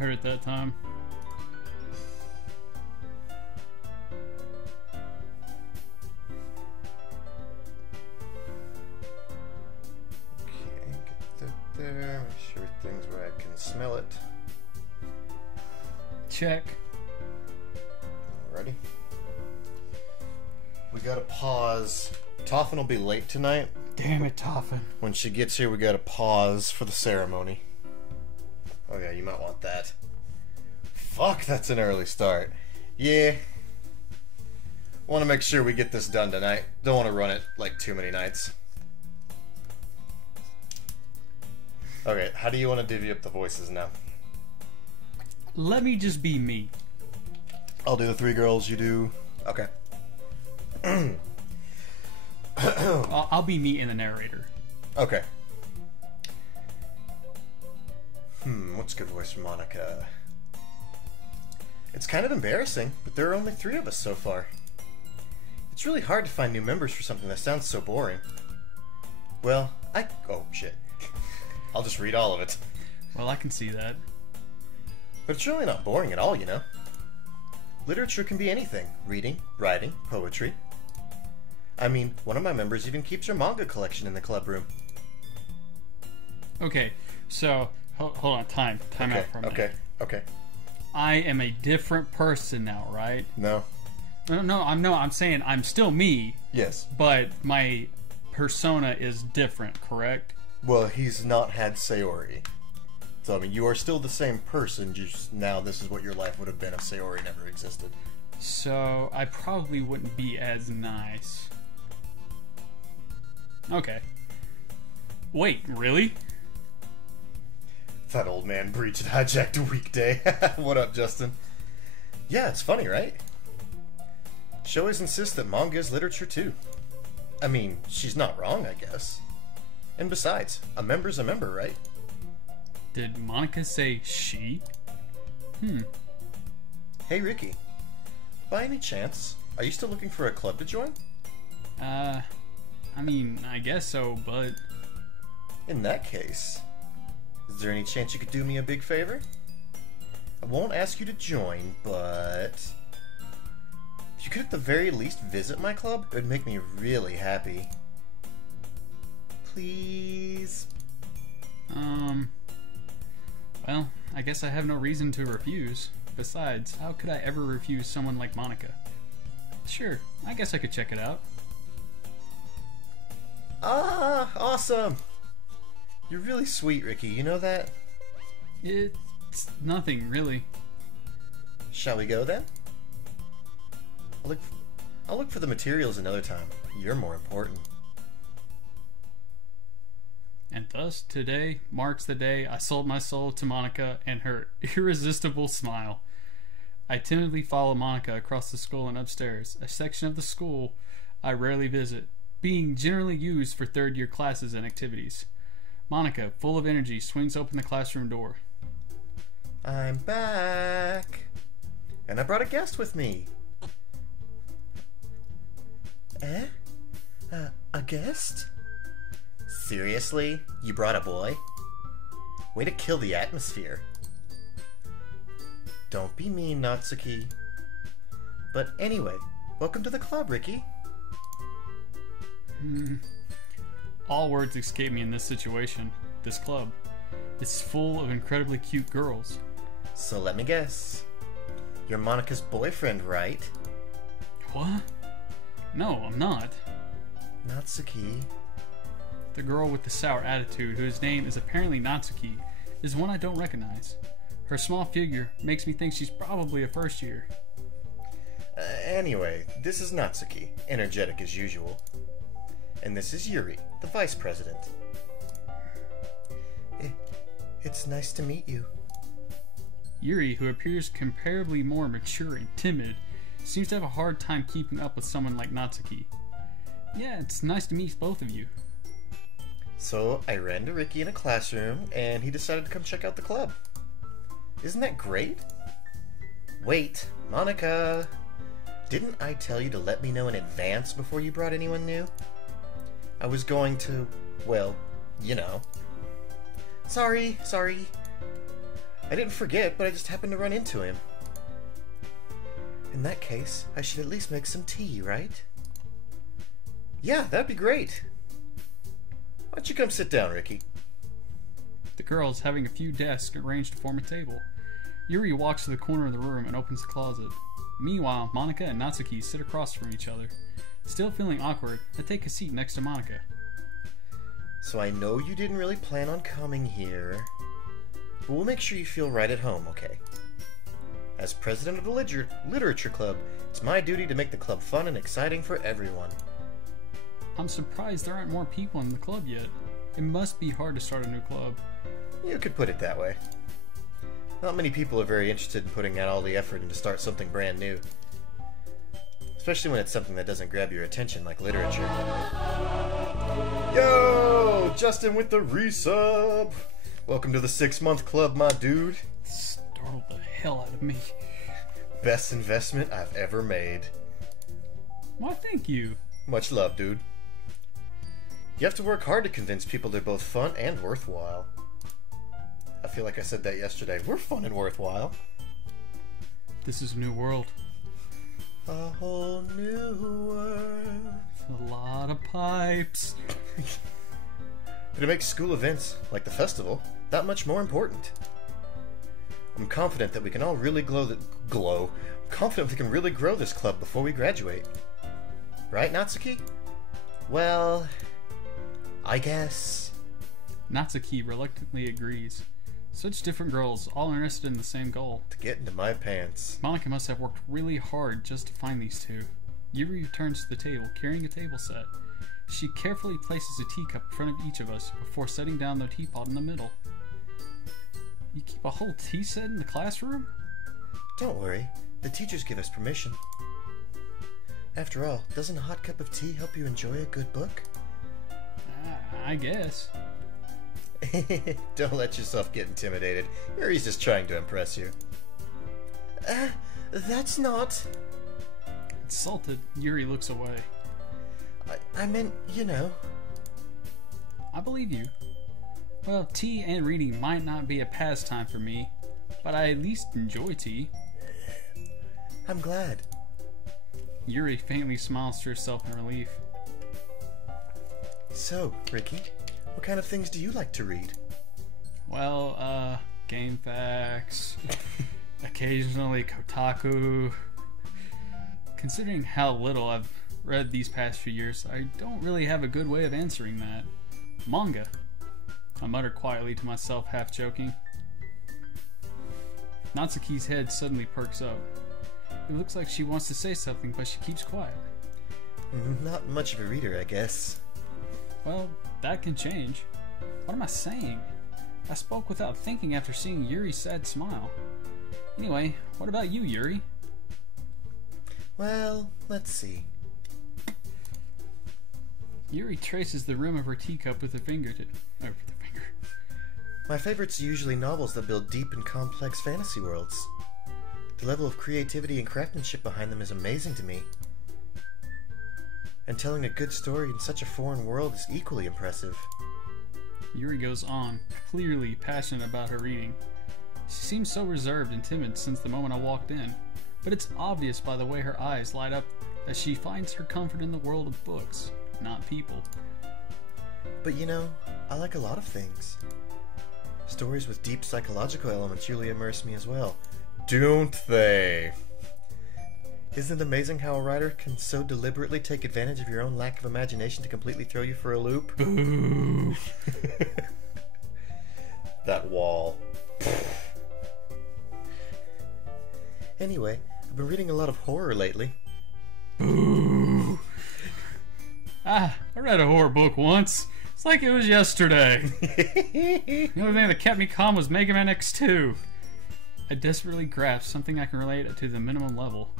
heard it that time. Okay, get that there. Make sure things where I can smell it. Check. Alrighty. We gotta pause. Toffin will be late tonight. Damn it, Toffin. When she gets here, we gotta pause for the ceremony. Oh yeah, you might want that. Fuck, that's an early start. Yeah. Want to make sure we get this done tonight. Don't want to run it like too many nights. Okay, how do you want to divvy up the voices now? Let me just be me. I'll do the three girls, you do... Okay. I'll be me and the narrator. Okay. What's a good voice for Monica? It's kind of embarrassing, but there are only 3 of us so far. It's really hard to find new members for something that sounds so boring. Well, oh, shit. I'll just read all of it. Well, I can see that. But it's really not boring at all, you know? Literature can be anything. Reading, writing, poetry. I mean, one of my members even keeps her manga collection in the club room. Okay, so, hold on, time out for a minute. Okay. I am a different person now, right? No. No, I'm saying I'm still me. Yes. But my persona is different, correct? Well, he's not had Sayori. So, I mean, you are still the same person, just now this is what your life would have been if Sayori never existed. So, I probably wouldn't be as nice. Okay. Wait, really? That old man breached and hijacked a weekday. What up, Justin? Yeah, it's funny, right? She always insists that manga is literature, too. I mean, she's not wrong, I guess. And besides, a member's a member, right? Did Monica say she? Hey, Ricky. By any chance, are you still looking for a club to join? I mean, I guess so, but... In that case, is there any chance you could do me a big favor? I won't ask you to join, but... if you could at the very least visit my club, it would make me really happy. Please? Well, I guess I have no reason to refuse. Besides, how could I ever refuse someone like Monica? Sure, I guess I could check it out. Ah, awesome! You're really sweet, Ricky, you know that? It's nothing, really. Shall we go, then? I'll look for the materials another time. You're more important. And thus, today marks the day I sold my soul to Monica and her irresistible smile. I timidly follow Monica across the school and upstairs, a section of the school I rarely visit, being generally used for third-year classes and activities. Monica, full of energy, swings open the classroom door. I'm back! And I brought a guest with me. Eh? A guest? Seriously? You brought a boy? Way to kill the atmosphere. Don't be mean, Natsuki. But anyway, welcome to the club, Ricky. All words escape me in this situation. This club. It's full of incredibly cute girls. So let me guess. You're Monica's boyfriend, right? What? No, I'm not. Natsuki. The girl with the sour attitude, whose name is apparently Natsuki, is one I don't recognize. Her small figure makes me think she's probably a first year. Anyway, this is Natsuki, energetic as usual. And this is Yuri, the vice president. It's nice to meet you. Yuri, who appears comparably more mature and timid, seems to have a hard time keeping up with someone like Natsuki. Yeah, it's nice to meet both of you. So, I ran to Ricky in a classroom, and he decided to come check out the club. Isn't that great? Wait, Monica! Didn't I tell you to let me know in advance before you brought anyone new? I was going to, well, you know. Sorry. I didn't forget, but I just happened to run into him. In that case, I should at least make some tea, right? Yeah, that'd be great. Why don't you come sit down, Ricky? The girls having a few desks arranged to form a table. Yuri walks to the corner of the room and opens the closet. Meanwhile, Monika and Natsuki sit across from each other. Still feeling awkward, I take a seat next to Monika. So I know you didn't really plan on coming here, but we'll make sure you feel right at home, okay? As president of the literature club, it's my duty to make the club fun and exciting for everyone. I'm surprised there aren't more people in the club yet. It must be hard to start a new club. You could put it that way. Not many people are very interested in putting out all the effort into start something brand new. Especially when it's something that doesn't grab your attention like literature. Yo! Justin with the resub! Welcome to the 6-month club, my dude. Startled the hell out of me. Best investment I've ever made. Why, thank you. Much love, dude. You have to work hard to convince people they're both fun and worthwhile. I feel like I said that yesterday. We're fun and worthwhile. This is a new world. A whole new world. A lot of pipes. But it makes school events, like the festival, that much more important. I'm confident that we can all really confident we can really grow this club before we graduate. Right, Natsuki? Well, I guess. Natsuki reluctantly agrees. Such different girls, all interested in the same goal. To get into my pants. Monika must have worked really hard just to find these two. Yuri returns to the table, carrying a table set. She carefully places a teacup in front of each of us before setting down the teapot in the middle. You keep a whole tea set in the classroom? Don't worry, the teachers give us permission. After all, doesn't a hot cup of tea help you enjoy a good book? I guess. Don't let yourself get intimidated. Yuri's just trying to impress you. That's not... Insulted, Yuri looks away. I meant, you know. I believe you. Well, tea and reading might not be a pastime for me, but I at least enjoy tea. I'm glad. Yuri faintly smiles to herself in relief. So, Ricky, what kind of things do you like to read? Well, game facts, occasionally Kotaku. Considering how little I've read these past few years, I don't really have a good way of answering that. Manga. I muttered quietly to myself, half joking. Natsuki's head suddenly perks up. It looks like she wants to say something, but she keeps quiet. Not much of a reader, I guess. Well, that can change. What am I saying? I spoke without thinking after seeing Yuri's sad smile. Anyway, what about you, Yuri? Well, let's see. Yuri traces the rim of her teacup with her finger. My favorites are usually novels that build deep and complex fantasy worlds. The level of creativity and craftsmanship behind them is amazing to me. And telling a good story in such a foreign world is equally impressive. Yuri goes on, clearly passionate about her reading. She seems so reserved and timid since the moment I walked in, but it's obvious by the way her eyes light up that she finds her comfort in the world of books, not people. But you know, I like a lot of things. Stories with deep psychological elements usually immerse me as well. Don't they? Isn't it amazing how a writer can so deliberately take advantage of your own lack of imagination to completely throw you for a loop? Boo! That wall. Anyway, I've been reading a lot of horror lately. Boo! I read a horror book once. It's like it was yesterday. The only thing that kept me calm was Mega Man X2. I desperately grasped something I can relate to the minimum level.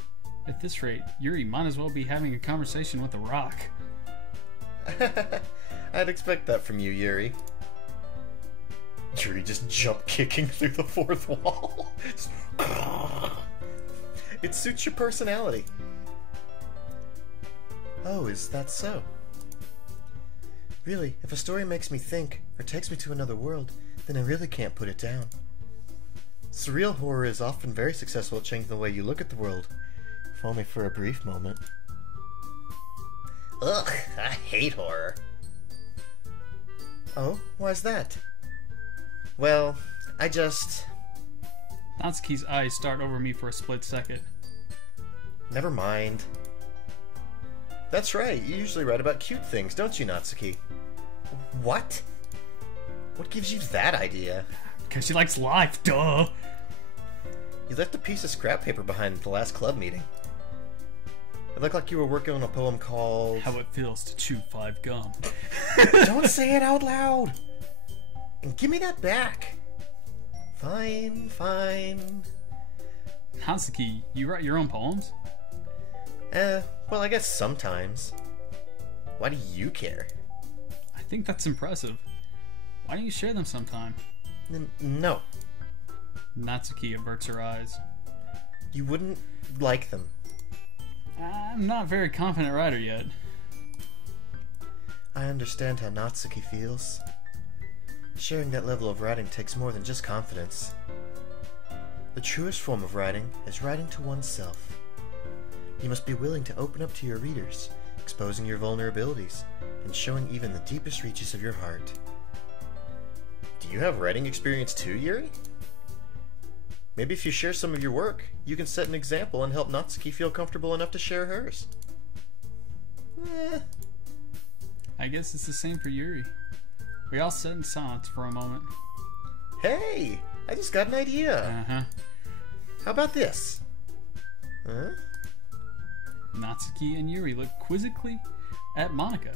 At this rate, Yuri might as well be having a conversation with a rock. I'd expect that from you, Yuri. Yuri just jump kicking through the fourth wall. It suits your personality. Oh, is that so? Really, if a story makes me think, or takes me to another world, then I really can't put it down. Surreal horror is often very successful at changing the way you look at the world, if only for a brief moment. Ugh, I hate horror. Oh, why's that? Well, I just... Natsuki's eyes start over me for a split second. Never mind. That's right, you usually write about cute things, don't you, Natsuki? What? What gives you that idea? Because she likes life, duh! You left a piece of scrap paper behind at the last club meeting. It looked like you were working on a poem called... How it feels to chew 5 gum. Don't say it out loud! And give me that back! Fine, fine. Natsuki, you write your own poems? Well, I guess sometimes. Why do you care? I think that's impressive. Why don't you share them sometime? No. Natsuki averts her eyes. You wouldn't like them. I'm not a very confident writer yet. I understand how Natsuki feels. Sharing that level of writing takes more than just confidence. The truest form of writing is writing to oneself. You must be willing to open up to your readers, exposing your vulnerabilities, and showing even the deepest reaches of your heart. Do you have writing experience too, Yuri? Maybe if you share some of your work, you can set an example and help Natsuki feel comfortable enough to share hers. I guess it's the same for Yuri. We all sat in silence for a moment. Hey! I just got an idea! Uh-huh. How about this? Huh? Natsuki and Yuri look quizzically at Monika.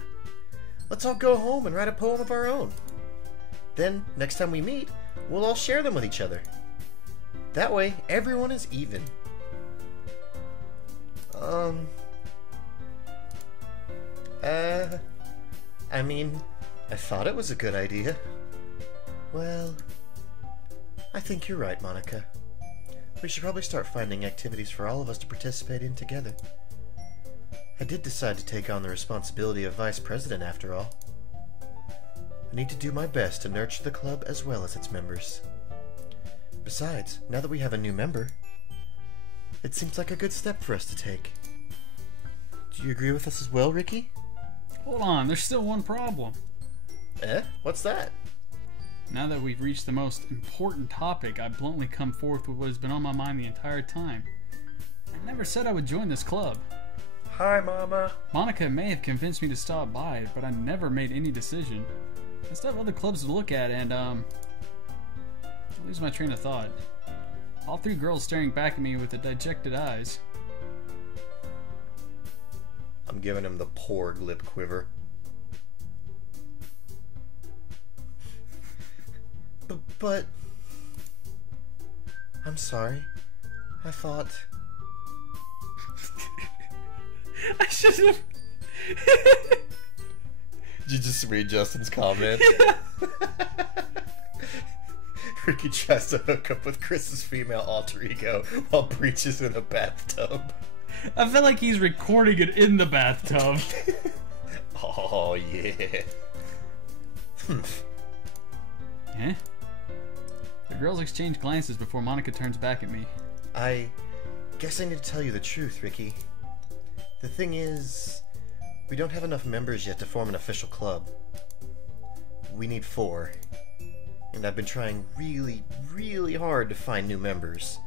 Let's all go home and write a poem of our own. Then, next time we meet, we'll all share them with each other. That way, everyone is even. I mean, I thought it was a good idea. Well, I think you're right, Monika. We should probably start finding activities for all of us to participate in together. I did decide to take on the responsibility of vice president after all. I need to do my best to nurture the club as well as its members. Besides, now that we have a new member, it seems like a good step for us to take. Do you agree with us as well, Ricky? Hold on, there's still one problem. What's that? Now that we've reached the most important topic, I bluntly come forth with what has been on my mind the entire time. I never said I would join this club. Hi, Mama. Monika may have convinced me to stop by, but I never made any decision. I still have other clubs to look at, and I lose my train of thought. All 3 girls staring back at me with the dejected eyes. I'm giving him the porg lip quiver. But... I'm sorry. I thought... I should have... Did you just read Justin's comment? Yeah. Ricky tries to hook up with Chris's female alter ego while Breach is in a bathtub. I feel like he's recording it in the bathtub. Oh, yeah. Eh? The girls exchange glances before Monika turns back at me. I guess I need to tell you the truth, Ricky. The thing is, we don't have enough members yet to form an official club. We need 4. And I've been trying really, really hard to find new members.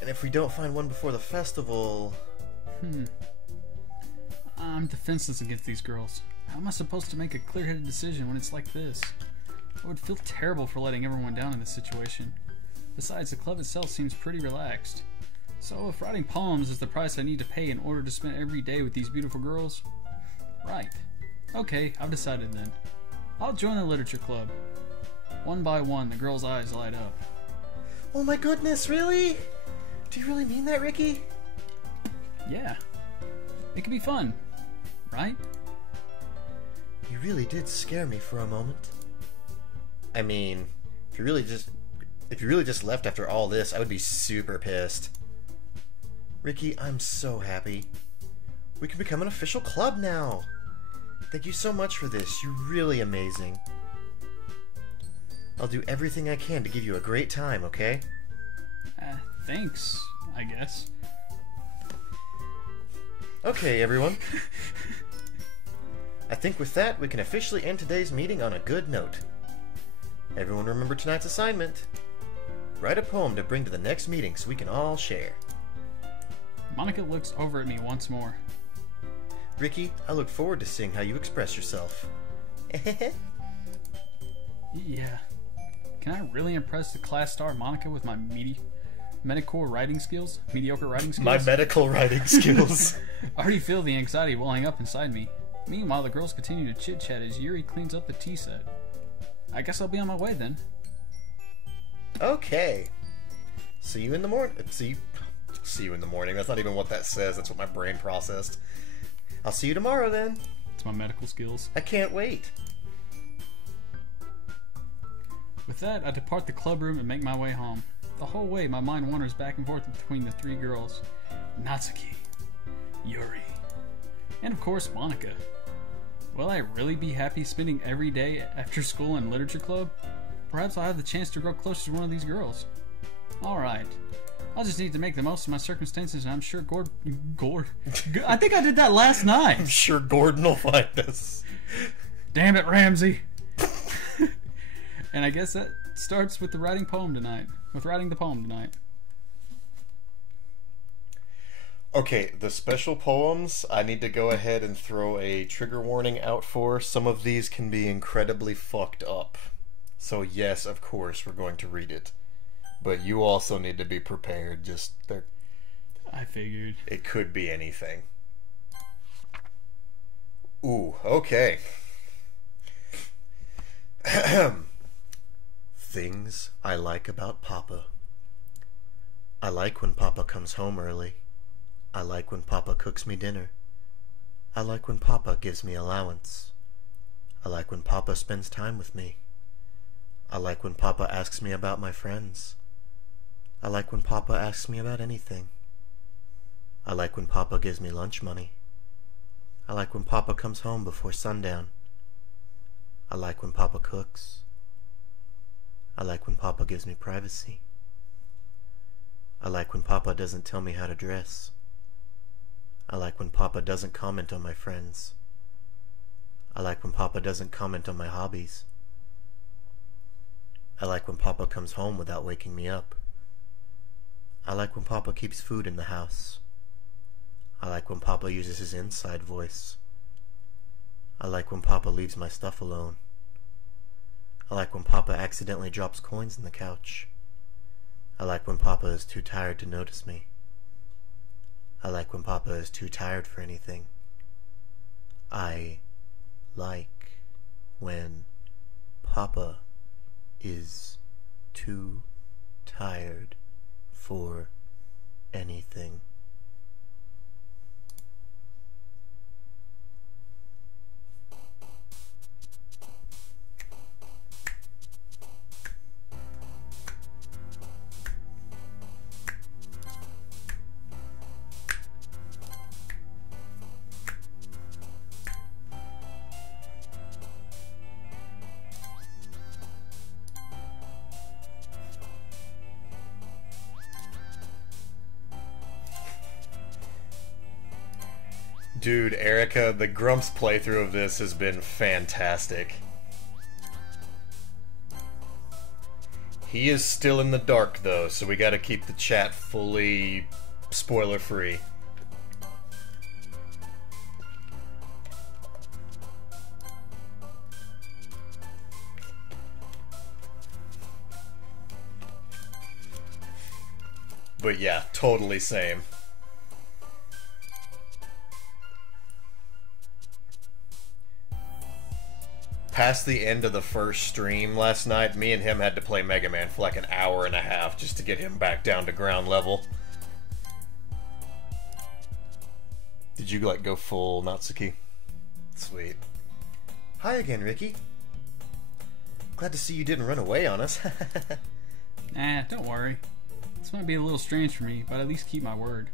And if we don't find one before the festival... I'm defenseless against these girls. How am I supposed to make a clear-headed decision when it's like this? I would feel terrible for letting everyone down in this situation. Besides, the club itself seems pretty relaxed. So if writing poems is the price I need to pay in order to spend every day with these beautiful girls... Right. Okay, I've decided then. I'll join the literature club. One by one, the girls' eyes light up. Oh my goodness, really? Do you really mean that, Ricky? Yeah. It could be fun, right? You really did scare me for a moment. I mean, if you really just left after all this, I would be super pissed. Ricky, I'm so happy. We can become an official club now. Thank you so much for this. You're really amazing. I'll do everything I can to give you a great time, okay? Thanks, I guess. Okay, everyone. I think with that, we can officially end today's meeting on a good note. Everyone remember tonight's assignment. Write a poem to bring to the next meeting so we can all share. Monica looks over at me once more. Ricky, I look forward to seeing how you express yourself. Yeah. Can I really impress the class star Monica with my mediocre writing skills? My medical writing skills. I already feel the anxiety welling up inside me. Meanwhile, the girls continue to chit-chat as Yuri cleans up the tea set. I guess I'll be on my way then. Okay. See you in the morning. See you in the morning. That's not even what that says. That's what my brain processed. I'll see you tomorrow then. It's my medical skills. I can't wait. With that, I depart the club room and make my way home. The whole way, my mind wanders back and forth between the three girls. Natsuki, Yuri, and of course, Monica. Will I really be happy spending every day after school in literature club? Perhaps I'll have the chance to grow closer to one of these girls. Alright. I'll just need to make the most of my circumstances, and I'm sure I think I did that last night. I'm sure Gordon will find this. Damn it, Ramsey. And I guess that starts with writing the poem tonight. Okay, the special poems, I need to go ahead and throw a trigger warning out for. Some of these can be incredibly fucked up. So yes, of course, we're going to read it. But you also need to be prepared. I figured. It could be anything. Ooh, okay. Things I like about Papa. I like when Papa comes home early. I like when Papa cooks me dinner. I like when Papa gives me allowance. I like when Papa spends time with me. I like when Papa asks me about my friends. I like when Papa asks me about anything. I like when Papa gives me lunch money. I like when Papa comes home before sundown. I like when Papa cooks. I like when Papa gives me privacy. I like when Papa doesn't tell me how to dress. I like when Papa doesn't comment on my friends. I like when Papa doesn't comment on my hobbies. I like when Papa comes home without waking me up. I like when Papa keeps food in the house. I like when Papa uses his inside voice. I like when Papa leaves my stuff alone. I like when Papa accidentally drops coins in the couch. I like when Papa is too tired to notice me. I like when Papa is too tired for anything. I like when Papa is too tired for anything. Dude, Erica, the Grumps playthrough of this has been fantastic. He is still in the dark, though, so we gotta keep the chat fully spoiler-free. But yeah, totally same. Past the end of the first stream last night, me and him had to play Mega Man for like an hour and a half just to get him back down to ground level. Did you like go full Natsuki? Sweet. Hi again, Ricky. Glad to see you didn't run away on us. Nah, don't worry. This might be a little strange for me, but at least keep my word.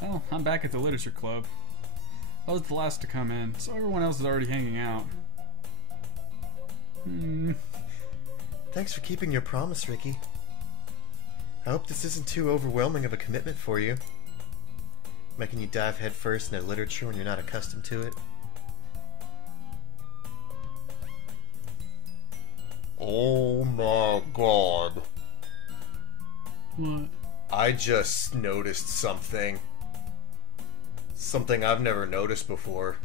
Well, I'm back at the literature club. I was the last to come in, so everyone else is already hanging out. Thanks for keeping your promise, Ricky. I hope this isn't too overwhelming of a commitment for you. Making you dive headfirst into literature when you're not accustomed to it. Oh my god. What? I just noticed something. Something I've never noticed before.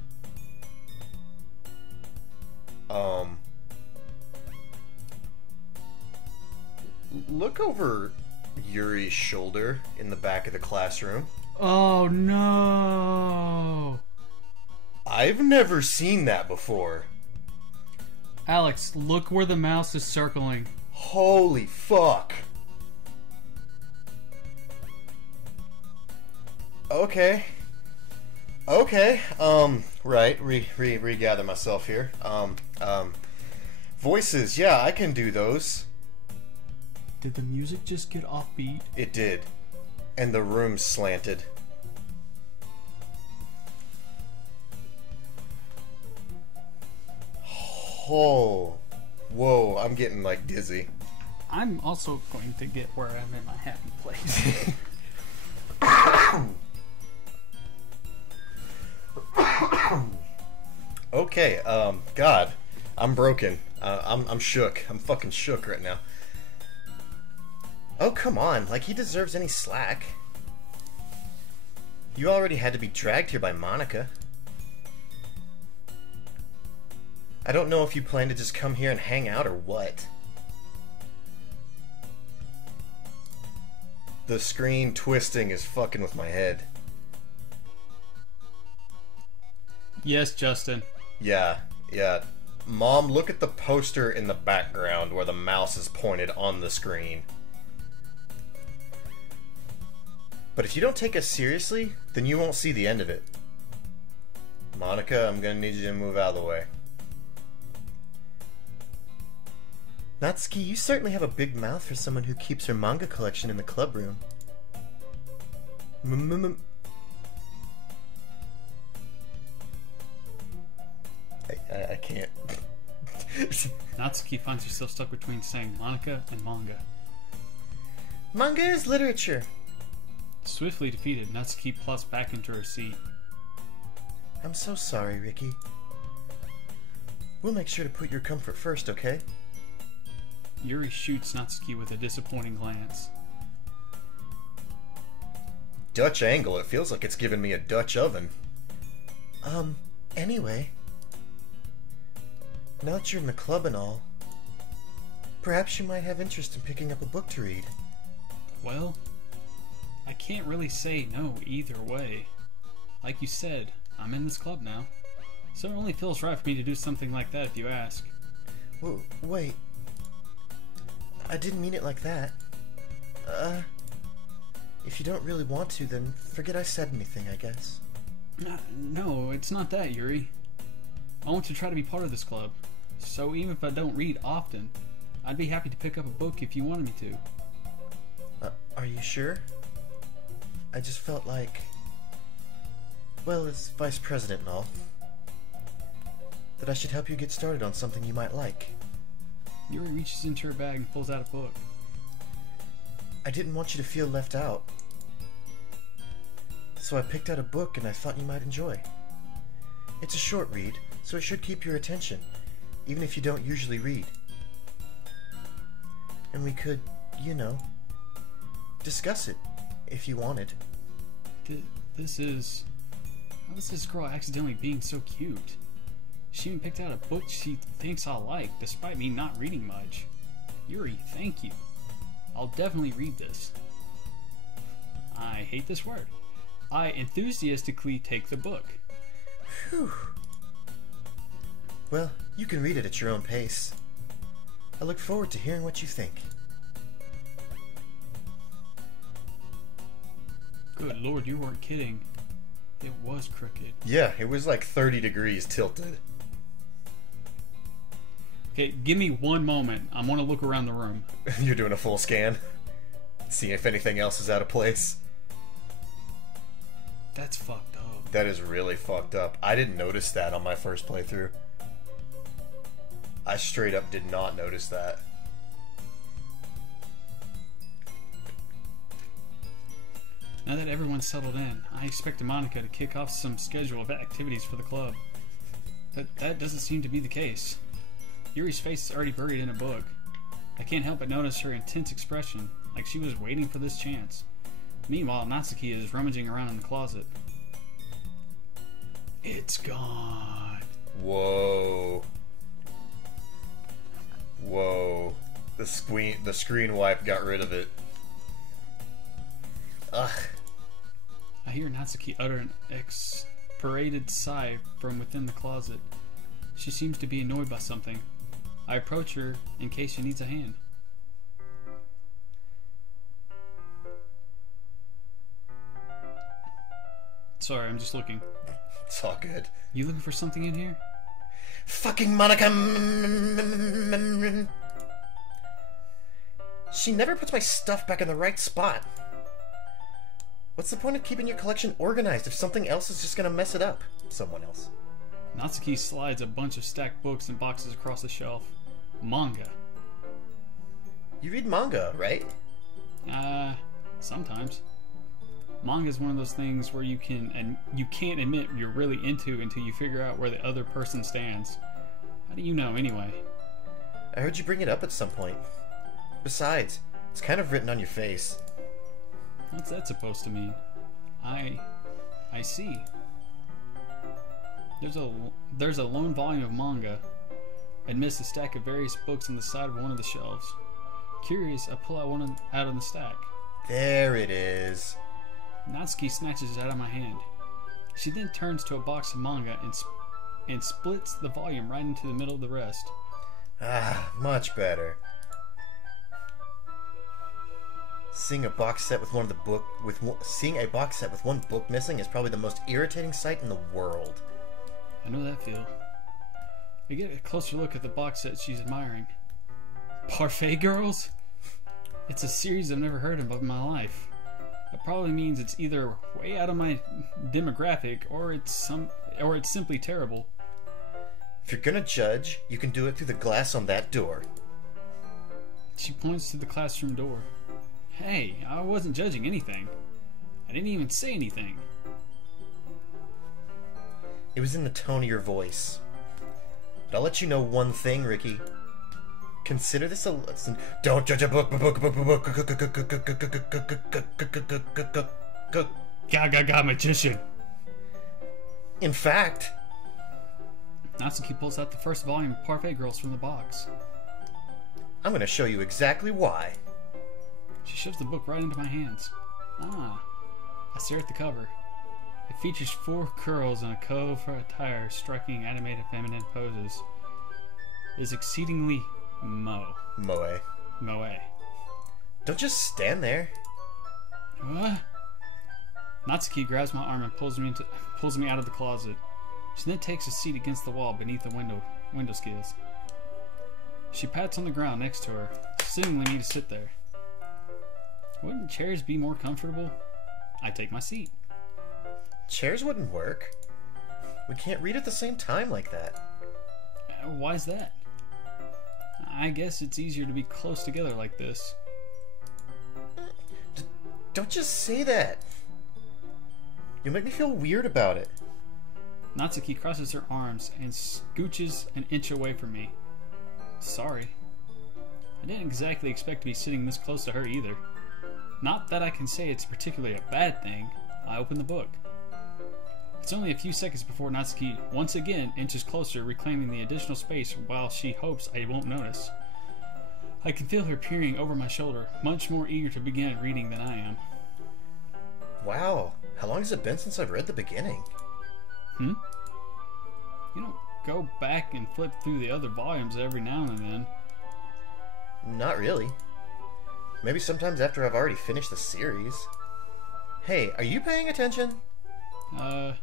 Look over Yuri's shoulder in the back of the classroom. Oh no! I've never seen that before. Alex, look where the mouse is circling. Holy fuck. Okay. Right, regather myself here. Voices, yeah, I can do those. Did the music just get offbeat? It did. And the room slanted. Oh. Whoa, I'm getting like dizzy. I'm also going to get where I'm in my happy place. Okay, God, I'm broken. I'm shook. I'm fucking shook right now. Oh, come on. Like, he deserves any slack. You already had to be dragged here by Monica. I don't know if you plan to just come here and hang out or what. The screen twisting is fucking with my head. Yes, Justin. Yeah. Mom, look at the poster in the background where the mouse is pointed on the screen. But if you don't take us seriously, then you won't see the end of it. Monica, I'm gonna need you to move out of the way. Natsuki, you certainly have a big mouth for someone who keeps her manga collection in the club room. I can't. Natsuki finds herself stuck between saying Monica and manga. Manga is literature. Swiftly defeated, Natsuki plops back into her seat. I'm so sorry, Ricky. We'll make sure to put your comfort first, okay? Yuri shoots Natsuki with a disappointing glance. Dutch angle, it feels like it's giving me a Dutch oven. Anyway. Now that you're in the club and all, perhaps you might have interest in picking up a book to read. Well, I can't really say no either way. Like you said, I'm in this club now, so it only feels right for me to do something like that if you ask. Whoa, wait. I didn't mean it like that. If you don't really want to, then forget I said anything, I guess. No, it's not that, Yuri. I want to try to be part of this club, so even if I don't read often, I'd be happy to pick up a book if you wanted me to. Are you sure? I just felt like, well, as vice president and all, that I should help you get started on something you might like. Yuri reaches into her bag and pulls out a book. I didn't want you to feel left out, so I picked out a book and I thought you might enjoy. It's a short read, so it should keep your attention, even if you don't usually read. And we could, you know, discuss it, if you wanted. This is... How is this girl accidentally being so cute? She even picked out a book she thinks I'll like, despite me not reading much. Yuri, thank you. I'll definitely read this. I hate this word. I enthusiastically take the book. Whew. Well, you can read it at your own pace. I look forward to hearing what you think. Good lord, you weren't kidding. It was crooked. Yeah, it was like 30 degrees tilted. Okay, give me one moment. I want to look around the room. You're doing a full scan? See if anything else is out of place? That's fucked up. That is really fucked up. I didn't notice that on my first playthrough. I straight up did not notice that. Now that everyone's settled in, I expected Monica to kick off some schedule of activities for the club. That doesn't seem to be the case. Yuri's face is already buried in a book. I can't help but notice her intense expression, like she was waiting for this chance. Meanwhile, Natsuki is rummaging around in the closet. It's gone. Whoa. Whoa. The screen wipe got rid of it. Ugh. I hear Natsuki utter an exasperated sigh from within the closet. She seems to be annoyed by something. I approach her in case she needs a hand. Sorry, I'm just looking. It's all good. You looking for something in here? Fucking Monica! She never puts my stuff back in the right spot. What's the point of keeping your collection organized if something else is just gonna mess it up? Someone else. Natsuki slides a bunch of stacked books and boxes across the shelf. Manga. You read manga, right? Sometimes. Manga is one of those things where you can't admit you're really into until you figure out where the other person stands. How do you know, anyway? I heard you bring it up at some point. Besides, it's kind of written on your face. What's that supposed to mean? I see. There's a lone volume of manga amidst a stack of various books on the side of one of the shelves. Curious, I pull out one out of the stack. There it is. Natsuki snatches it out of my hand. She then turns to a box of manga and splits the volume right into the middle of the rest. Ah, much better. Seeing a box set with one book missing is probably the most irritating sight in the world. I know that feel. I get a closer look at the box set she's admiring. Parfait Girls? It's a series I've never heard of in my life. That probably means it's either way out of my demographic or it's simply terrible. If you're gonna judge, you can do it through the glass on that door. She points to the classroom door. Hey, I wasn't judging anything. I didn't even say anything. It was in the tone of your voice. But I'll let you know one thing, Ricky. Consider this a lesson. Don't judge a book. Gaga magician. In fact, Natsuki pulls out the first volume of Parfait Girls from the box. I'm going to show you exactly why. She shoves the book right into my hands. Ah. I stare at the cover. It features 4 girls in a cover attire striking animated feminine poses. It is exceedingly moe. Don't just stand there. What? Natsuki grabs my arm and pulls me out of the closet. She then takes a seat against the wall beneath the window skills. She pats on the ground next to her, signaling me to sit there. Wouldn't chairs be more comfortable? I take my seat. Chairs wouldn't work. We can't read at the same time like that. Why's that? I guess it's easier to be close together like this. Don't just say that. You'll make me feel weird about it. Natsuki crosses her arms and scooches an inch away from me. Sorry. I didn't exactly expect to be sitting this close to her either. Not that I can say it's particularly a bad thing. I open the book. It's only a few seconds before Natsuki once again inches closer, reclaiming the additional space while she hopes I won't notice. I can feel her peering over my shoulder, much more eager to begin reading than I am. Wow, how long has it been since I've read the beginning? You don't go back and flip through the other volumes every now and then. Not really. Maybe sometimes after I've already finished the series. Hey, are you paying attention? I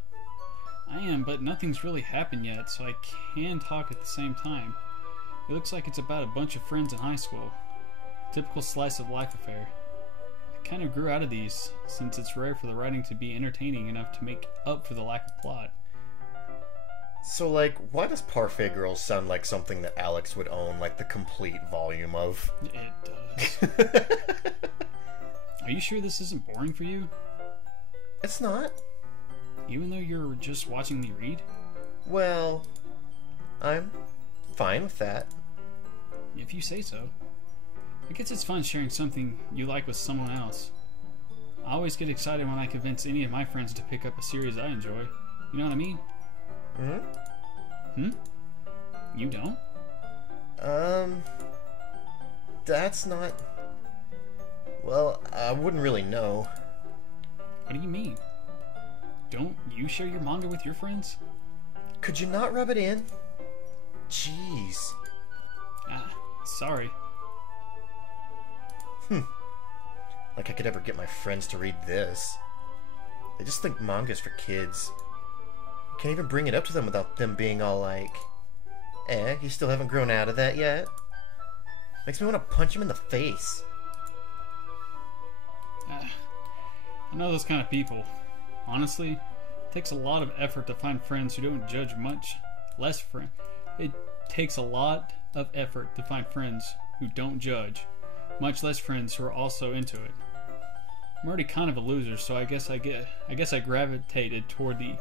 am, but nothing's really happened yet, so I can talk at the same time. It looks like it's about a bunch of friends in high school. Typical slice of life affair. I kind of grew out of these, since it's rare for the writing to be entertaining enough to make up for the lack of plot. So, like, why does Parfait Girls sound like something that Alex would own, like, the complete volume of? It does. Are you sure this isn't boring for you? It's not. Even though you're just watching me read? Well, I'm fine with that. If you say so. I guess it's fun sharing something you like with someone else. I always get excited when I convince any of my friends to pick up a series I enjoy. You know what I mean? Hmm? You don't? That's not... Well, I wouldn't really know. What do you mean? Don't you share your manga with your friends? Could you not rub it in? Jeez. Ah, sorry. Like I could ever get my friends to read this. They just think manga's for kids. You can't even bring it up to them without them being all like, you still haven't grown out of that yet? Makes me want to punch him in the face. I know those kind of people. Honestly, it takes a lot of effort to find friends who don't judge much. It takes a lot of effort to find friends who don't judge, much less friends who are also into it. I'm already kind of a loser, so I guess I gravitated toward the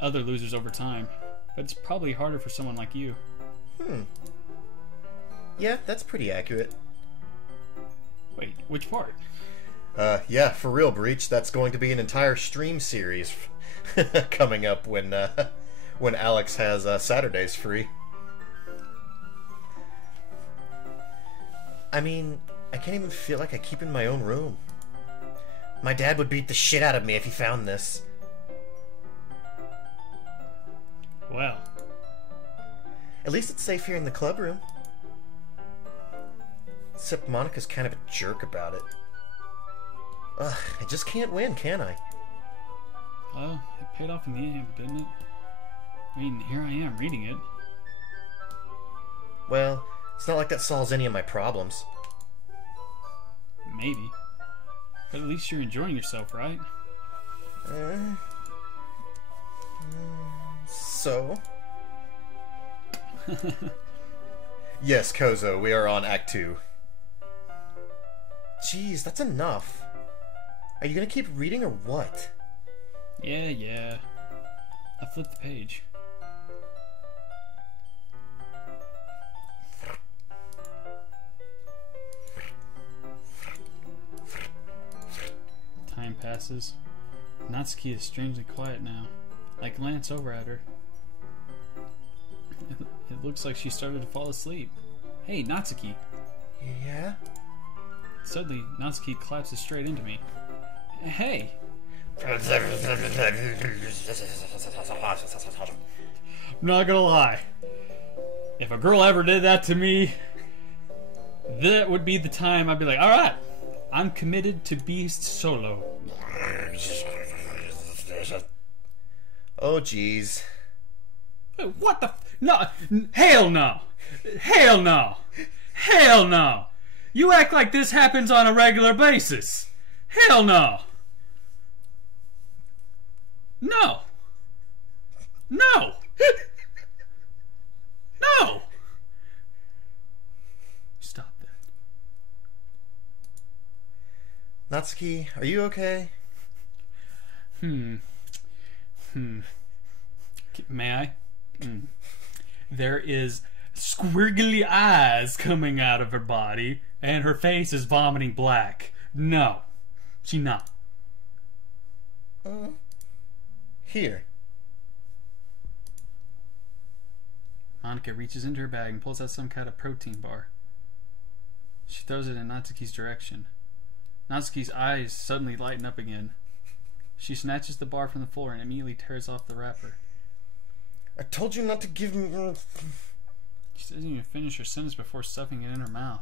other losers over time. But it's probably harder for someone like you. Yeah, that's pretty accurate. Wait, which part? Yeah, for real, Breach. That's going to be an entire stream series coming up when Alex has Saturdays free. I mean, I can't even feel like I keep in my own room. My dad would beat the shit out of me if he found this. Well. At least it's safe here in the club room. Except Monica's kind of a jerk about it. Ugh, I just can't win, can I? Well, it paid off in the end, didn't it? I mean, here I am reading it. Well, it's not like that solves any of my problems. Maybe. But at least you're enjoying yourself, right? So? Yes, Kozo, we are on Act 2. Jeez, that's enough. Are you gonna keep reading or what? Yeah. I flipped the page. Time passes. Natsuki is strangely quiet now. I glance over at her. It looks like she started to fall asleep. Hey, Natsuki! Yeah? Suddenly, Natsuki collapses straight into me. Hey! I'm not gonna lie. If a girl ever did that to me, that would be the time I'd be like, alright, I'm committed to Beast Solo. Oh, jeez. What the? No! Hell no! Hell no! Hell no! You act like this happens on a regular basis. Hell no! No! No! No! Stop that. Natsuki, are you okay? May I? There is squiggly eyes coming out of her body, and her face is vomiting black. No, she not. Here. Monica reaches into her bag and pulls out some kind of protein bar. She throws it in Natsuki's direction. Natsuki's eyes suddenly lighten up again. She snatches the bar from the floor and immediately tears off the wrapper. I told you not to give me... She doesn't even finish her sentence before stuffing it in her mouth.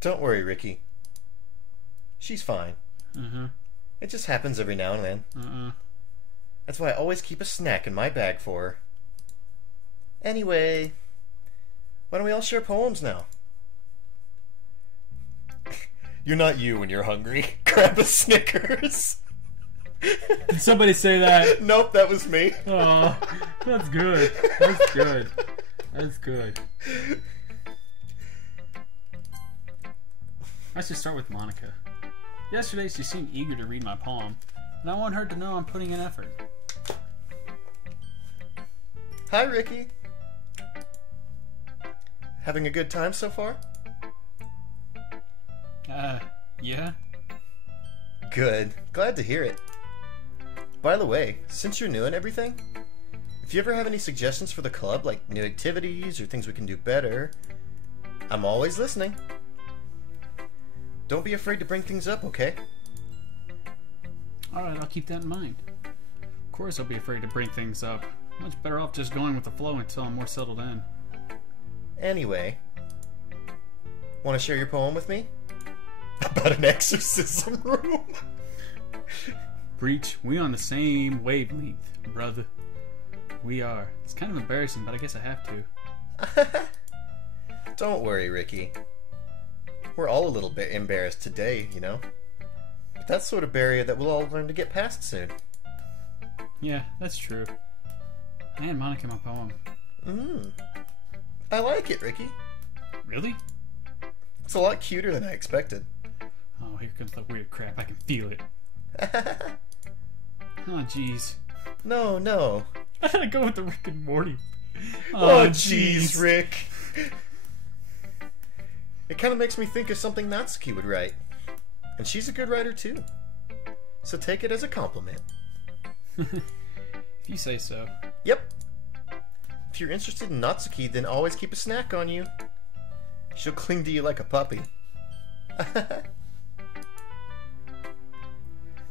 Don't worry, Ricky. She's fine. It just happens every now and then. That's why I always keep a snack in my bag for her. Anyway, why don't we all share poems now? You're not you when you're hungry. Grab a Snickers. Did somebody say that? Nope, that was me. Oh, that's good. That's good. That's good. I should start with Monica. Yesterday she seemed eager to read my poem, and I want her to know I'm putting in effort. Hi, Ricky. Having a good time so far? Yeah? Good. Glad to hear it. By the way, since you're new and everything, if you ever have any suggestions for the club, like new activities or things we can do better, I'm always listening. Don't be afraid to bring things up, okay? Alright, I'll keep that in mind. Of course I'll be afraid to bring things up. Much better off just going with the flow until I'm more settled in. Anyway, want to share your poem with me? About an exorcism room? Breach, we on the same wavelength, brother. We are. It's kind of embarrassing, but I guess I have to. Don't worry, Ricky. We're all a little bit embarrassed today, you know? But that's sort of barrier that we'll all learn to get past soon. Yeah, that's true. I hand Monica my poem. I like it, Ricky. Really? It's a lot cuter than I expected. Oh, here comes the weird crap. I can feel it. Oh, jeez. No. I gotta go with the Rick and Morty. Oh, jeez, Rick. It kind of makes me think of something Natsuki would write. And she's a good writer, too. So take it as a compliment. If you say so. Yep. If you're interested in Natsuki, then always keep a snack on you. She'll cling to you like a puppy.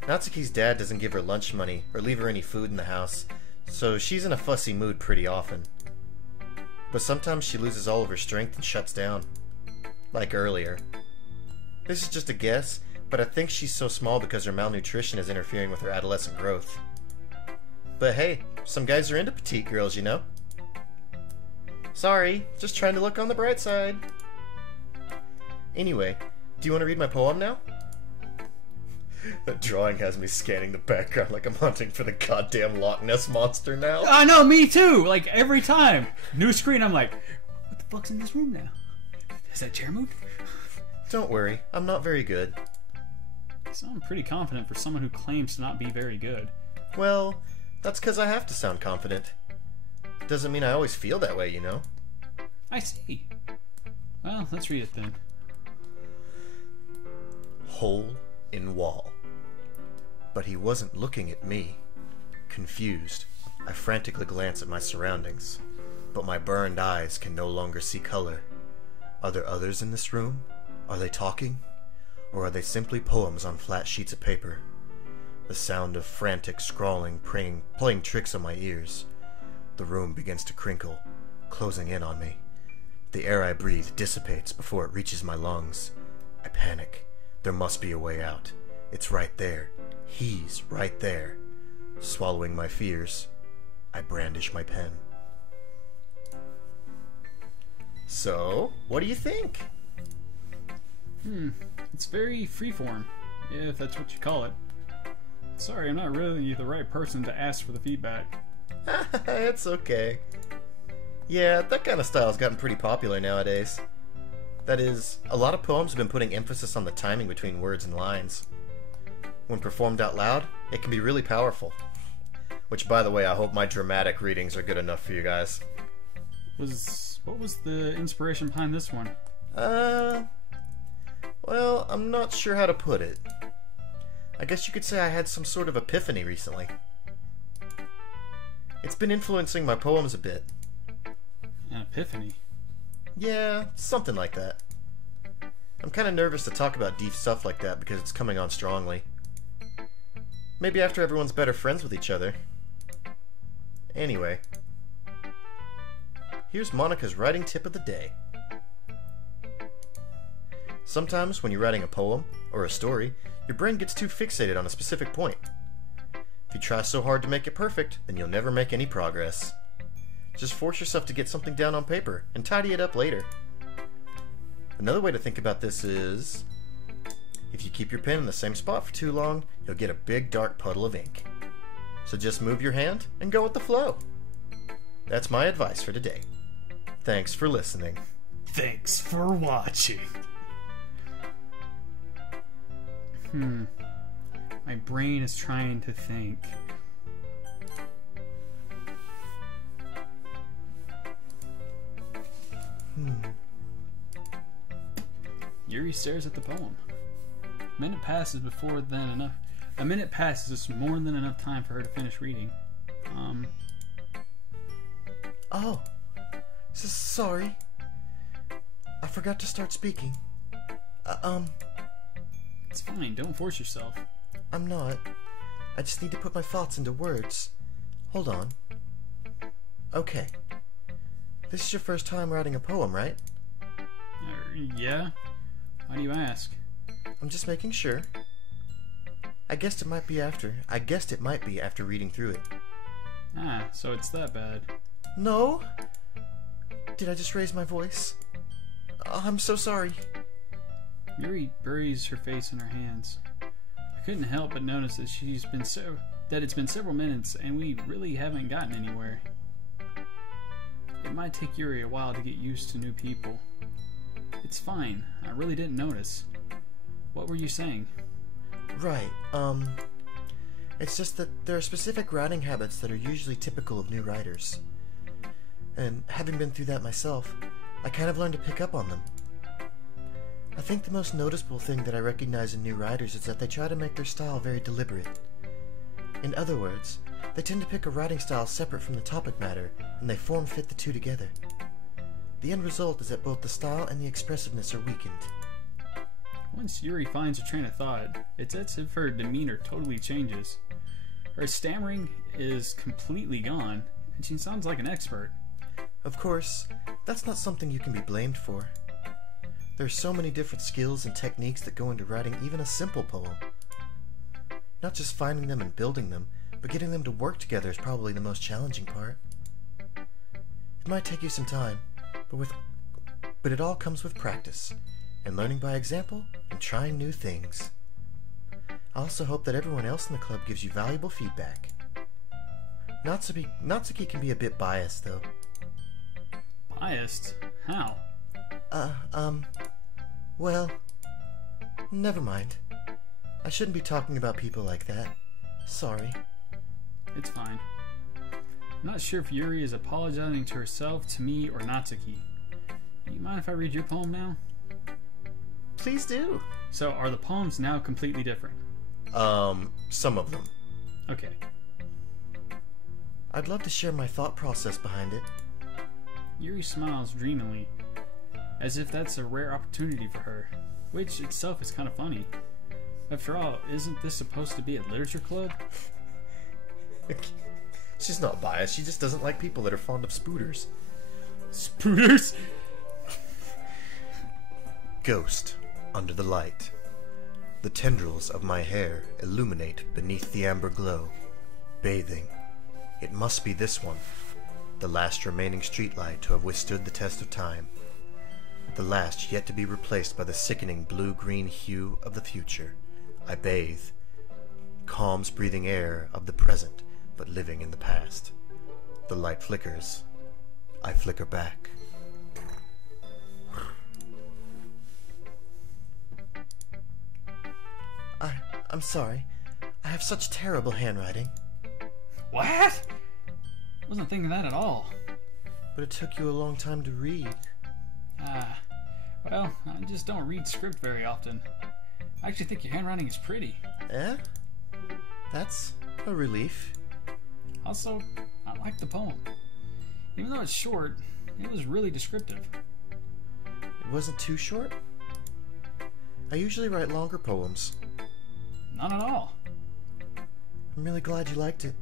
Natsuki's dad doesn't give her lunch money or leave her any food in the house, so she's in a fussy mood pretty often. But sometimes she loses all of her strength and shuts down. Like earlier. This is just a guess, but I think she's so small because her malnutrition is interfering with her adolescent growth. But hey, some guys are into petite girls, you know? Sorry, just trying to look on the bright side. Anyway, do you want to read my poem now? That drawing has me scanning the background like I'm hunting for the goddamn Loch Ness Monster now. I know, me too! Like, every time. New screen, I'm like, what the fuck's in this room now? Has that chair moved? Don't worry, I'm not very good. So I'm pretty confident for someone who claims to not be very good. Well, that's because I have to sound confident. Doesn't mean I always feel that way, you know? I see. Well, let's read it then. Hole in wall. But he wasn't looking at me. Confused, I frantically glance at my surroundings, but my burned eyes can no longer see color. Are there others in this room? Are they talking? Or are they simply poems on flat sheets of paper? The sound of frantic scrawling playing tricks on my ears. The room begins to crinkle, closing in on me. The air I breathe dissipates before it reaches my lungs. I panic. There must be a way out. It's right there. He's right there. Swallowing my fears, I brandish my pen. So, what do you think? It's very freeform, if that's what you call it. Sorry, I'm not really the right person to ask for the feedback. It's okay. Yeah, that kind of style's gotten pretty popular nowadays. That is, a lot of poems have been putting emphasis on the timing between words and lines. When performed out loud, it can be really powerful. Which, by the way, I hope my dramatic readings are good enough for you guys. What was the inspiration behind this one? Well, I'm not sure how to put it. I guess you could say I had some sort of epiphany recently. It's been influencing my poems a bit. An epiphany? Yeah, something like that. I'm kind of nervous to talk about deep stuff like that because it's coming on strongly. Maybe after everyone's better friends with each other. Anyway, here's Monica's writing tip of the day. Sometimes when you're writing a poem or a story, your brain gets too fixated on a specific point. If you try so hard to make it perfect, then you'll never make any progress. Just force yourself to get something down on paper and tidy it up later. Another way to think about this is, if you keep your pen in the same spot for too long, you'll get a big dark puddle of ink. So just move your hand and go with the flow. That's my advice for today. Thanks for listening. Thanks for watching. My brain is trying to think. Yuri stares at the poem. A minute passes is more than enough time for her to finish reading. Oh, sorry. I forgot to start speaking. It's fine, don't force yourself. I'm not. I just need to put my thoughts into words. Hold on. Okay. This is your first time writing a poem, right? Yeah? Why do you ask? I'm just making sure. I guessed it might be after reading through it. Ah, so it's that bad. No? Did I just raise my voice? I'm so sorry. Yuri buries her face in her hands. I couldn't help but notice that it's been several minutes and we really haven't gotten anywhere. It might take Yuri a while to get used to new people. It's fine. I really didn't notice. What were you saying? Right, it's just that there are specific writing habits that are usually typical of new writers. And having been through that myself, I kind of learned to pick up on them. I think the most noticeable thing that I recognize in new writers is that they try to make their style very deliberate. In other words, they tend to pick a writing style separate from the topic matter, and they form-fit the two together. The end result is that both the style and the expressiveness are weakened. Once Yuri finds her train of thought, it's as if her demeanor totally changes. Her stammering is completely gone, and she sounds like an expert. Of course, that's not something you can be blamed for. There are so many different skills and techniques that go into writing even a simple poem. Not just finding them and building them, but getting them to work together is probably the most challenging part. It might take you some time, but it all comes with practice, and learning by example, and trying new things. I also hope that everyone else in the club gives you valuable feedback. Natsuki can be a bit biased, though. Biased? How? Well, never mind. I shouldn't be talking about people like that. Sorry. It's fine. I'm not sure if Yuri is apologizing to herself, to me, or Natsuki. Do you mind if I read your poem now? Please do. So, are the poems now completely different? Some of them. Okay. I'd love to share my thought process behind it. Yuri smiles dreamily, as if that's a rare opportunity for her, which itself is kind of funny. After all, isn't this supposed to be a literature club? She's not biased, she just doesn't like people that are fond of spooters. Spooters? Ghost, under the light. The tendrils of my hair illuminate beneath the amber glow. Bathing. It must be this one. The last remaining streetlight to have withstood the test of time. The last yet to be replaced by the sickening blue-green hue of the future. I bathe. Calm's breathing air of the present, but living in the past. The light flickers. I flicker back. I'm sorry. I have such terrible handwriting. What? I wasn't thinking that at all. But it took you a long time to read. Well, I just don't read script very often. I actually think your handwriting is pretty. Eh? That's a relief. Also, I like the poem. Even though it's short, it was really descriptive. It wasn't too short? I usually write longer poems. Not at all. I'm really glad you liked it.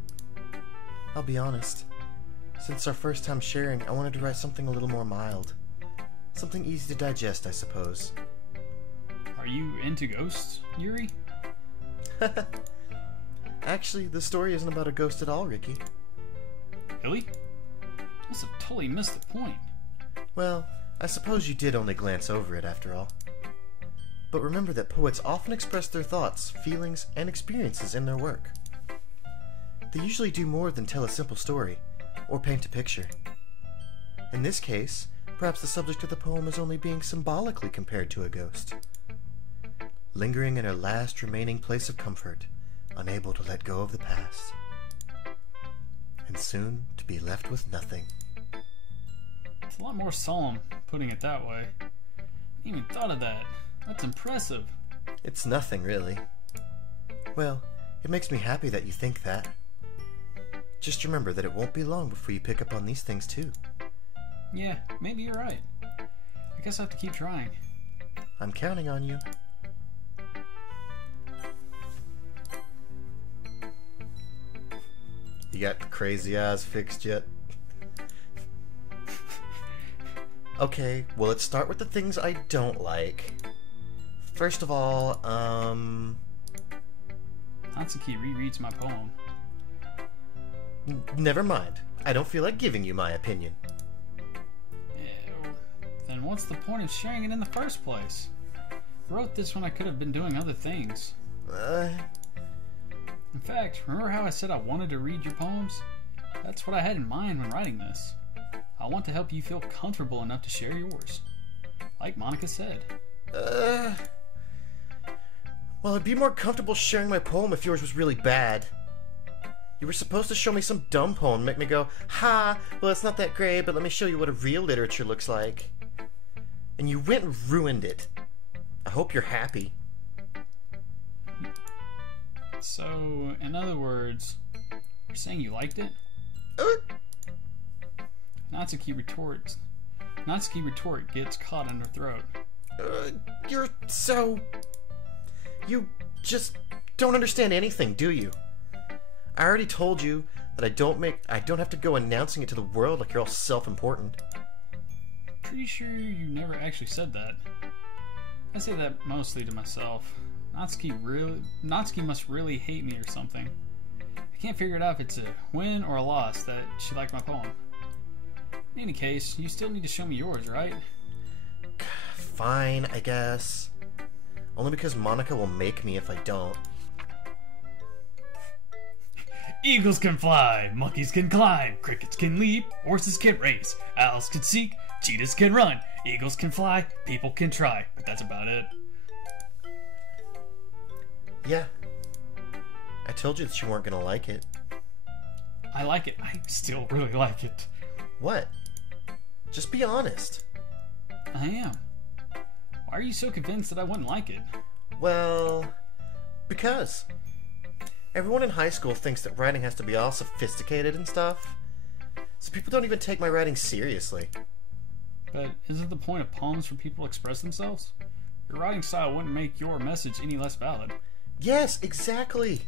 I'll be honest. Since our first time sharing, I wanted to write something a little more mild. Something easy to digest, I suppose. Are you into ghosts, Yuri? Actually, the story isn't about a ghost at all, Ricky. Really? I must have totally missed the point. Well, I suppose you did only glance over it after all. But remember that poets often express their thoughts, feelings, and experiences in their work. They usually do more than tell a simple story, or paint a picture. In this case, perhaps the subject of the poem is only being symbolically compared to a ghost. lingering in her last remaining place of comfort, unable to let go of the past, and soon to be left with nothing. It's a lot more solemn, putting it that way. I hadn't even thought of that. That's impressive. It's nothing, really. Well, it makes me happy that you think that. Just remember that it won't be long before you pick up on these things, too. Yeah, maybe you're right. I guess I have to keep trying. I'm counting on you. You got the crazy eyes fixed yet? Okay, well, let's start with the things I don't like. First of all, Natsuki rereads my poem. Never mind. I don't feel like giving you my opinion. Ew. Then what's the point of sharing it in the first place? I wrote this when I could have been doing other things. In fact, remember how I said I wanted to read your poems? That's what I had in mind when writing this. I want to help you feel comfortable enough to share yours. Like Monica said. Well, I'd be more comfortable sharing my poem if yours was really bad. You were supposed to show me some dumb poem and make me go, ha, well, it's not that great, but let me show you what a real literature looks like. And you went and ruined it. I hope you're happy. So, in other words, you're saying you liked it? Natsuki retort gets caught in her throat. You're so... You just don't understand anything, do you? I already told you that I don't have to go announcing it to the world like you're all self-important. Pretty sure you never actually said that. I say that mostly to myself. Natsuki must really hate me or something. I can't figure it out if it's a win or a loss that she liked my poem. In any case, you still need to show me yours, right? Fine, I guess. Only because Monica will make me if I don't. Eagles can fly, monkeys can climb, crickets can leap, horses can race, owls can seek, cheetahs can run, eagles can fly, people can try, but that's about it. Yeah. I told you that you weren't gonna like it. I like it. I still really like it. What? Just be honest. I am. Why are you so convinced that I wouldn't like it? Well, because everyone in high school thinks that writing has to be all sophisticated and stuff. So people don't even take my writing seriously. But isn't the point of poems for people to express themselves? Your writing style wouldn't make your message any less valid. Yes, exactly.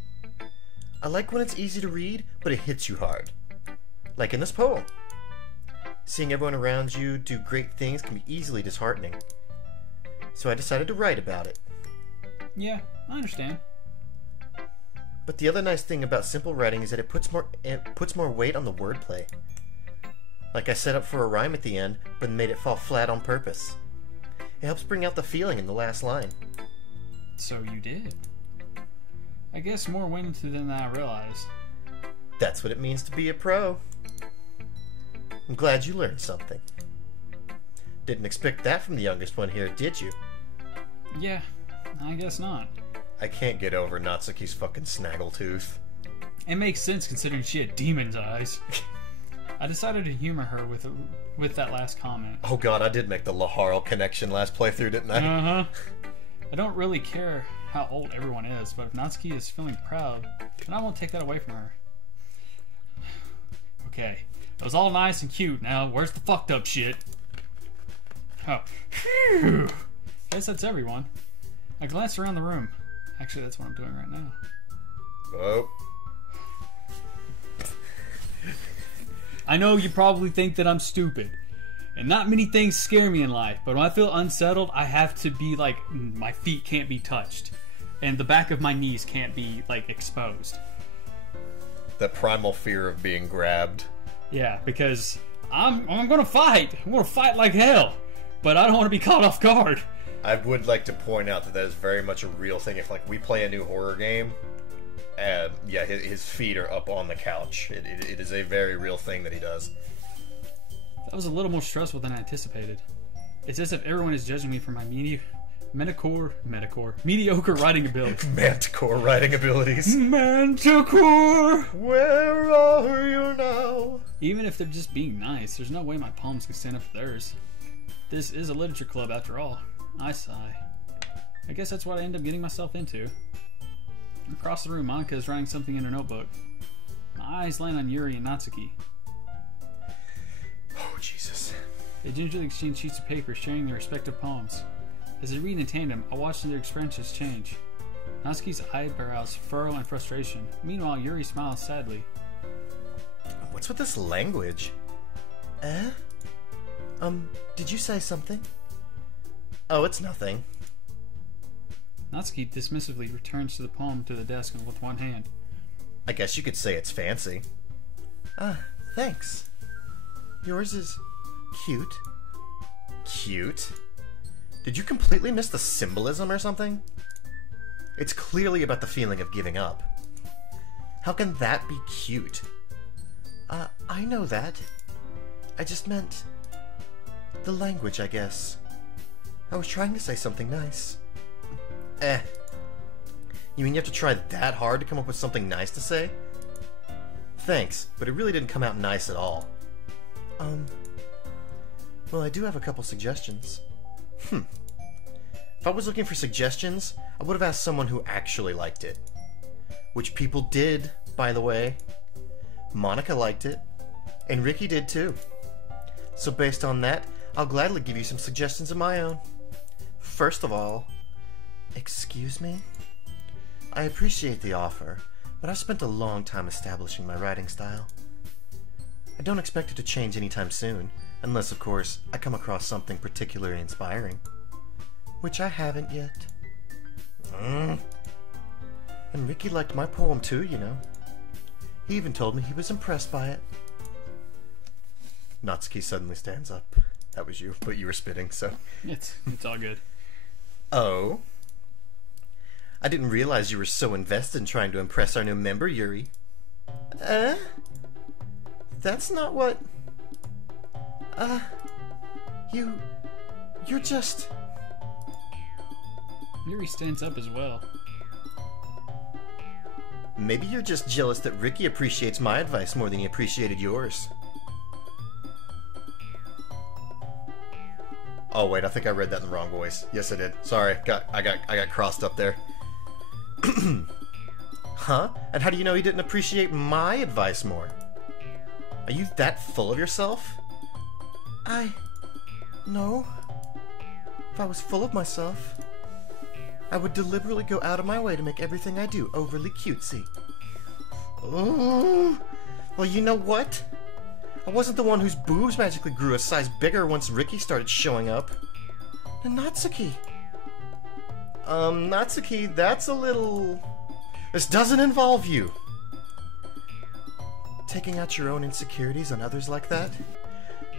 I like when it's easy to read, but it hits you hard. Like in this poem. Seeing everyone around you do great things can be easily disheartening. So I decided to write about it. Yeah, I understand. But the other nice thing about simple writing is that it puts more weight on the wordplay. Like I set up for a rhyme at the end, but made it fall flat on purpose. It helps bring out the feeling in the last line. So you did. I guess more went into than I realized. That's what it means to be a pro. I'm glad you learned something. Didn't expect that from the youngest one here, did you? Yeah, I guess not. I can't get over Natsuki's fucking snaggletooth. It makes sense considering she had demon's eyes. I decided to humor her with that last comment. Oh god, I did make the Laharl connection last playthrough, didn't I? Uh-huh. I don't really care how old everyone is, but if Natsuki is feeling proud, then I won't take that away from her. Okay, it was all nice and cute. Now, where's the fucked up shit? Oh, phew. Guess that's everyone. I glanced around the room. Actually, that's what I'm doing right now. Oh. I know you probably think that I'm stupid. And not many things scare me in life, but when I feel unsettled, I have to be like, my feet can't be touched. And the back of my knees can't be, like, exposed. That primal fear of being grabbed. Yeah, because I'm gonna fight. I'm gonna fight like hell. But I don't want to be caught off guard. I would like to point out that that is very much a real thing. If, like, we play a new horror game, and, yeah, his feet are up on the couch. It is a very real thing that he does. That was a little more stressful than I anticipated. It's as if everyone is judging me for my mediocre writing ability. Manticore writing abilities. Manticore! Where are you now? Even if they're just being nice, there's no way my poems can stand up to theirs. This is a literature club after all. I sigh. I guess that's what I end up getting myself into. Across the room, Monica is writing something in her notebook. My eyes land on Yuri and Natsuki. Oh, Jesus. They gingerly exchange sheets of paper, sharing their respective poems. As they read in tandem, I watch their expressions change. Natsuki's eyebrows furrow in frustration. Meanwhile, Yuri smiles sadly. What's with this language? Did you say something? Oh, it's nothing. Natsuki dismissively returns to the poem to the desk with one hand. I guess you could say it's fancy. Thanks. Yours is cute. Cute? Did you completely miss the symbolism or something? It's clearly about the feeling of giving up. How can that be cute? I know that. I just meant the language, I guess. I was trying to say something nice. You mean you have to try that hard to come up with something nice to say? Thanks, but it really didn't come out nice at all. Well, I do have a couple suggestions. If I was looking for suggestions, I would have asked someone who actually liked it. Which people did, by the way. Monica liked it, and Ricky did too. So based on that, I'll gladly give you some suggestions of my own. First of all, excuse me? I appreciate the offer, but I've spent a long time establishing my writing style. I don't expect it to change anytime soon, unless, of course, I come across something particularly inspiring. Which I haven't yet. And Ricky liked my poem too, you know. He even told me he was impressed by it. Natsuki suddenly stands up. That was you, but you were spitting, so... It's all good. Oh? I didn't realize you were so invested in trying to impress our new member, Yuri. That's not what... You're just... Yuri stands up as well. Maybe you're just jealous that Ricky appreciates my advice more than he appreciated yours. Oh wait, I think I read that in the wrong voice. Yes, I did. Sorry, I got crossed up there. Huh? And how do you know he didn't appreciate my advice more? Are you that full of yourself? No. If I was full of myself, I would deliberately go out of my way to make everything I do overly cutesy. Oh, well, you know what? I wasn't the one whose boobs magically grew a size bigger once Ricky started showing up. And Natsuki. Natsuki, that's a little... This doesn't involve you. Taking out your own insecurities on others like that?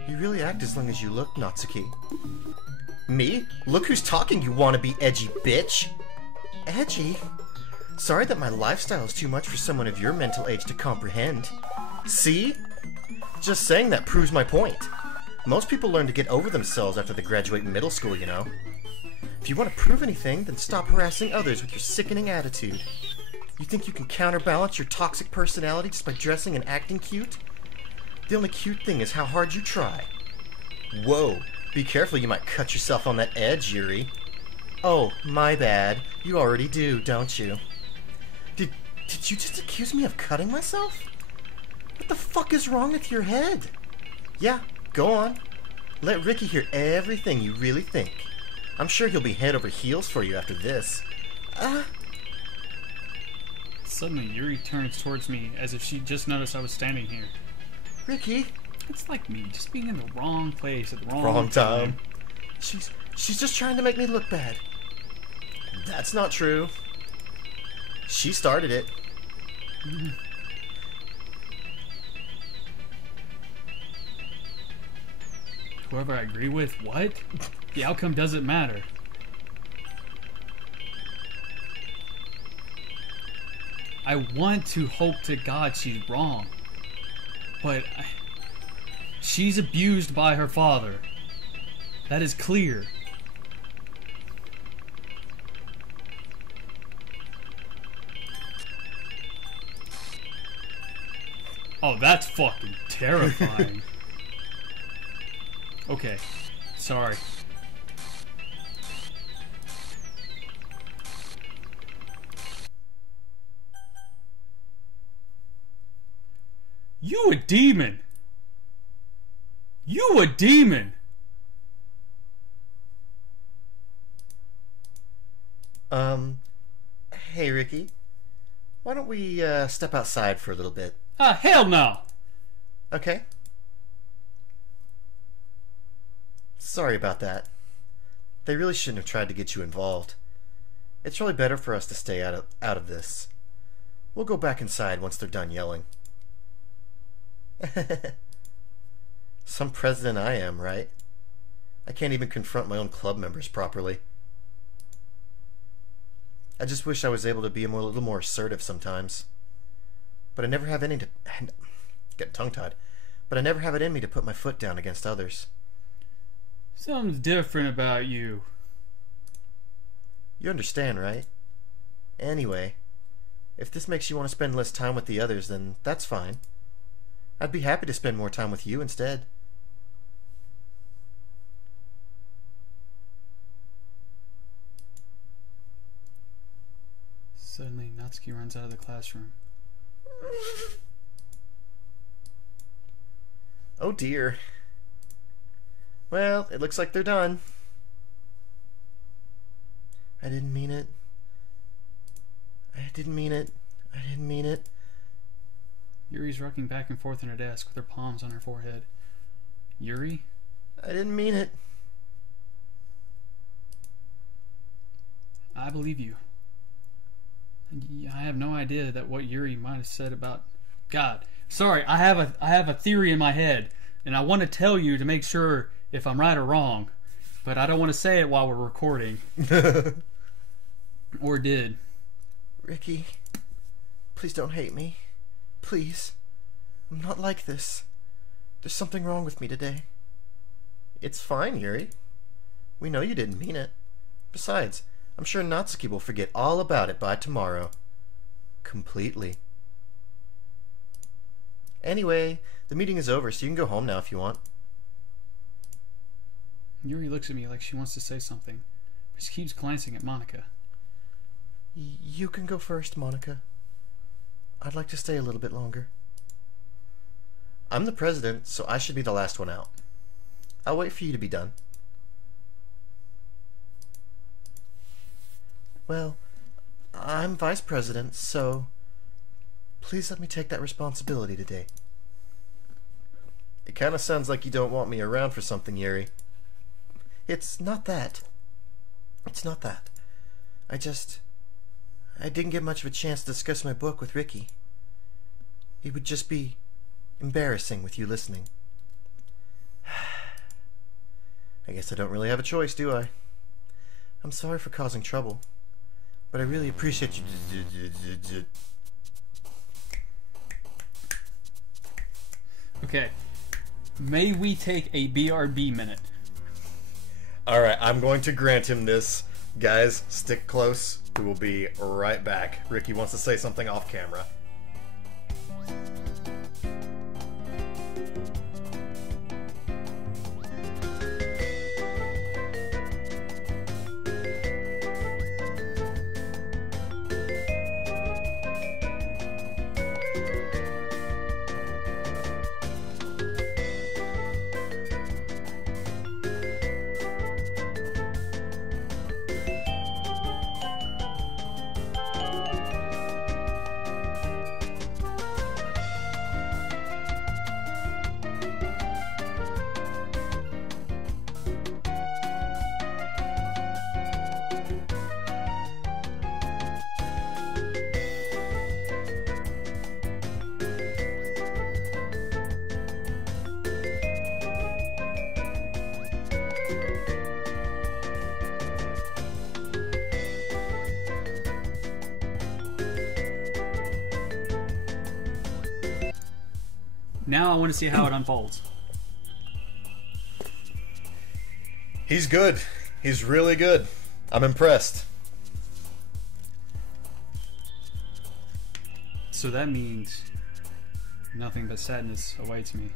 You really act as long as you look, Natsuki. Me? Look who's talking, you wannabe edgy bitch! Edgy? Sorry that my lifestyle is too much for someone of your mental age to comprehend. See? Just saying that proves my point. Most people learn to get over themselves after they graduate middle school, you know. If you want to prove anything, then stop harassing others with your sickening attitude. You think you can counterbalance your toxic personality just by dressing and acting cute? The only cute thing is how hard you try. Whoa, be careful, you might cut yourself on that edge, Yuri. Oh, my bad. You already do, don't you? Did you just accuse me of cutting myself? What the fuck is wrong with your head? Yeah, go on. Let Ricky hear everything you really think. I'm sure he'll be head over heels for you after this. Suddenly, Yuri turns towards me as if she just noticed I was standing here. Ricky? It's like me, just being in the wrong place at the wrong time. She's just trying to make me look bad. That's not true. She started it. Whoever I agree with, what? The outcome doesn't matter. I want to hope to God she's wrong. But she's abused by her father. That is clear. Oh, that's fucking terrifying. Okay. Sorry. You a demon! You a demon! Hey Ricky. Why don't we step outside for a little bit? Hell no! Okay. Sorry about that. They really shouldn't have tried to get you involved. It's really better for us to stay out of this. We'll go back inside once they're done yelling. Some president I am, right? I can't even confront my own club members properly. I just wish I was able to be a little more assertive sometimes. But I never have any to... Getting tongue-tied. But I never have it in me to put my foot down against others. Something's different about you. You understand, right? Anyway, if this makes you want to spend less time with the others, then that's fine. I'd be happy to spend more time with you instead. Suddenly, Natsuki runs out of the classroom. Oh dear. Well, it looks like they're done. I didn't mean it. I didn't mean it. I didn't mean it. Yuri's rocking back and forth on her desk with her palms on her forehead. Yuri? I didn't mean it. I believe you. I have no idea that what Yuri might have said about God. Sorry, I have a theory in my head, and I want to tell you to make sure if I'm right or wrong, but I don't want to say it while we're recording. Or did. Ricky, please don't hate me. Please. I'm not like this. There's something wrong with me today. It's fine, Yuri. We know you didn't mean it. Besides, I'm sure Natsuki will forget all about it by tomorrow. Completely. Anyway, the meeting is over, so you can go home now if you want. Yuri looks at me like she wants to say something, but she keeps glancing at Monica. You can go first, Monica. I'd like to stay a little bit longer. I'm the president, so I should be the last one out. I'll wait for you to be done. Well, I'm vice president, so please let me take that responsibility today. It kind of sounds like you don't want me around for something, Yuri. It's not that. It's not that. I didn't get much of a chance to discuss my book with Ricky. It would just be embarrassing with you listening. I guess I don't really have a choice, do I? I'm sorry for causing trouble, but I really appreciate you. Okay. May we take a BRB minute? Alright, I'm going to grant him this. Guys, stick close. We will be right back. Ricky wants to say something off camera. Now I want to see how it unfolds. He's good. He's really good. I'm impressed. So that means Nothing but sadness awaits me.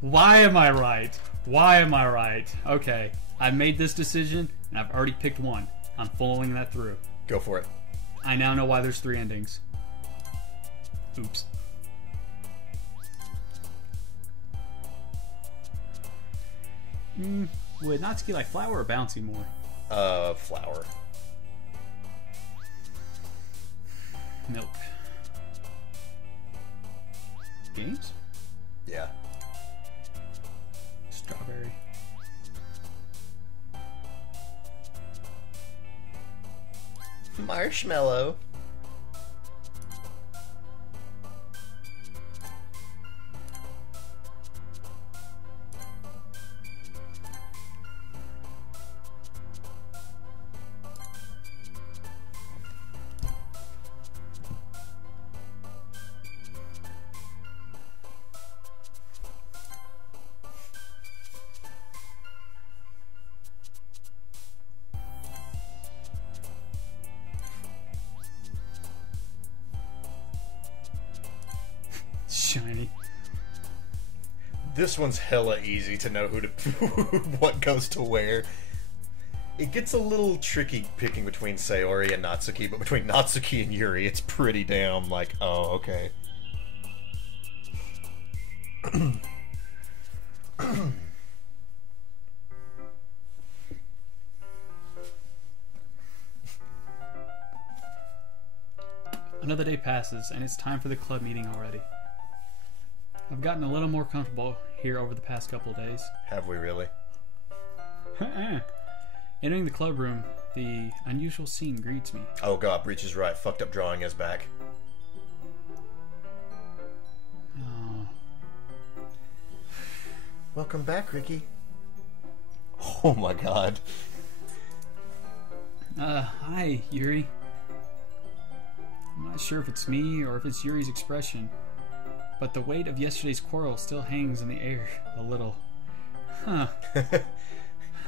Why am I right? Why am I right? Okay, I made this decision, and I've already picked one. I'm following that through. Go for it. I now know why there's 3 endings. Oops. Would Natsuki like flower or bouncy more? Flower. Milk. Games? Yeah. Strawberry. Marshmallow. Shiny. This one's hella easy to know who to what goes to where. It gets a little tricky picking between Sayori and Natsuki, but between Natsuki and Yuri, it's pretty damn like, oh, okay. Another day passes, and it's time for the club meeting already. I've gotten a little more comfortable here over the past couple of days. Have we really? Entering the club room, the unusual scene greets me. Oh god, Breach is right. Fucked up drawing is back. Oh. Welcome back, Ricky. Oh my god. Hi, Yuri. I'm not sure if it's me or if it's Yuri's expression, but the weight of yesterday's quarrel still hangs in the air a little. Huh.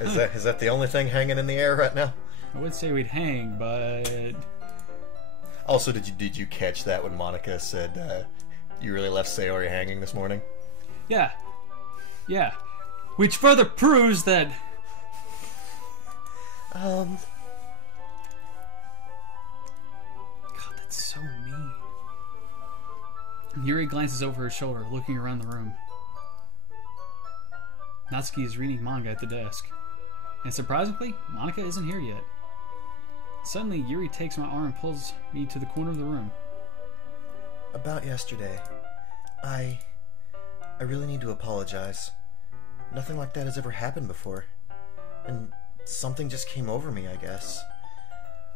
Is that the only thing hanging in the air right now? I would say we'd hang, but... Also, did you catch that when Monica said you really left Sayori hanging this morning? Yeah. Yeah. Which further proves that... God, that's so mean. Yuri glances over her shoulder, looking around the room. Natsuki is reading manga at the desk. And surprisingly, Monica isn't here yet. Suddenly, Yuri takes my arm and pulls me to the corner of the room. About yesterday, I really need to apologize. Nothing like that has ever happened before. And something just came over me, I guess.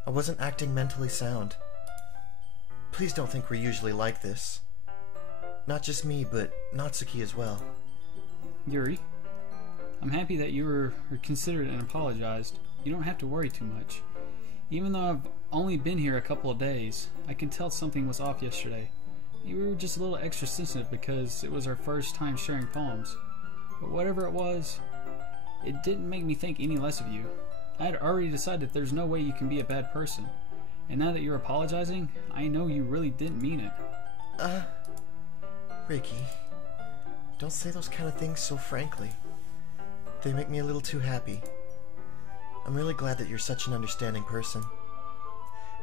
I wasn't acting mentally sound. Please don't think we're usually like this. Not just me, but Natsuki as well. Yuri, I'm happy that you were considerate and apologized. You don't have to worry too much. Even though I've only been here a couple of days, I can tell something was off yesterday. You were just a little extra sensitive because it was our first time sharing poems. But whatever it was, it didn't make me think any less of you. I had already decided that there's no way you can be a bad person. And now that you're apologizing, I know you really didn't mean it. Ricky, don't say those kind of things so frankly. They make me a little too happy. I'm really glad that you're such an understanding person.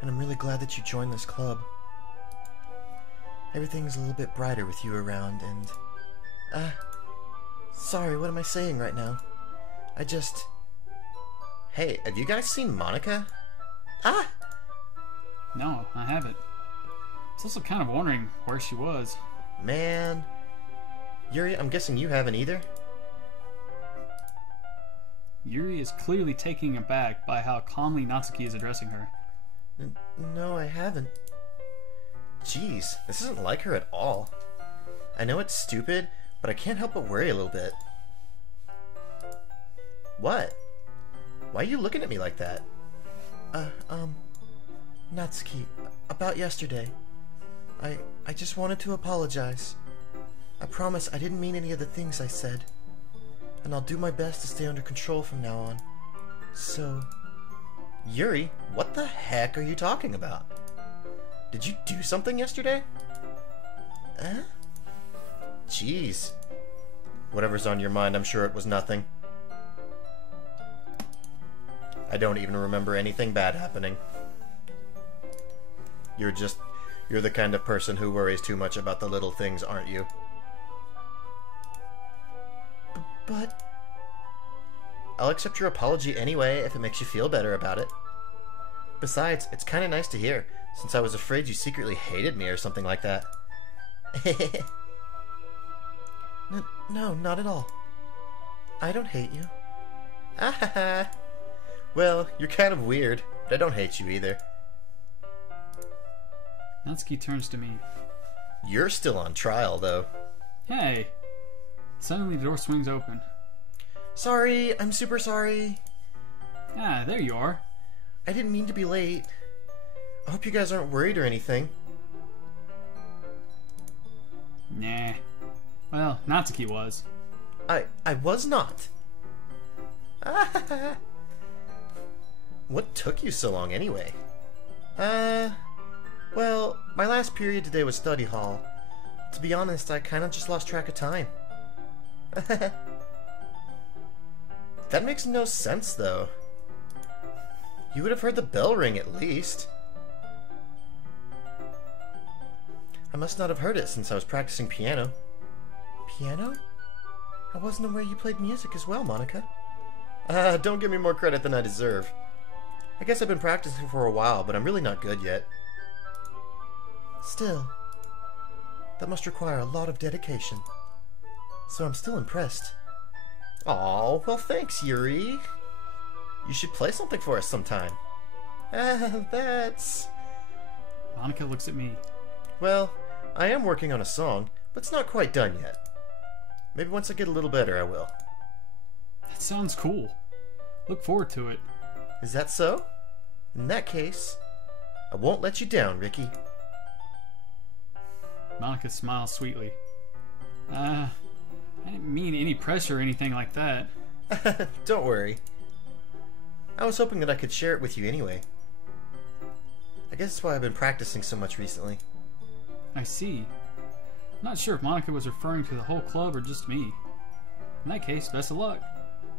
And I'm really glad that you joined this club. Everything's a little bit brighter with you around and... sorry, what am I saying right now? Hey, have you guys seen Monica? No, I haven't. I was also kind of wondering where she was. Man. Yuri, I'm guessing you haven't either? Yuri is clearly taken aback by how calmly Natsuki is addressing her. No, I haven't. Jeez, this isn't like her at all. I know it's stupid, but I can't help but worry a little bit. What? Why are you looking at me like that? Natsuki, about yesterday. I just wanted to apologize. I promise I didn't mean any of the things I said. And I'll do my best to stay under control from now on. So... Yuri, what the heck are you talking about? Did you do something yesterday? Jeez. Whatever's on your mind, I'm sure it was nothing. I don't even remember anything bad happening. You're the kind of person who worries too much about the little things, aren't you? But... I'll accept your apology anyway if it makes you feel better about it. Besides, it's kind of nice to hear, since I was afraid you secretly hated me or something like that. No, not at all. I don't hate you. Ah, well, you're kind of weird, but I don't hate you either. Natsuki turns to me. You're still on trial, though. Hey! Suddenly the door swings open. Sorry, I'm super sorry. Ah, there you are. I didn't mean to be late. I hope you guys aren't worried or anything. Nah. Well, Natsuki was. I was not. What took you so long anyway? Well, my last period today was study hall. To be honest, I kind of just lost track of time. That makes no sense, though. You would have heard the bell ring at least. I must not have heard it since I was practicing piano. Piano? I wasn't aware you played music as well, Monica. Don't give me more credit than I deserve. I guess I've been practicing for a while, but I'm really not good yet. Still, that must require a lot of dedication. So I'm still impressed. Aw, well thanks, Yuri. You should play something for us sometime. That's... Monica looks at me. Well, I am working on a song, but it's not quite done yet. Maybe once I get a little better, I will. That sounds cool. Look forward to it. Is that so? In that case, I won't let you down, Ricky. Monica smiles sweetly. I didn't mean any pressure or anything like that. Don't worry. I was hoping that I could share it with you anyway. I guess that's why I've been practicing so much recently. I see. Not sure if Monica was referring to the whole club or just me. In that case, best of luck.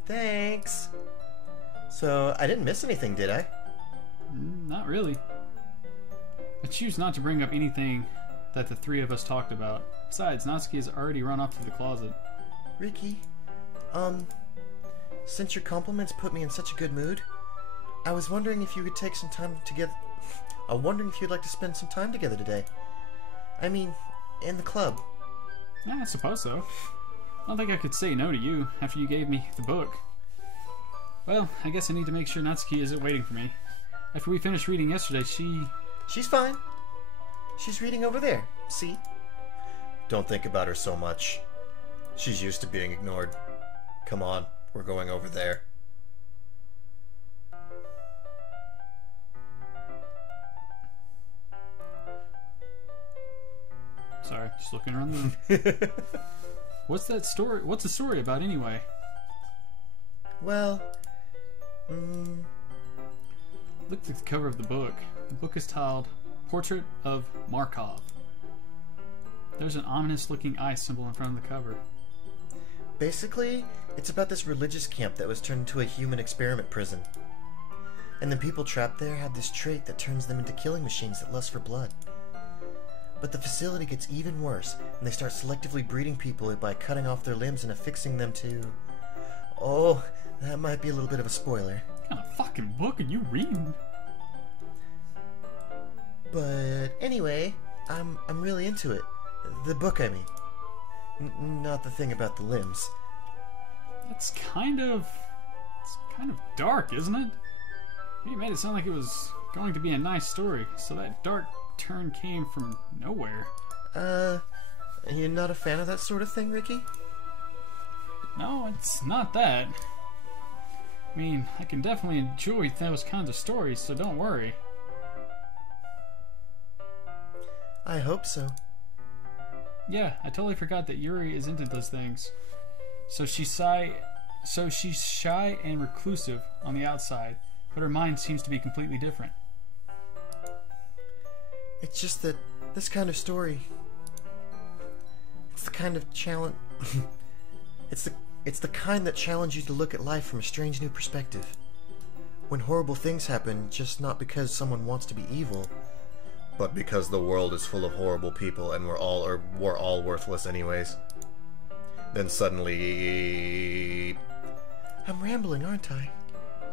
Thanks. So, I didn't miss anything, did I? Not really. I choose not to bring up anything that the three of us talked about. Besides, Natsuki has already run off to the closet. Ricky, since your compliments put me in such a good mood, I was wondering if you could take some time together. I'm wondering if you'd like to spend some time together today. I mean, in the club. Yeah, I suppose so. I don't think I could say no to you after you gave me the book. Well, I guess I need to make sure Natsuki isn't waiting for me. After we finished reading yesterday, She's fine. She's reading over there. See? Don't think about her so much. She's used to being ignored. Come on, we're going over there. Sorry, just looking around the room. What's that story? What's the story about anyway? Well, Look at the cover of the book. The book is titled Portrait of Markov. There's an ominous-looking eye symbol in front of the cover. basically, it's about this religious camp that was turned into a human experiment prison. And the people trapped there have this trait that turns them into killing machines that lust for blood. But the facility gets even worse, and they start selectively breeding people by cutting off their limbs and affixing them to... Oh, that might be a little bit of a spoiler. What kind of fucking book are you reading? But anyway, I'm really into it. The book, I mean. Not the thing about the limbs. It's kind of dark, isn't it? You made it sound like it was going to be a nice story, so that dark turn came from nowhere. You're not a fan of that sort of thing, Ricky? No, it's not that. I mean, I can definitely enjoy those kinds of stories, so don't worry. I hope so. Yeah, I totally forgot that Yuri is into those things. So she's shy and reclusive on the outside, but her mind seems to be completely different. It's just that this kind of story... It's the kind of challenge... It's the kind that challenges you to look at life from a strange new perspective. When horrible things happen, just not because someone wants to be evil, but because the world is full of horrible people and we're all worthless anyways. Then suddenly... I'm rambling, aren't I?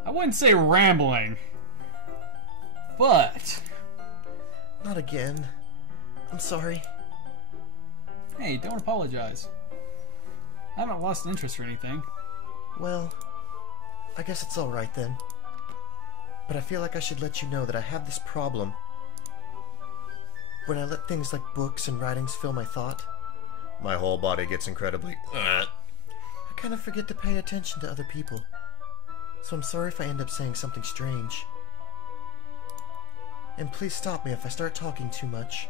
I wouldn't say rambling, but... Not again. I'm sorry. Hey, don't apologize. I haven't lost interest or anything. Well, I guess it's alright then. But I feel like I should let you know that I have this problem. When I let things like books and writings fill my thought, my whole body gets incredibly... I kind of forget to pay attention to other people. So I'm sorry if I end up saying something strange. And please stop me if I start talking too much.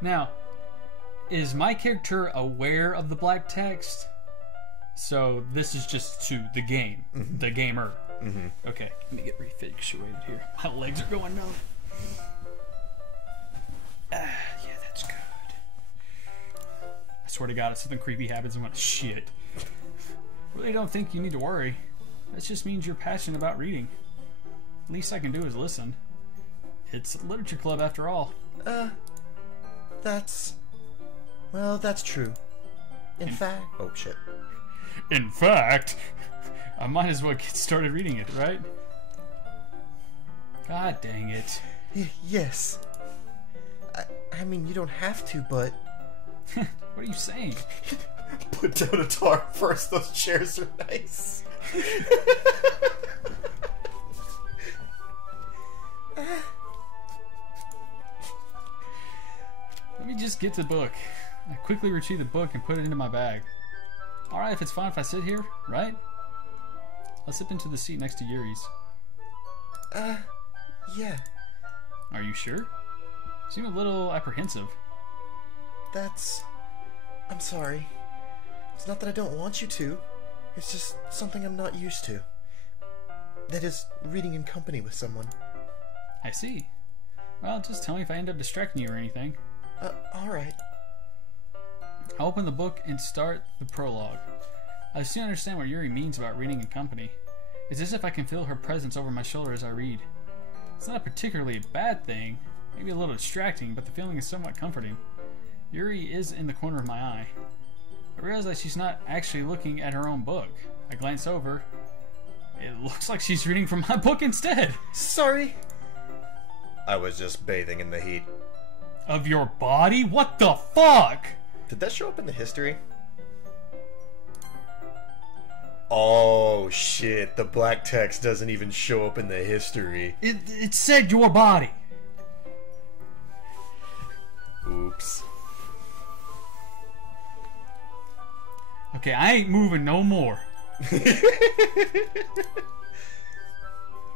Now, is my character aware of the black text? So this is just to the game, the gamer. Okay, let me get refixated here. My legs are going numb. Yeah, that's good. I swear to God, if something creepy happens, I'm gonna shit. Really don't think you need to worry. That just means you're passionate about reading. Least I can do is listen. It's a literature club after all. That's true. In fact... Oh, shit. In fact, I might as well get started reading it, right? God dang it. Yes. I mean, you don't have to, but... What are you saying? Put down a tarp first, those chairs are nice. Let me just get to the book. I quickly retrieve the book and put it into my bag. Alright, if it's fine if I sit here, right? I'll slip into the seat next to Yuri's. Yeah. Are you sure? You seem a little apprehensive. I'm sorry. It's not that I don't want you to. It's just something I'm not used to. That is, reading in company with someone. I see. Well, just tell me if I end up distracting you or anything. Alright. I open the book and start the prologue. I soon understand what Yuri means about reading in company. It's as if I can feel her presence over my shoulder as I read. It's not a particularly bad thing, maybe a little distracting, but the feeling is somewhat comforting. Yuri is in the corner of my eye. I realize that she's not actually looking at her own book. I glance over. It looks like she's reading from my book instead. Sorry. I was just bathing in the heat. Of your body? What the fuck? Did that show up in the history? Oh shit, the black text doesn't even show up in the history. It said your body. Oops. Okay, I ain't moving no more.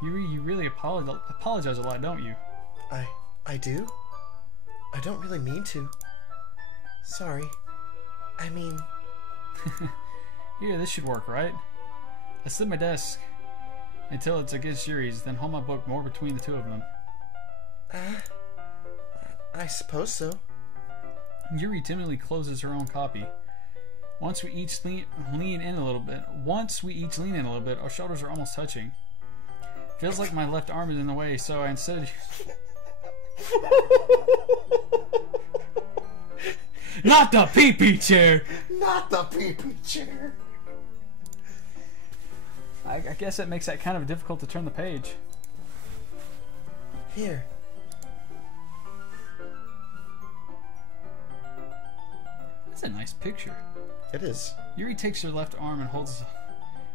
You really apologize a lot, don't you? I do? I don't really mean to. Sorry. I mean... Yeah, this should work, right? I sit at my desk until it's against Yuri's, then hold my book more between the two of them. I suppose so. Yuri timidly closes her own copy. Once we each lean in a little bit, our shoulders are almost touching. Feels like my left arm is in the way, so I instead... Not the pee-pee chair! Not the pee-pee chair! I guess that makes that kind of difficult to turn the page. Here. That's a nice picture. It is. Yuri takes her left arm and holds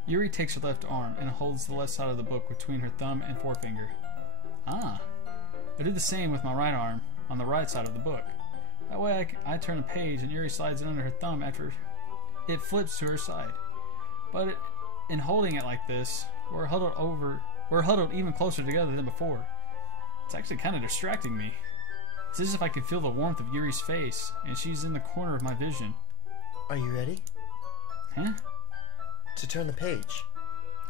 the left side of the book between her thumb and forefinger. Ah. I do the same with my right arm on the right side of the book. That way I turn a page and Yuri slides it under her thumb after it flips to her side. But in holding it like this, we're huddled even closer together than before. It's actually kind of distracting me. It's as if I can feel the warmth of Yuri's face, and she's in the corner of my vision. Are you ready? Huh? To turn the page.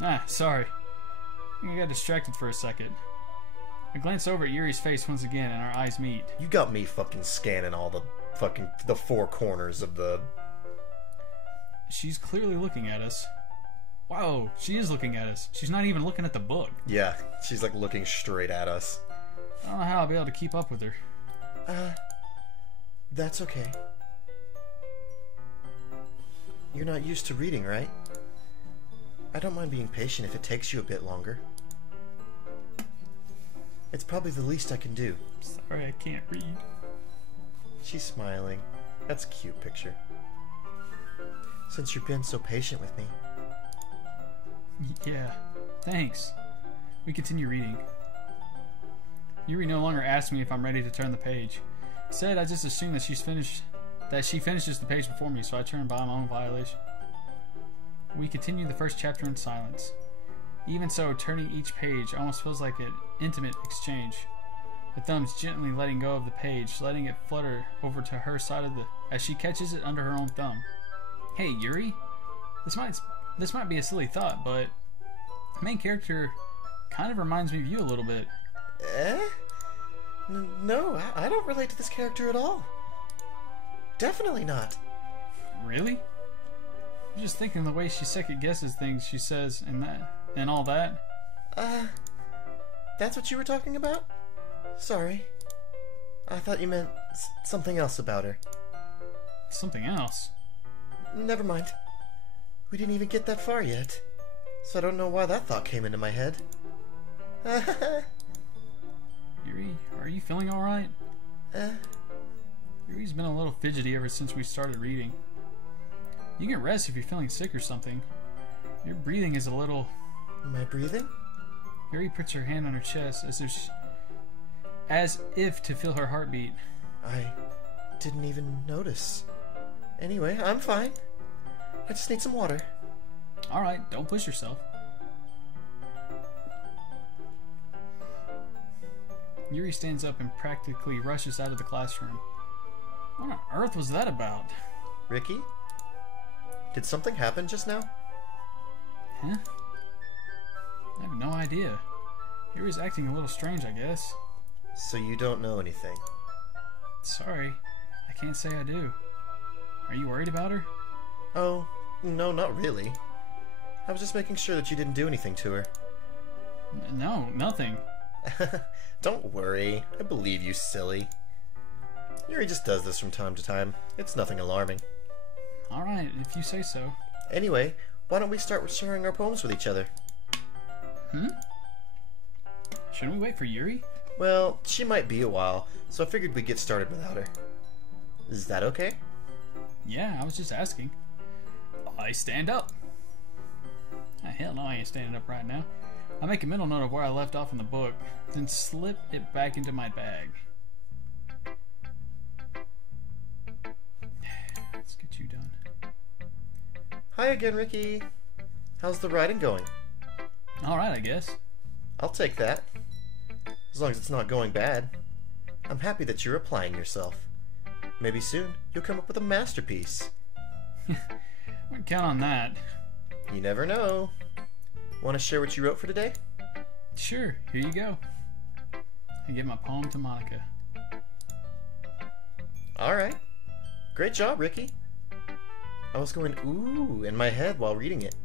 Ah, sorry. I think I got distracted for a second. I glance over at Yuri's face once again, and our eyes meet. You got me fucking scanning all the four corners of the... She's clearly looking at us. Wow, she is looking at us. She's not even looking at the book. Yeah, she's like looking straight at us. I don't know how I'll be able to keep up with her. That's okay. You're not used to reading, right? I don't mind being patient if it takes you a bit longer. It's probably the least I can do. Sorry, I can't read. She's smiling. That's a cute picture. Since you've been so patient with me. Yeah, thanks. We continue reading. Yuri no longer asks me if I'm ready to turn the page. Instead, I just assume that she finishes the page before me, so I turn by my own violation. We continue the first chapter in silence. Even so, turning each page almost feels like an intimate exchange. The thumb's gently letting go of the page, letting it flutter over to her side of as she catches it under her own thumb. Hey, Yuri? This might be a silly thought, but the main character kind of reminds me of you a little bit. No, I don't relate to this character at all. Definitely not. Really? I'm just thinking the way she second guesses things she says and all that. That's what you were talking about? Sorry. I thought you meant something else about her. Something else? Never mind. We didn't even get that far yet. So I don't know why that thought came into my head. Yuri, are you feeling alright? Yuri's been a little fidgety ever since we started reading. You can rest if you're feeling sick or something. Your breathing is a little... Am I breathing? Yuri puts her hand on her chest as if to feel her heartbeat. I didn't even notice. Anyway, I'm fine. I just need some water. Alright, don't push yourself. Yuri stands up and practically rushes out of the classroom. What on earth was that about? Ricky? Did something happen just now? Huh? I have no idea. Yuri's acting a little strange, I guess. So you don't know anything? Sorry, I can't say I do. Are you worried about her? Oh, no, not really. I was just making sure that you didn't do anything to her. No, nothing. Don't worry. I believe you, silly. Yuri just does this from time to time. It's nothing alarming. Alright, if you say so. Anyway, why don't we start with sharing our poems with each other? Shouldn't we wait for Yuri? Well, she might be a while, so I figured we'd get started without her. Is that okay? Yeah, I was just asking. I stand up. Hell no, I ain't standing up right now. I make a mental note of where I left off in the book, then slip it back into my bag. Let's get you done. Hi again, Ricky. How's the writing going? Alright, I guess. I'll take that. As long as it's not going bad. I'm happy that you're applying yourself. Maybe soon you'll come up with a masterpiece. Wouldn't count on that. You never know. Want to share what you wrote for today? Sure, here you go. I give my poem to Monica. Alright. Great job, Ricky. I was going ooh in my head while reading it.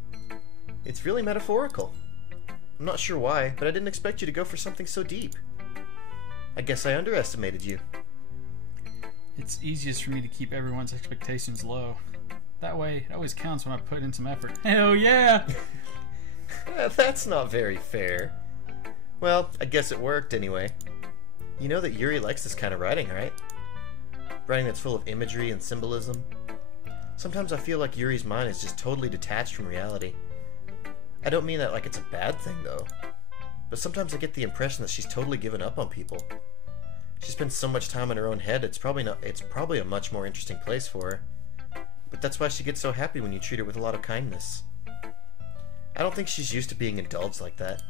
It's really metaphorical. I'm not sure why, but I didn't expect you to go for something so deep. I guess I underestimated you. It's easiest for me to keep everyone's expectations low. That way, it always counts when I put in some effort. Hell yeah! That's not very fair. Well, I guess it worked anyway. You know that Yuri likes this kind of writing, right? Writing that's full of imagery and symbolism. Sometimes I feel like Yuri's mind is just totally detached from reality. I don't mean that like it's a bad thing, though. But sometimes I get the impression that she's totally given up on people. She spends so much time in her own head, it's probably a much more interesting place for her. But that's why she gets so happy when you treat her with a lot of kindness. I don't think she's used to being indulged like that.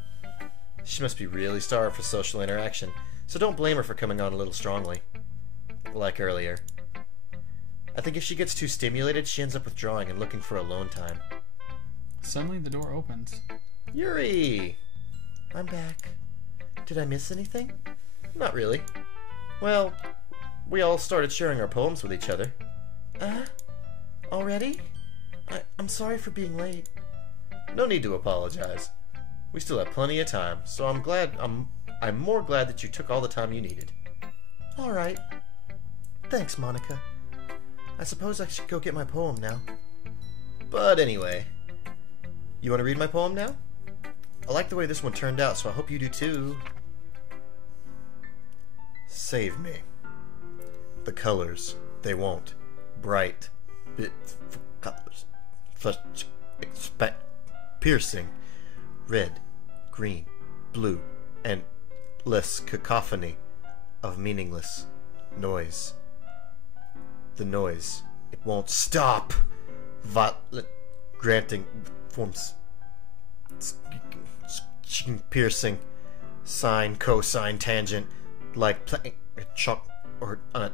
She must be really starved for social interaction, so don't blame her for coming on a little strongly. Like earlier. I think if she gets too stimulated, she ends up withdrawing and looking for alone time. Suddenly the door opens. Yuri! I'm back. Did I miss anything? Not really. Well, we all started sharing our poems with each other. Already? I'm sorry for being late. No need to apologize. We still have plenty of time, so I'm more glad that you took all the time you needed. Alright. Thanks, Monica. I suppose I should go get my poem now. But anyway, you want to read my poem now? I like the way this one turned out, so I hope you do too. Save me. The colors, they won't. Bright bit colors. Piercing. Red, green, blue, and less cacophony of meaningless noise. The noise, it won't stop. Violet granting forms. Piercing. Sine, cosine, tangent. Like playing a chalk or on a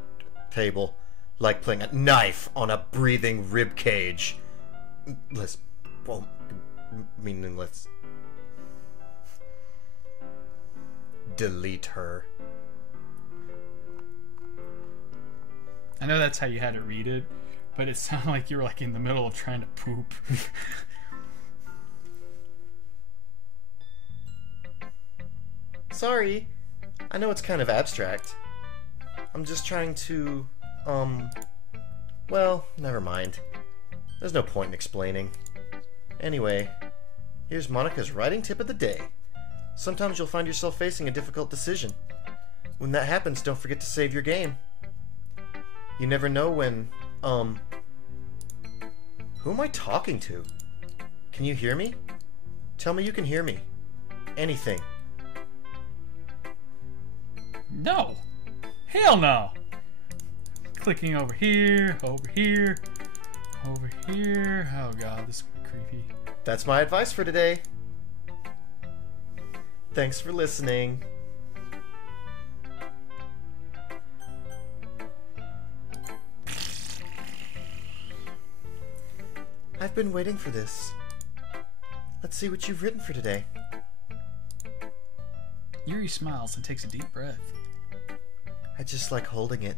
table. Like playing a knife on a breathing rib cage. Less, well, meaningless. Delete her. I know that's how you had to read it, but it sounded like you were like in the middle of trying to poop. Sorry. I know it's kind of abstract. I'm just trying to, well, never mind. There's no point in explaining. Anyway, here's Monica's writing tip of the day. Sometimes you'll find yourself facing a difficult decision. When that happens, don't forget to save your game. You never know when, who am I talking to? Can you hear me? Tell me you can hear me. Anything. No! Hell no! Clicking over here, over here, over here. Oh god, this is creepy. That's my advice for today. Thanks for listening. I've been waiting for this. Let's see what you've written for today. Yuri smiles and takes a deep breath. I just like holding it.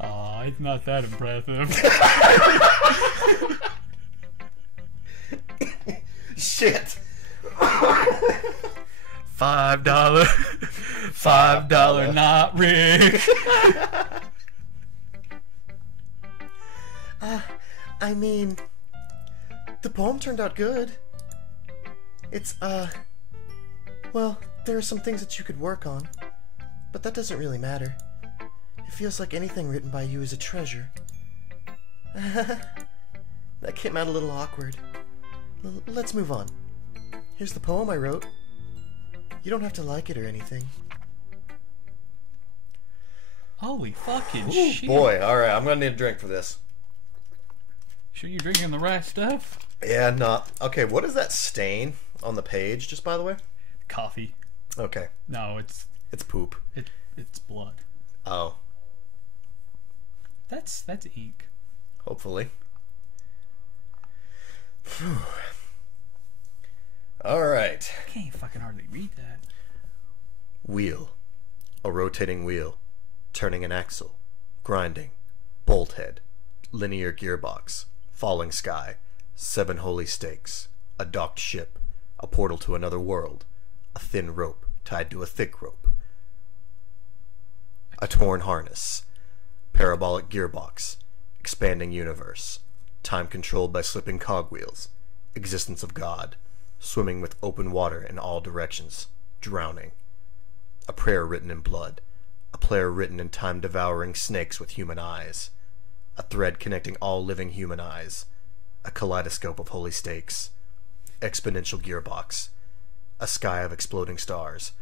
Aw, it's not that impressive. Shit. $5 not Rick. I mean, the poem turned out good. It's, well, there are some things that you could work on, but that doesn't really matter. It feels like anything written by you is a treasure. That came out a little awkward. Let's move on. Here's the poem I wrote. You don't have to like it or anything. Holy fucking Ooh, shit. boy, alright, I'm gonna need a drink for this. Sure you're drinking the right stuff? Yeah, no. Okay, what is that stain on the page, just by the way? Coffee. Okay. No, it's poop. It's blood. Oh. That's ink. Hopefully. Alright. I can't fucking hardly read that. Wheel. A rotating wheel. Turning an axle. Grinding. Bolt head. Linear gearbox. Falling sky. 7 holy stakes. A docked ship. A portal to another world. A thin rope tied to a thick rope. A torn harness. Parabolic gearbox. Expanding universe. Time controlled by slipping cogwheels. Existence of God. Swimming with open water in all directions. Drowning. A prayer written in blood. A prayer written in time-devouring snakes with human eyes. A thread connecting all living human eyes. A kaleidoscope of holy stakes. Exponential gearbox. A sky of exploding stars.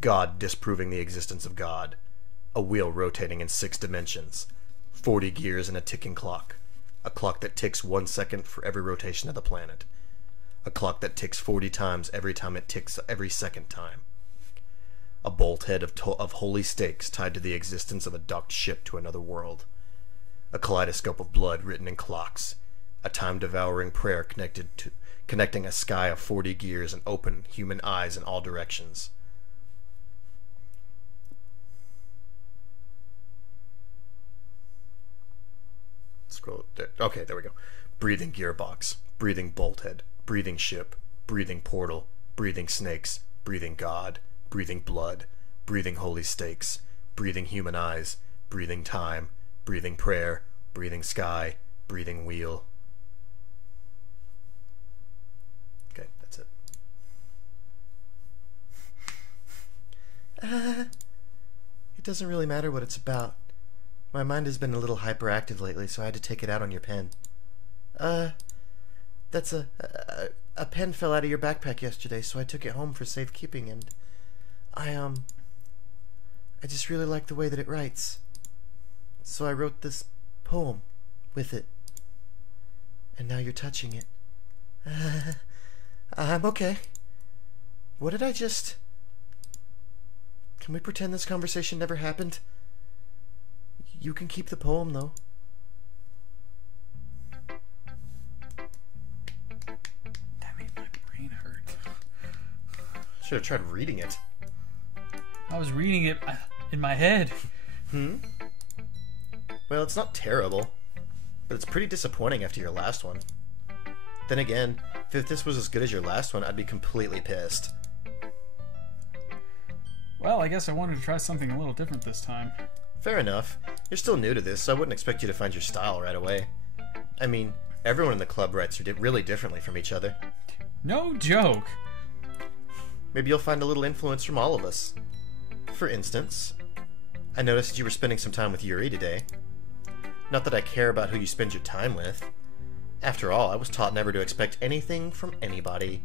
God disproving the existence of God. A wheel rotating in 6 dimensions. 40 gears and a ticking clock. A clock that ticks 1 second for every rotation of the planet. A clock that ticks 40 times every time it ticks every second time. A bolt head of holy stakes tied to the existence of a docked ship to another world. a kaleidoscope of blood written in clocks, a time-devouring prayer connecting a sky of 40 gears and open human eyes in all directions. Scroll there. Okay, there we go. Breathing gearbox, breathing bolthead, breathing ship, breathing portal, breathing snakes, breathing God, breathing blood, breathing holy stakes, breathing human eyes, breathing time, breathing prayer, breathing sky, breathing wheel. Okay, that's it. It doesn't really matter what it's about. My mind has been a little hyperactive lately, so I had to take it out on your pen. That's a pen fell out of your backpack yesterday, so I took it home for safekeeping, and I just really like the way that it writes. So I wrote this poem with it. And now you're touching it. I'm okay. What did I just... Can we pretend this conversation never happened? You can keep the poem, though. That made my brain hurt. Should have tried reading it. I was reading it in my head. Well, it's not terrible, but it's pretty disappointing after your last one. Then again, if this was as good as your last one, I'd be completely pissed. Well, I guess I wanted to try something a little different this time. Fair enough. You're still new to this, so I wouldn't expect you to find your style right away. I mean, everyone in the club writes really differently from each other. No joke! Maybe you'll find a little influence from all of us. For instance, I noticed you were spending some time with Yuri today. Not that I care about who you spend your time with. After all, I was taught never to expect anything from anybody.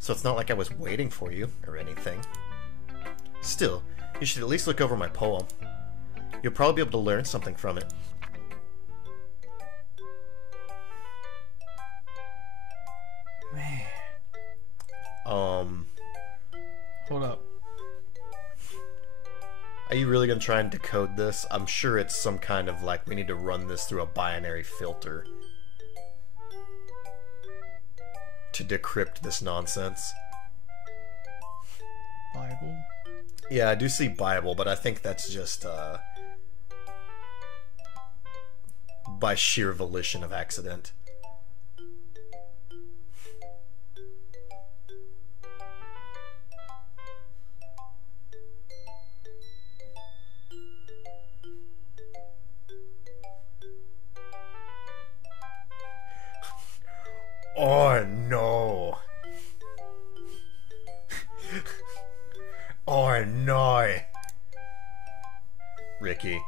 So it's not like I was waiting for you, or anything. Still, you should at least look over my poem. You'll probably be able to learn something from it. Man. Hold up. Are you really going to try and decode this? I'm sure it's some kind of like, we need to run this through a binary filter to decrypt this nonsense. Bible? Yeah, I do see Bible, but I think that's just by sheer volition of accident. Oh no. Oh no. Ricky,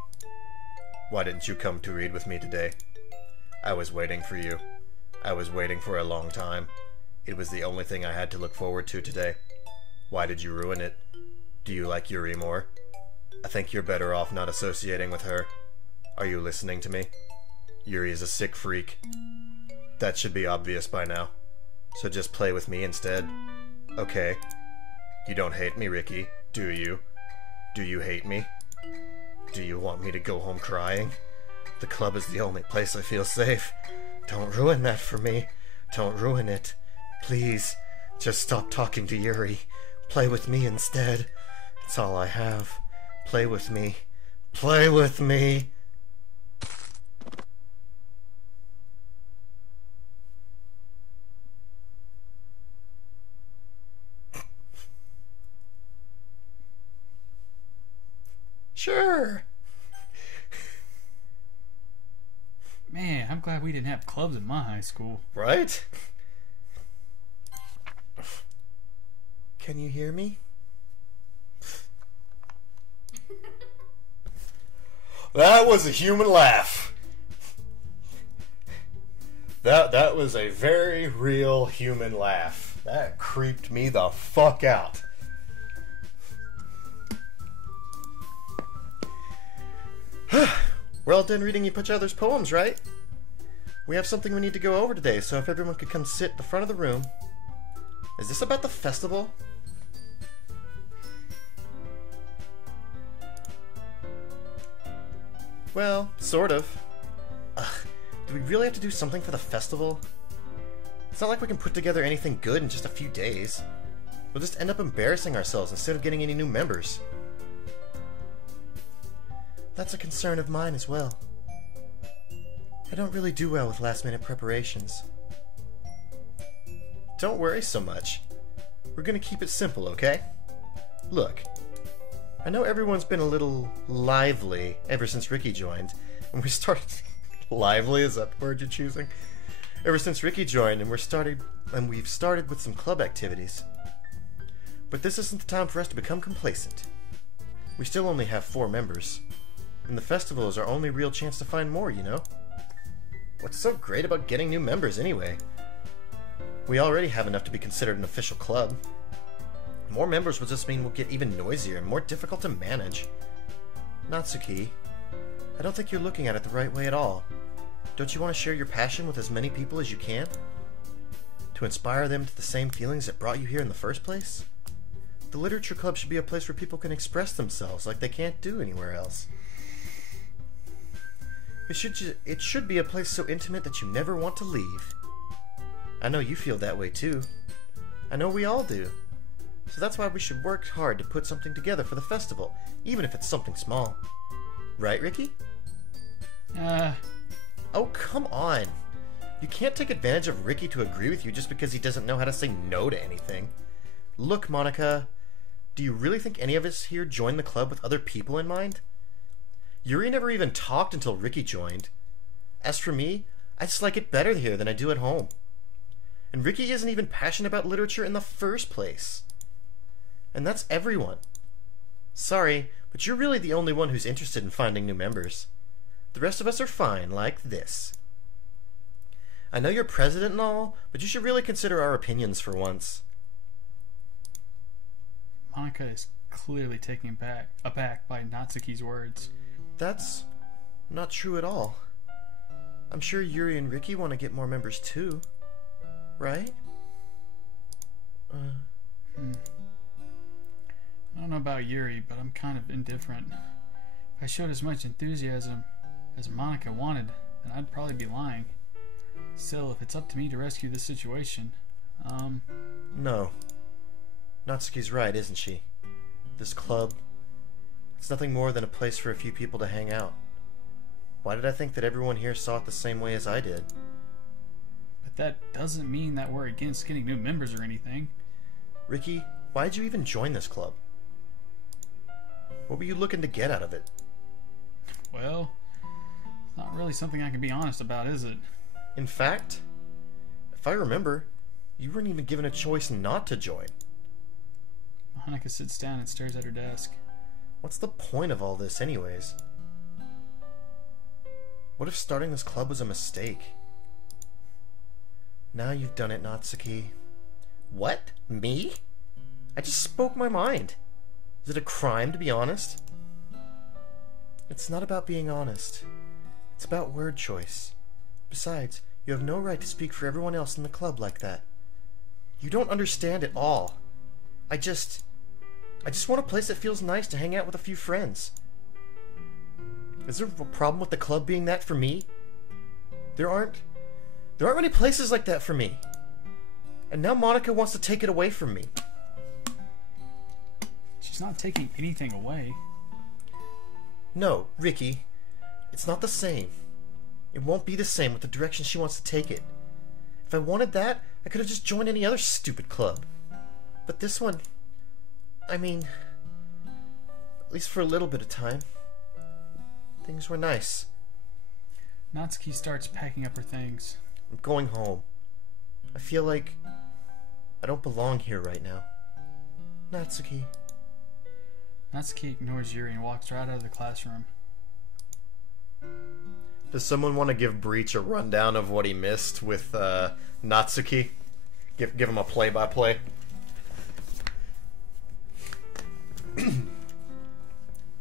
why didn't you come to read with me today? I was waiting for you. I was waiting for a long time. It was the only thing I had to look forward to today. Why did you ruin it? Do you like Yuri more? I think you're better off not associating with her. Are you listening to me? Yuri is a sick freak. That should be obvious by now. So just play with me instead. Okay. You don't hate me, Ricky, do you? Do you hate me? Do you want me to go home crying? The club is the only place I feel safe. Don't ruin that for me. Don't ruin it. Please, just stop talking to Yuri. Play with me instead. It's all I have. Play with me. Play with me! Sure. Man, I'm glad we didn't have clubs in my high school. Right? Can you hear me? That was a human laugh. That was a very real human laugh. That creeped me the fuck out. We're all done reading each other's poems, right? We have something we need to go over today, so if everyone could come sit at the front of the room. Is this about the festival? Well, sort of. Do we really have to do something for the festival? It's not like we can put together anything good in just a few days. We'll just end up embarrassing ourselves instead of getting any new members. That's a concern of mine as well. I don't really do well with last-minute preparations. Don't worry so much. We're gonna keep it simple, okay? Look, I know everyone's been a little lively ever since Ricky joined, and we started... lively, is that the word you're choosing? Ever since Ricky joined, and we've started with some club activities. But this isn't the time for us to become complacent. We still only have 4 members, and the festival is our only real chance to find more, you know? What's so great about getting new members anyway? We already have enough to be considered an official club. More members will just mean we'll get even noisier and more difficult to manage. Natsuki, I don't think you're looking at it the right way at all. Don't you want to share your passion with as many people as you can? To inspire them to the same feelings that brought you here in the first place? The literature club should be a place where people can express themselves like they can't do anywhere else. It should be a place so intimate that you never want to leave. I know you feel that way too. I know we all do. So that's why we should work hard to put something together for the festival, even if it's something small. Right, Ricky? Oh, come on. You can't take advantage of Ricky to agree with you just because he doesn't know how to say no to anything. Look, Monica, do you really think any of us here joined the club with other people in mind? Yuri never even talked until Ricky joined. As for me, I just like it better here than I do at home. And Ricky isn't even passionate about literature in the first place. And that's everyone. Sorry, but you're really the only one who's interested in finding new members. The rest of us are fine, like this. I know you're president and all, but you should really consider our opinions for once. Monica is clearly taken aback by Natsuki's words. That's not true at all. I'm sure Yuri and Ricky want to get more members too. Right? I don't know about Yuri, but I'm kind of indifferent. If I showed as much enthusiasm as Monica wanted, then I'd probably be lying. Still, if it's up to me to rescue this situation, No. Natsuki's right, isn't she? This club, it's nothing more than a place for a few people to hang out. Why did I think that everyone here saw it the same way as I did? But that doesn't mean that we're against getting new members or anything. Ricky, why'd you even join this club? What were you looking to get out of it? Well, it's not really something I can be honest about, is it? In fact, if I remember, you weren't even given a choice not to join. Monica sits down and stares at her desk. What's the point of all this anyways? What if starting this club was a mistake? Now you've done it, Natsuki. What? Me? I just spoke my mind. Is it a crime to be honest? It's not about being honest. It's about word choice. Besides, you have no right to speak for everyone else in the club like that. You don't understand at all. I just want a place that feels nice to hang out with a few friends. Is there a problem with the club being that for me? There aren't many places like that for me. And now Monica wants to take it away from me. She's not taking anything away. No, Ricky, it's not the same. It won't be the same with the direction she wants to take it. If I wanted that, I could have just joined any other stupid club. But this one, I mean, at least for a little bit of time, things were nice. Natsuki starts packing up her things. I'm going home. I feel like I don't belong here right now. Natsuki. Natsuki ignores Yuri and walks right out of the classroom. Does someone want to give Breach a rundown of what he missed with Natsuki? Give him a play-by-play.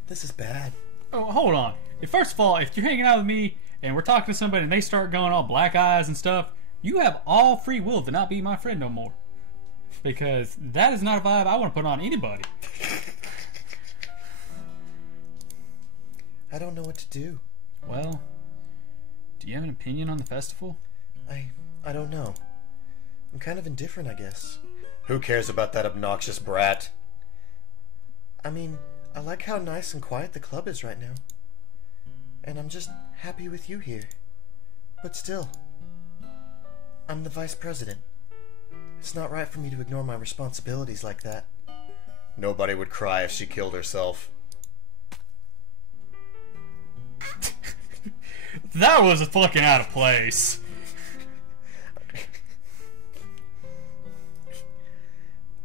This is bad. Oh, hold on. First of all, if you're hanging out with me and we're talking to somebody and they start going all black eyes and stuff, you have all free will to not be my friend no more. Because that is not a vibe I want to put on anybody. I don't know what to do. Well, do Do you have an opinion on the festival? I don't know. I'm kind of indifferent, I guess. Who cares about that obnoxious brat? I mean, I like how nice and quiet the club is right now. And I'm just happy with you here. But still, I'm the vice president. It's not right for me to ignore my responsibilities like that. Nobody would cry if she killed herself. That was fucking out of place.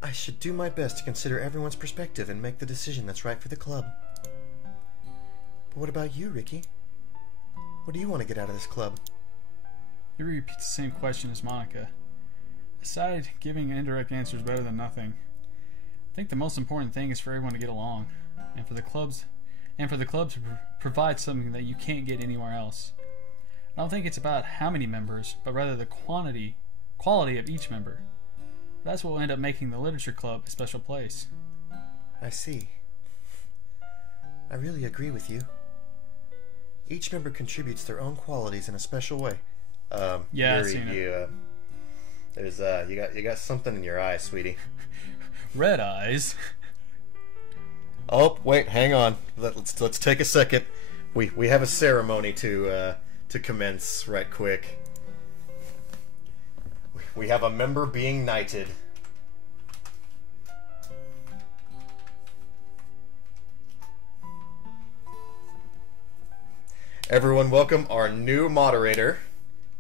I should do my best to consider everyone's perspective and make the decision that's right for the club. But what about you, Ricky? What do you want to get out of this club? You repeat the same question as Monica. Aside, giving indirect answers better than nothing. I think the most important thing is for everyone to get along, and for the clubs to provide something that you can't get anywhere else. I don't think it's about how many members, but rather the quality of each member. That's what will end up making the literature club a special place. I see. I really agree with you. Each member contributes their own qualities in a special way. Yeah, Yuri, I've seen it. You got something in your eye, sweetie. Red eyes. Oh, wait, hang on. Let's take a second. We have a ceremony to commence right quick. We have a member being knighted. Everyone welcome our new moderator,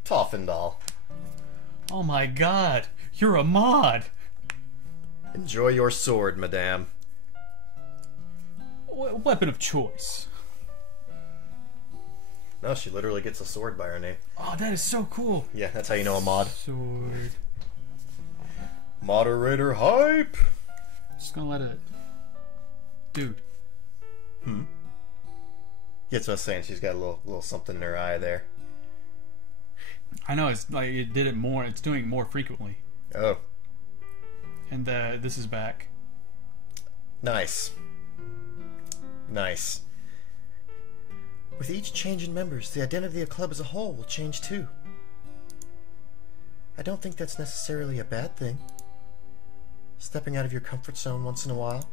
Toffendal. Oh my god, you're a mod! Enjoy your sword, madame. Weapon of choice. No, she literally gets a sword by her name. Oh, that is so cool. Yeah, that's how you know a mod. Sword. Moderator hype! Just gonna let it... Dude. Yeah, that's what I was saying. She's got a little something in her eye there. I know, it's like it did it more. It's doing it more frequently. Oh. And this is back. Nice. Nice. With each change in members, the identity of the club as a whole will change too. I don't think that's necessarily a bad thing. Stepping out of your comfort zone once in a while.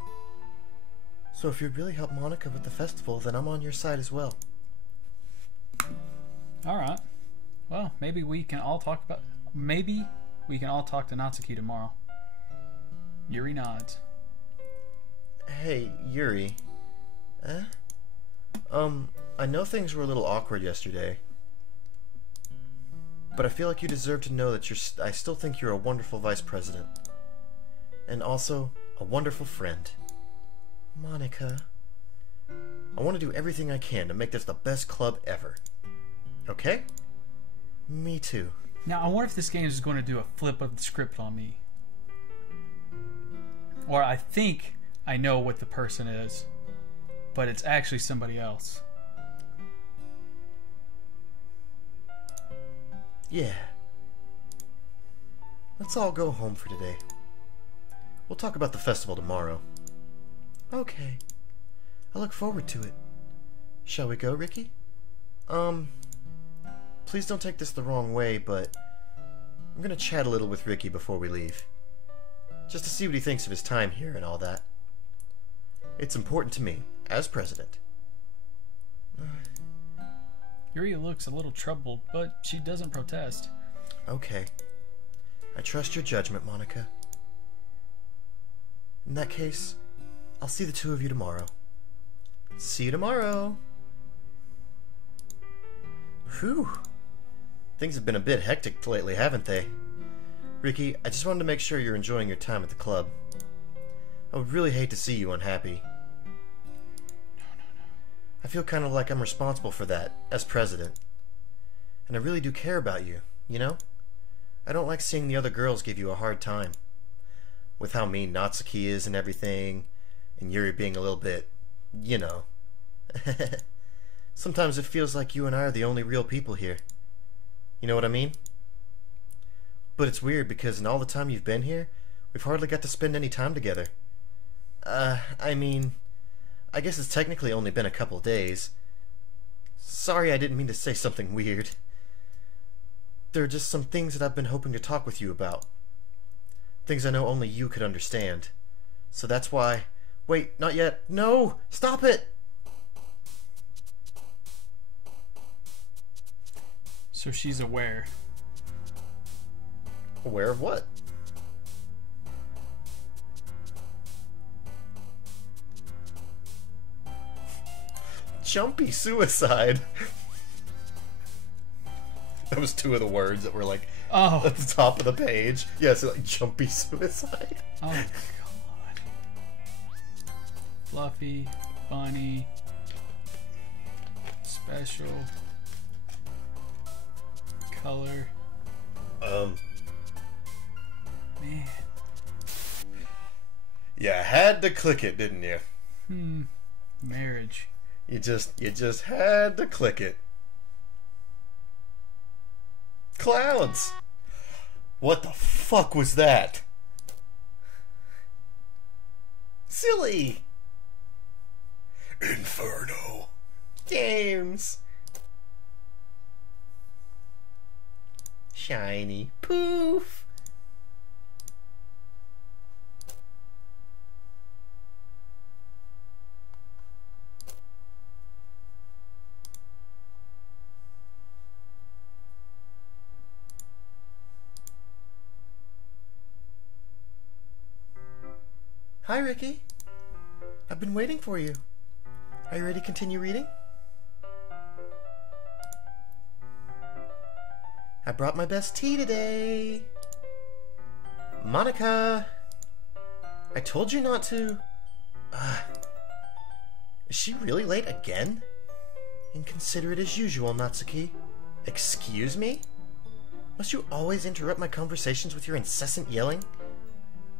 So if you'd really help Monica with the festival, then I'm on your side as well. Alright. Well, maybe we can all talk to Natsuki tomorrow. Yuri nods. Hey, Yuri. I know things were a little awkward yesterday. But I feel like you deserve to know that I still think you're a wonderful vice president. And also, a wonderful friend. Monica. I want to do everything I can to make this the best club ever. Okay? Me too. Now, I wonder if this game is going to do a flip of the script on me. Or I think I know what the person is, but it's actually somebody else. Yeah. Let's all go home for today. We'll talk about the festival tomorrow. Okay. I look forward to it. Shall we go, Ricky? Please don't take this the wrong way, but I'm gonna chat a little with Ricky before we leave. Just to see what he thinks of his time here and all that. It's important to me, as president. Yuri looks a little troubled, but she doesn't protest. Okay. I trust your judgment, Monica. In that case, I'll see the two of you tomorrow. See you tomorrow! Whew. Things have been a bit hectic lately, haven't they? Ricky, I just wanted to make sure you're enjoying your time at the club. I would really hate to see you unhappy. No. I feel kind of like I'm responsible for that, as president. And I really do care about you, you know? I don't like seeing the other girls give you a hard time. With how mean Natsuki is and everything, and Yuri being a little bit, you know. Sometimes it feels like you and I are the only real people here. You know what I mean? But it's weird because in all the time you've been here, we've hardly got to spend any time together. I mean, I guess it's technically only been a couple days. Sorry, I didn't mean to say something weird. there are just some things that I've been hoping to talk with you about. Things I know only you could understand. So that's why... Wait, not yet. No! Stop it! So she's aware. Aware of what? Jumpy suicide. That was two of the words that were like at the top of the page. Yeah, so like jumpy suicide. Oh god. Fluffy, bunny, special, color. Man. You had to click it, didn't you? Marriage. You just had to click it. Clouds! What the fuck was that? Silly! Inferno. Games. Shiny. Poof. Hi, Ricky. I've been waiting for you. Are you ready to continue reading? I brought my best tea today. Monica! I told you not to... Is she really late again? Inconsiderate as usual, Natsuki. Excuse me? Must you always interrupt my conversations with your incessant yelling?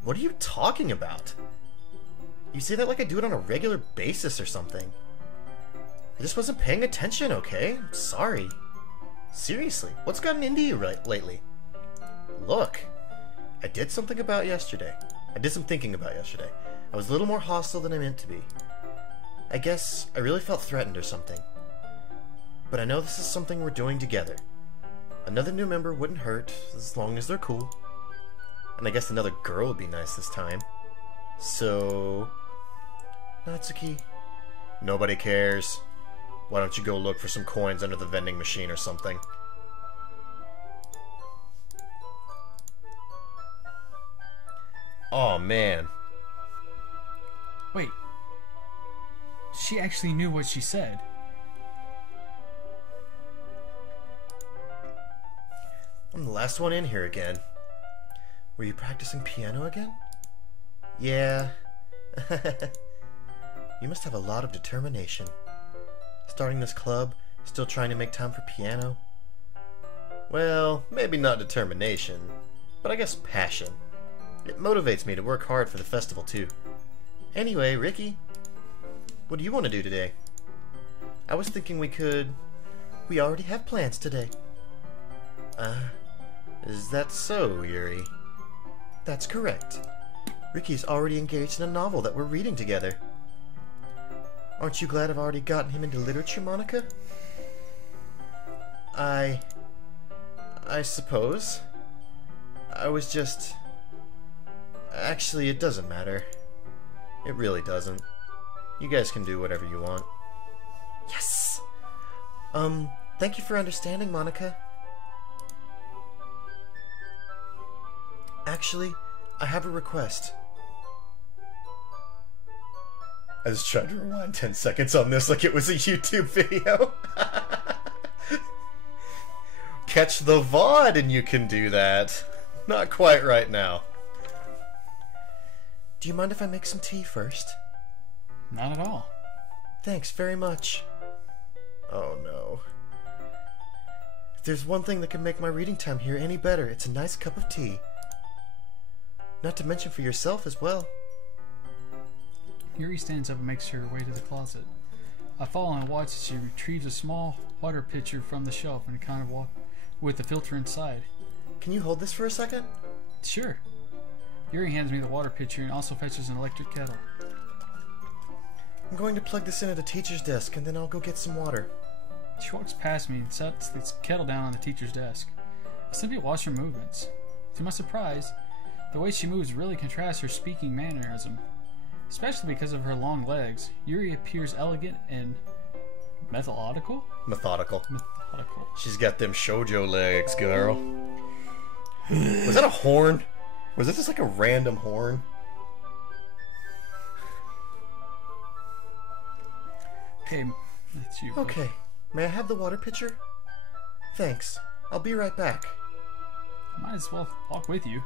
What are you talking about? You say that like I do it on a regular basis or something. I just wasn't paying attention, okay? I'm sorry. Seriously, what's gotten into you lately? Look, I did something about yesterday. I did some thinking about yesterday. I was a little more hostile than I meant to be. I guess I really felt threatened or something. But I know this is something we're doing together. Another new member wouldn't hurt, as long as they're cool. And I guess another girl would be nice this time. So... Natsuki... Nobody cares. Why don't you go look for some coins under the vending machine or something? Oh man. Wait. She actually knew what she said. I'm the last one in here again. Were you practicing piano again? Yeah. You must have a lot of determination. Starting this club, still trying to make time for piano. Well, maybe not determination, but I guess passion. It motivates me to work hard for the festival too. Anyway, Ricky, what do you want to do today? I was thinking we already have plans today. Is that so, Yuri? That's correct. Ricky's already engaged in a novel that we're reading together. Aren't you glad I've already gotten him into literature, Monica? I suppose. I was just... Actually, it doesn't matter. It really doesn't. You guys can do whatever you want. Yes! Thank you for understanding, Monica. Actually, I have a request. I just tried to rewind 10 seconds on this like it was a YouTube video. Catch the VOD and you can do that. Not quite right now. Do you mind if I make some tea first? Not at all. Thanks very much. Oh no. If there's one thing that can make my reading time here any better, it's a nice cup of tea. Not to mention for yourself as well. Yuri stands up and makes her way to the closet. I follow and watch as she retrieves a small water pitcher from the shelf and kind of walk with the filter inside. Can you hold this for a second? Sure. Yuri hands me the water pitcher and also fetches an electric kettle. I'm going to plug this in at the teacher's desk and then I'll go get some water. She walks past me and sets the kettle down on the teacher's desk. I simply watch her movements. To my surprise, the way she moves really contrasts her speaking mannerism. Especially because of her long legs, Yuri appears elegant and methodical? Methodical. Methodical. She's got them shoujo legs, girl. Was that a horn? Was that just like a random horn? Okay, that's you. Okay. May I have the water pitcher? Thanks. I'll be right back. Might as well walk with you.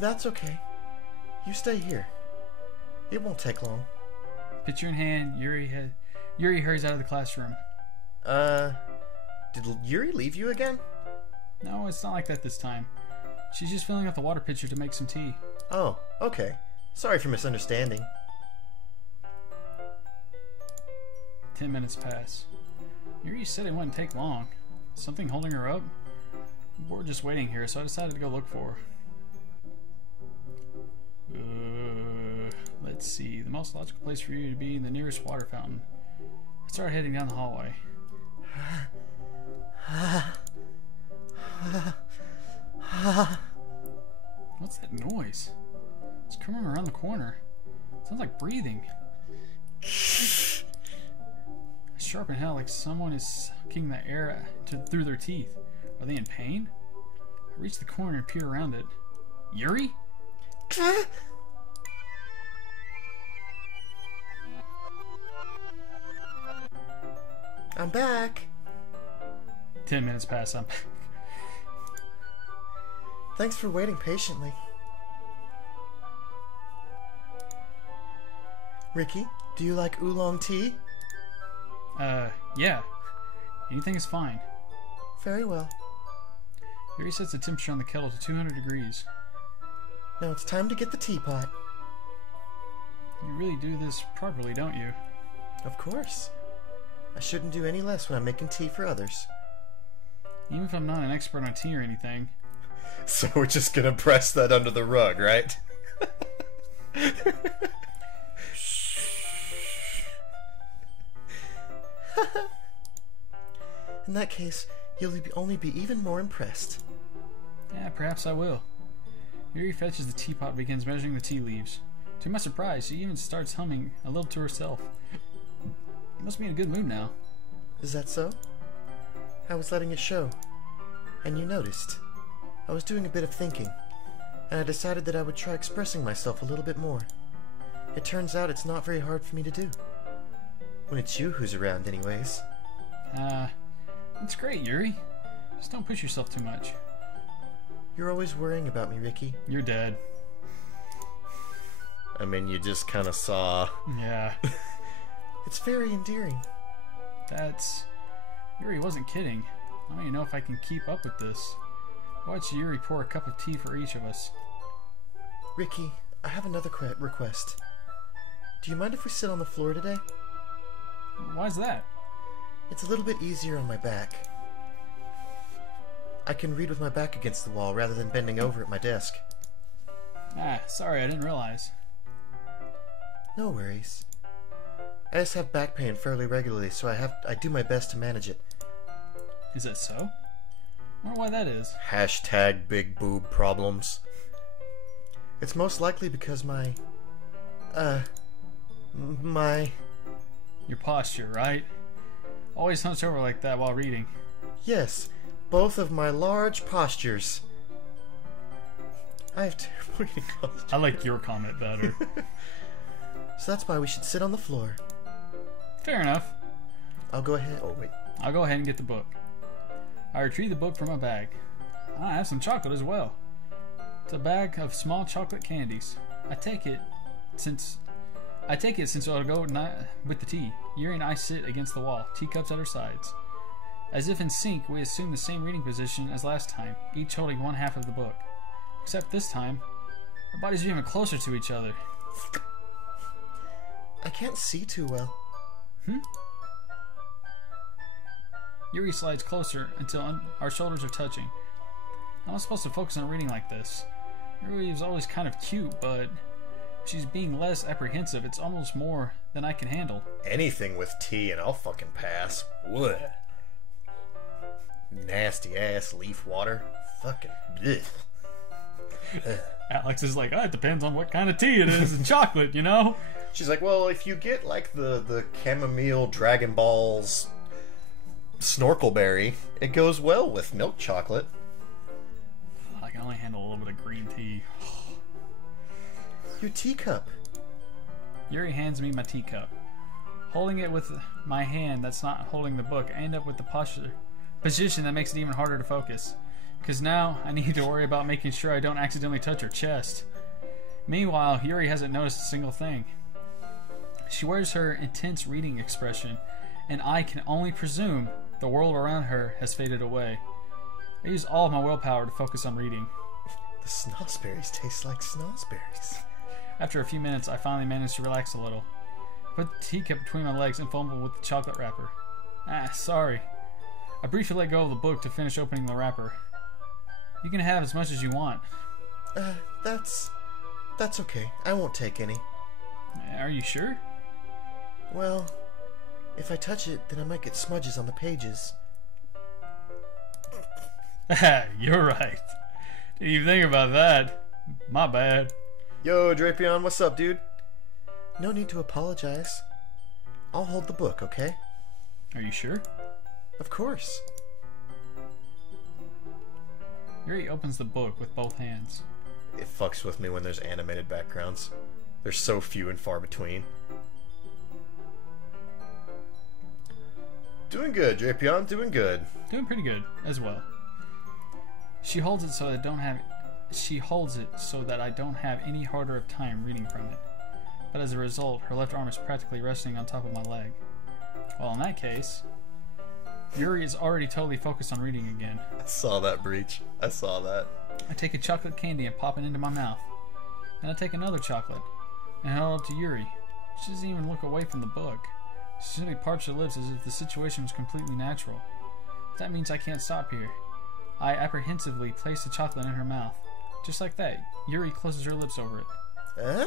That's okay. You stay here. It won't take long. Pitcher in hand, Yuri hurries out of the classroom. Did Yuri leave you again? No, it's not like that this time. She's just filling up the water pitcher to make some tea. Oh, okay. Sorry for misunderstanding. 10 minutes pass. Yuri said it wouldn't take long. Something holding her up? I'm bored just waiting here, so I decided to go look for her. Let's see. The most logical place for you to be in the nearest water fountain. I started heading down the hallway. What's that noise? It's coming around the corner. Sounds like breathing. Sharp and hell, like someone is sucking the air through their teeth. Are they in pain? I reach the corner and peer around it. Yuri? I'm back. 10 minutes pass. I'm back. Thanks for waiting patiently. Ricky, do you like oolong tea? Yeah. Anything is fine. Very well. Yuri sets the temperature on the kettle to 200 degrees. Now it's time to get the teapot. You really do this properly, don't you? Of course. I shouldn't do any less when I'm making tea for others. Even if I'm not an expert on tea or anything. So we're just gonna press that under the rug, right? In that case, you'll only be even more impressed. Yeah, perhaps I will. Yuri fetches the teapot and begins measuring the tea leaves. To my surprise, she even starts humming a little to herself. You must be in a good mood now. Is that so? I was letting it show. And you noticed. I was doing a bit of thinking, and I decided that I would try expressing myself a little bit more. It turns out it's not very hard for me to do. When it's you who's around anyways. That's great, Yuri. Just don't push yourself too much. You're always worrying about me, Ricky. You're dead. I mean, you just kind of saw. Yeah. It's very endearing. Yuri wasn't kidding. I don't even know if I can keep up with this. Watch Yuri pour a cup of tea for each of us. Ricky, I have another request. Do you mind if we sit on the floor today? Why's that? It's a little bit easier on my back. I can read with my back against the wall rather than bending over at my desk. Sorry, I didn't realize. No worries. I just have back pain fairly regularly, so I do my best to manage it. Is that so? I wonder why that is. Hashtag big boob problems. It's most likely because Your posture, right? Always hunch over like that while reading. Yes, both of my large postures. I have terrible reading posture. I like your comment better. So that's why we should sit on the floor. Fair enough. I'll go ahead. Oh, wait. I'll go ahead and get the book. I retrieve the book from my bag. I have some chocolate as well. It's a bag of small chocolate candies. I take it since it'll go with the tea. Yuri and I sit against the wall, teacups at our sides. As if in sync, we assume the same reading position as last time, each holding one half of the book. Except this time, our bodies are even closer to each other. I can't see too well. Yuri slides closer until our shoulders are touching. I'm not supposed to focus on reading like this. Yuri is always kind of cute, but if she's being less apprehensive, it's almost more than I can handle. Anything with tea and I'll fucking pass. What? Nasty ass leaf water. Fucking bleh. Alex is like, oh, it depends on what kind of tea it is and chocolate, you know? She's like, well, if you get like the chamomile Dragon Balls snorkelberry, it goes well with milk chocolate. I can only handle a little bit of green tea. Your teacup. Yuri hands me my teacup. Holding it with my hand that's not holding the book, I end up with the position that makes it even harder to focus. Because now I need to worry about making sure I don't accidentally touch her chest. Meanwhile, Yuri hasn't noticed a single thing. She wears her intense reading expression, and I can only presume the world around her has faded away. I use all of my willpower to focus on reading. The snozzberries taste like snozzberries. After a few minutes, I finally manage to relax a little. Put the teacup between my legs and fumble with the chocolate wrapper. Sorry. I briefly let go of the book to finish opening the wrapper. You can have as much as you want. That's okay. I won't take any. Are you sure? Well, if I touch it, then I might get smudges on the pages. You're right. Didn't even think about that. My bad. Yo, Drapion, what's up, dude? No need to apologize. I'll hold the book, okay? Are you sure? Of course. Yuri opens the book with both hands. It fucks with me when there's animated backgrounds. They're so few and far between. Doing good, Drapion, doing good. Doing pretty good as well. She holds it so that I don't have any harder of time reading from it. But as a result, her left arm is practically resting on top of my leg. Well, in that case, Yuri is already totally focused on reading again. I saw that, Breach. I saw that. I take a chocolate candy and pop it into my mouth. Then I take another chocolate and hold it up to Yuri. She doesn't even look away from the book. She simply parts her lips as if the situation was completely natural. That means I can't stop here. I apprehensively place the chocolate in her mouth. Just like that, Yuri closes her lips over it. Huh?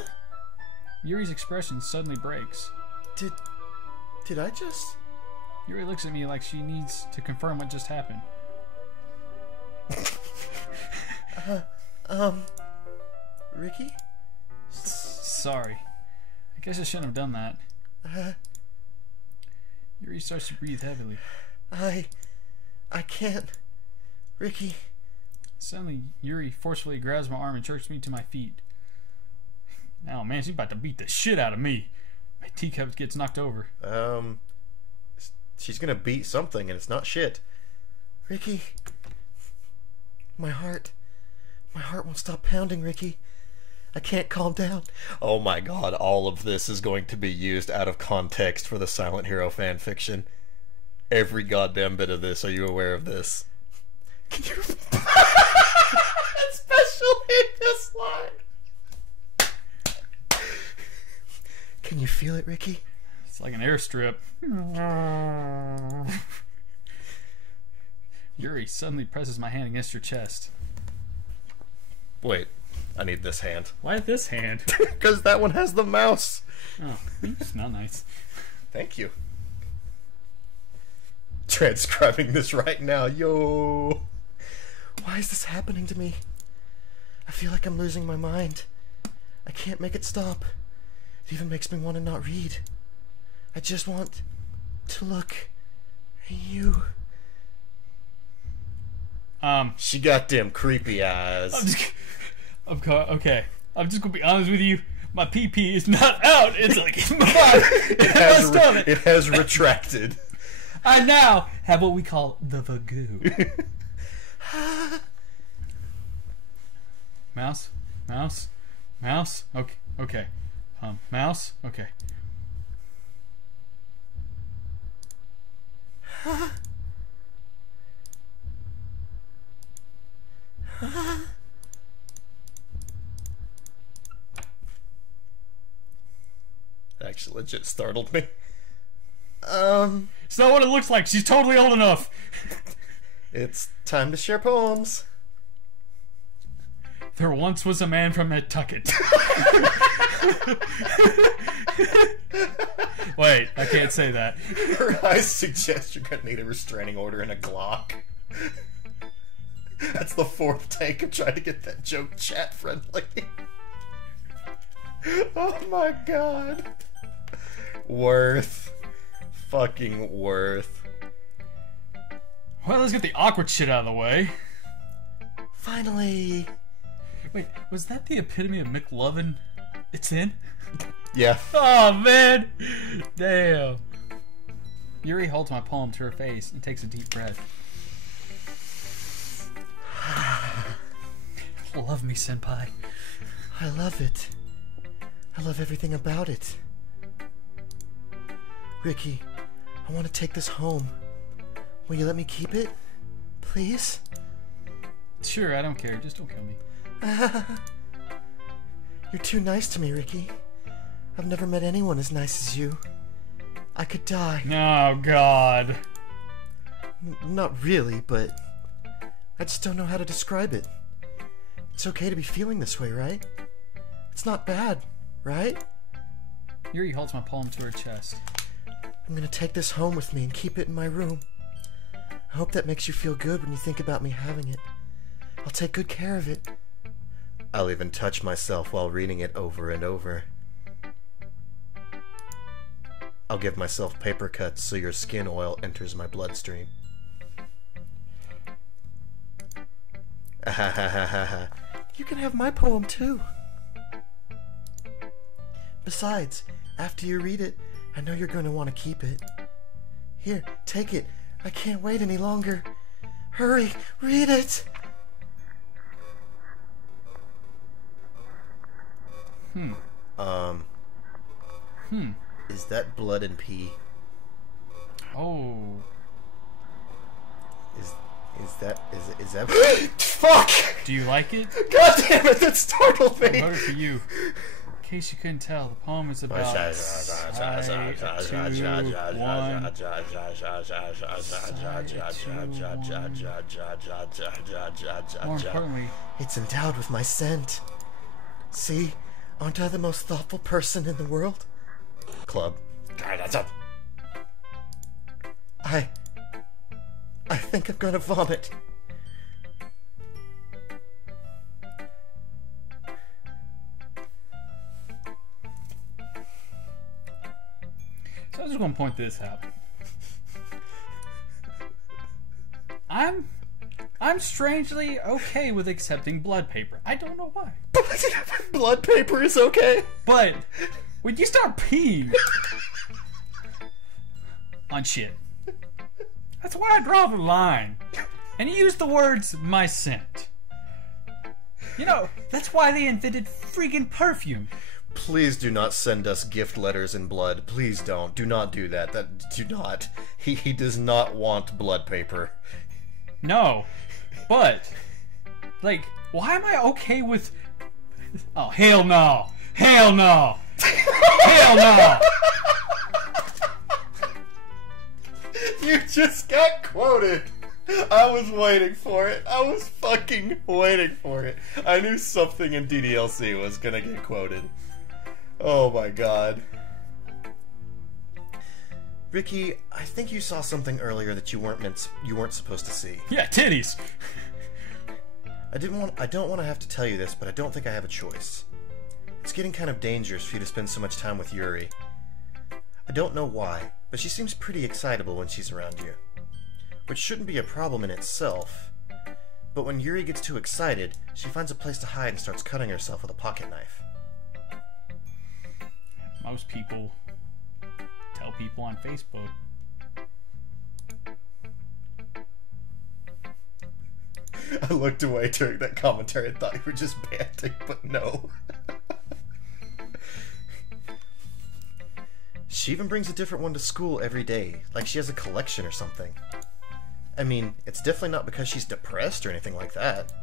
Yuri's expression suddenly breaks. Did I just... Yuri looks at me like she needs to confirm what just happened. Ricky? Sorry. I guess I shouldn't have done that. Yuri starts to breathe heavily. I can't. Ricky. Suddenly, Yuri forcefully grabs my arm and jerks me to my feet. Oh man, she's about to beat the shit out of me. My teacup gets knocked over. She's gonna beat something and it's not shit. Ricky. My heart won't stop pounding, Ricky. I can't calm down. Oh my god, all of this is going to be used out of context for the Silent Hero fanfiction. Every goddamn bit of this. Are you aware of this? Can you... Especially this line. Can you feel it, Ricky? It's like an airstrip. Yuri suddenly presses my hand against her chest. Wait, I need this hand. Why this hand? Because that one has the mouse. Oh, you smell nice. Thank you. Transcribing this right now. Yo. Why is this happening to me? I feel like I'm losing my mind. I can't make it stop. It even makes me want to not read. I just want to look at you. She got them creepy eyes. Okay. I'm just gonna be honest with you. My PP is not out. It's like it has retracted. I now have what we call the Vagoo. Mouse. Okay. Mouse. Okay. Actually, legit startled me. It's not what it looks like. She's totally old enough. It's time to share poems. There once was a man from Nantucket. Wait, I can't say that. I suggest you're gonna need a restraining order and a Glock. That's the fourth take of trying to get that joke chat friendly. Oh my god. Worth. Fucking worth. Well, let's get the awkward shit out of the way. Finally. Wait, was that the epitome of McLovin? It's in? Yeah. Oh, man. Damn. Yuri holds my palm to her face and takes a deep breath. Love me, senpai. I love it. I love everything about it. Ricky, I want to take this home. Will you let me keep it? Please? Sure, I don't care. Just don't kill me. You're too nice to me, Ricky. I've never met anyone as nice as you. I could die. Oh, God. Not really, but I just don't know how to describe it. It's okay to be feeling this way, right? It's not bad, right? Yuri holds my palm to her chest. I'm gonna take this home with me and keep it in my room. I hope that makes you feel good when you think about me having it. I'll take good care of it. I'll even touch myself while reading it over and over. I'll give myself paper cuts so your skin oil enters my bloodstream. You can have my poem too. Besides, after you read it, I know you're going to want to keep it. Here, take it. I can't wait any longer. Hurry, read it! Is that blood and pee? Oh. Is that Fuck! Do you like it? God damn it, that startled me! I voted for you. In case you couldn't tell, the poem is about... More importantly... It's endowed with my scent. See? Aren't I the most thoughtful person in the world? Club. I think I'm gonna vomit. So I was just gonna point this out. I'm strangely okay with accepting blood paper. I don't know why. Blood paper is okay? But when you start peeing on shit, that's where I draw the line. And you use the words "my scent." You know, that's why they invented freaking perfume. Please do not send us gift letters in blood. Please don't. Do not do that. Do not. He does not want blood paper. No. But, like, why am I okay with... Oh, hell no. Hell no. Hell no. You just got quoted. I was waiting for it. I was fucking waiting for it. I knew something in DDLC was gonna get quoted. Oh my god. Ricky, I think you saw something earlier that you weren't supposed to see. Yeah, titties. I don't want to have to tell you this, but I don't think I have a choice. It's getting kind of dangerous for you to spend so much time with Yuri. I don't know why, but she seems pretty excitable when she's around you. Which shouldn't be a problem in itself. But when Yuri gets too excited, she finds a place to hide and starts cutting herself with a pocket knife. Most people tell people on Facebook. I looked away during that commentary and thought you were just banting, but no. She even brings a different one to school every day, like she has a collection or something. I mean, it's definitely not because she's depressed or anything like that.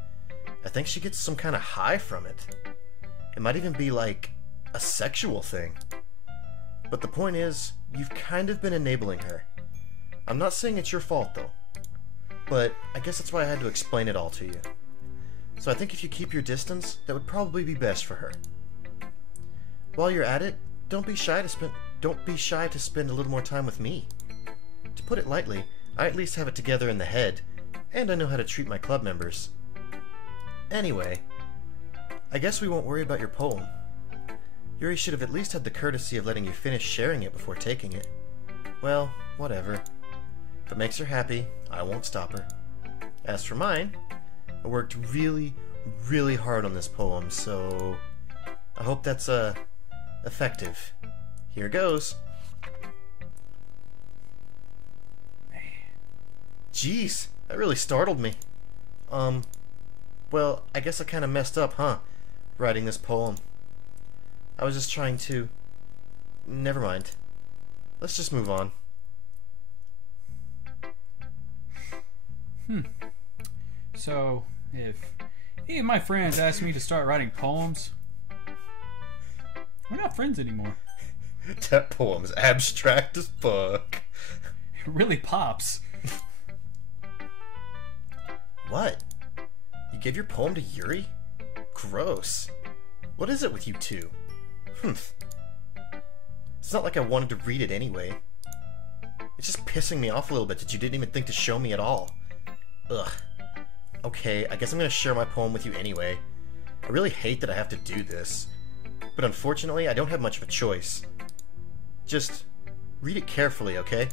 I think she gets some kind of high from it. It might even be like a sexual thing. But the point is, you've kind of been enabling her. I'm not saying it's your fault though, but I guess that's why I had to explain it all to you. So I think if you keep your distance, that would probably be best for her. While you're at it, don't be shy to spend a little more time with me. To put it lightly, I at least have it together in the head, and I know how to treat my club members. Anyway, I guess we won't worry about your poem. Yuri should have at least had the courtesy of letting you finish sharing it before taking it. Well, whatever. If it makes her happy, I won't stop her. As for mine, I worked really, really hard on this poem, so I hope that's effective. Here goes. Jeez, that really startled me. Well, I guess I kind of messed up, huh? Writing this poem. I was just trying to... Never mind. Let's just move on. So, if any of my friends ask me to start writing poems, we're not friends anymore. That poem's abstract as fuck. It really pops. What? You gave your poem to Yuri? Gross. What is it with you two? It's not like I wanted to read it anyway. It's just pissing me off a little bit that you didn't even think to show me at all. Ugh. Okay, I guess I'm gonna share my poem with you anyway. I really hate that I have to do this, but unfortunately I don't have much of a choice. Just read it carefully, okay?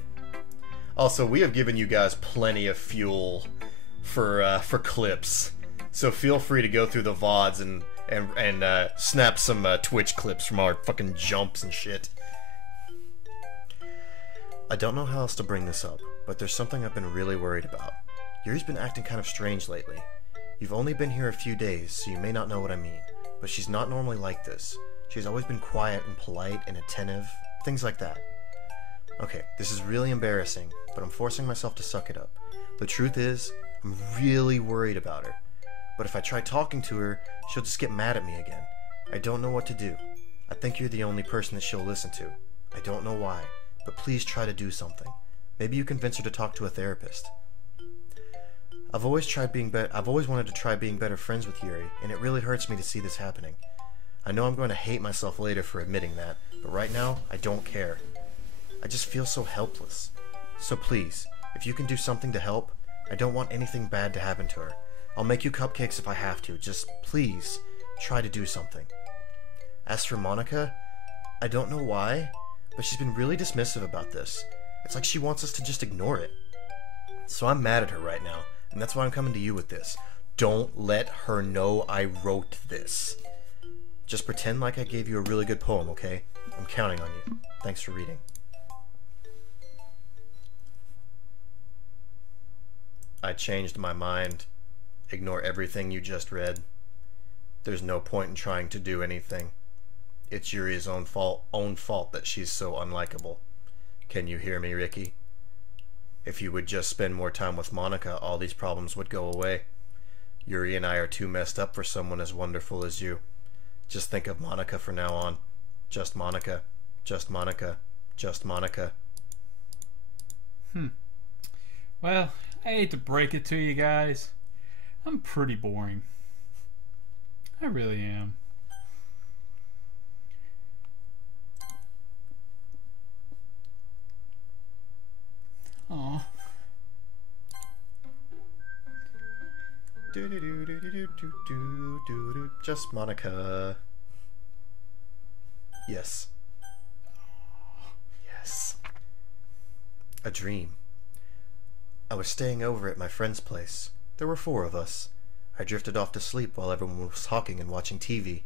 Also, we have given you guys plenty of fuel for clips, so feel free to go through the VODs and snap some Twitch clips from our fucking jumps and shit. I don't know how else to bring this up, but there's something I've been really worried about. Yuri's been acting kind of strange lately. You've only been here a few days, so you may not know what I mean, but she's not normally like this. She's always been quiet and polite and attentive, things like that. Okay, this is really embarrassing, but I'm forcing myself to suck it up. The truth is, I'm really worried about her. But if I try talking to her, she'll just get mad at me again. I don't know what to do. I think you're the only person that she'll listen to. I don't know why, but please try to do something. Maybe you convince her to talk to a therapist. I've always wanted to try being better friends with Yuri, and it really hurts me to see this happening. I know I'm going to hate myself later for admitting that, but right now, I don't care. I just feel so helpless. So please, if you can do something to help, I don't want anything bad to happen to her. I'll make you cupcakes if I have to. Just please try to do something. As for Monica, I don't know why, but she's been really dismissive about this. It's like she wants us to just ignore it. So I'm mad at her right now, and that's why I'm coming to you with this. Don't let her know I wrote this. Just pretend like I gave you a really good poem, okay? I'm counting on you. Thanks for reading. I changed my mind. Ignore everything you just read. There's no point in trying to do anything. It's Yuri's own fault that she's so unlikable. Can you hear me, Ricky? If you would just spend more time with Monica, all these problems would go away. Yuri and I are too messed up for someone as wonderful as you. Just think of Monica from now on. Just Monica. Just Monica. Just Monica. Well, I hate to break it to you guys. I'm pretty boring. I really am. Aw. Just Monica. Yes. Yes. A dream. I was staying over at my friend's place. There were 4 of us. I drifted off to sleep while everyone was talking and watching TV.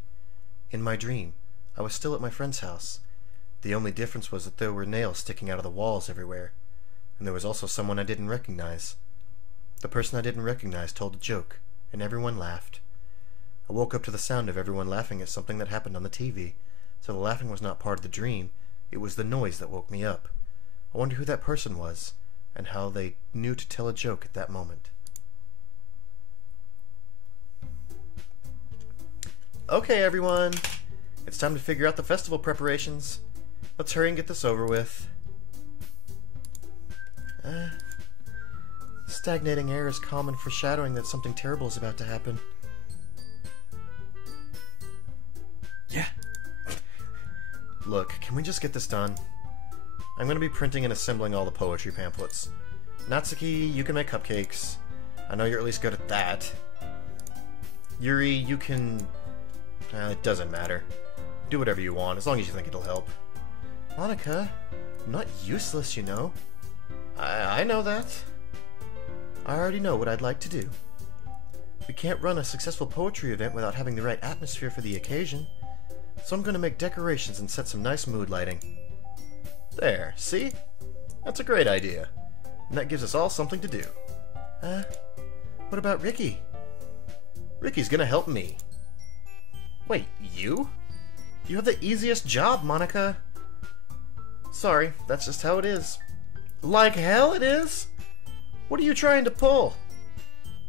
In my dream, I was still at my friend's house. The only difference was that there were nails sticking out of the walls everywhere. And there was also someone I didn't recognize. The person I didn't recognize told a joke, and everyone laughed. I woke up to the sound of everyone laughing at something that happened on the TV, so the laughing was not part of the dream, it was the noise that woke me up. I wonder who that person was, and how they knew to tell a joke at that moment. Okay, everyone, it's time to figure out the festival preparations. Let's hurry and get this over with. Stagnating air is common foreshadowing that something terrible is about to happen. Yeah. Look, can we just get this done? I'm going to be printing and assembling all the poetry pamphlets. Natsuki, you can make cupcakes. I know you're at least good at that. Yuri, you can... it doesn't matter. Do whatever you want, as long as you think it'll help. Monica, I'm not useless, you know. I know that. I already know what I'd like to do. We can't run a successful poetry event without having the right atmosphere for the occasion. So I'm going to make decorations and set some nice mood lighting. There, see? That's a great idea. And that gives us all something to do. What about Ricky? Ricky's gonna help me. Wait, you? You have the easiest job, Monica. Sorry, that's just how it is. Like hell it is? What are you trying to pull?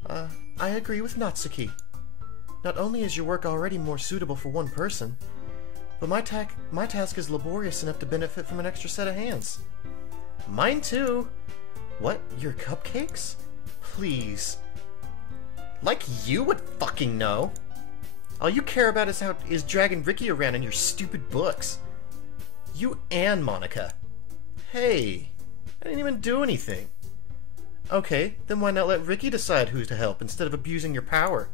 I agree with Natsuki. Not only is your work already more suitable for one person, but my task is laborious enough to benefit from an extra set of hands. Mine too. What, your cupcakes? Please. Like you would fucking know. All you care about is dragging Ricky around in your stupid books. You and Monica. Hey, I didn't even do anything. Okay, then why not let Ricky decide who to help instead of abusing your power?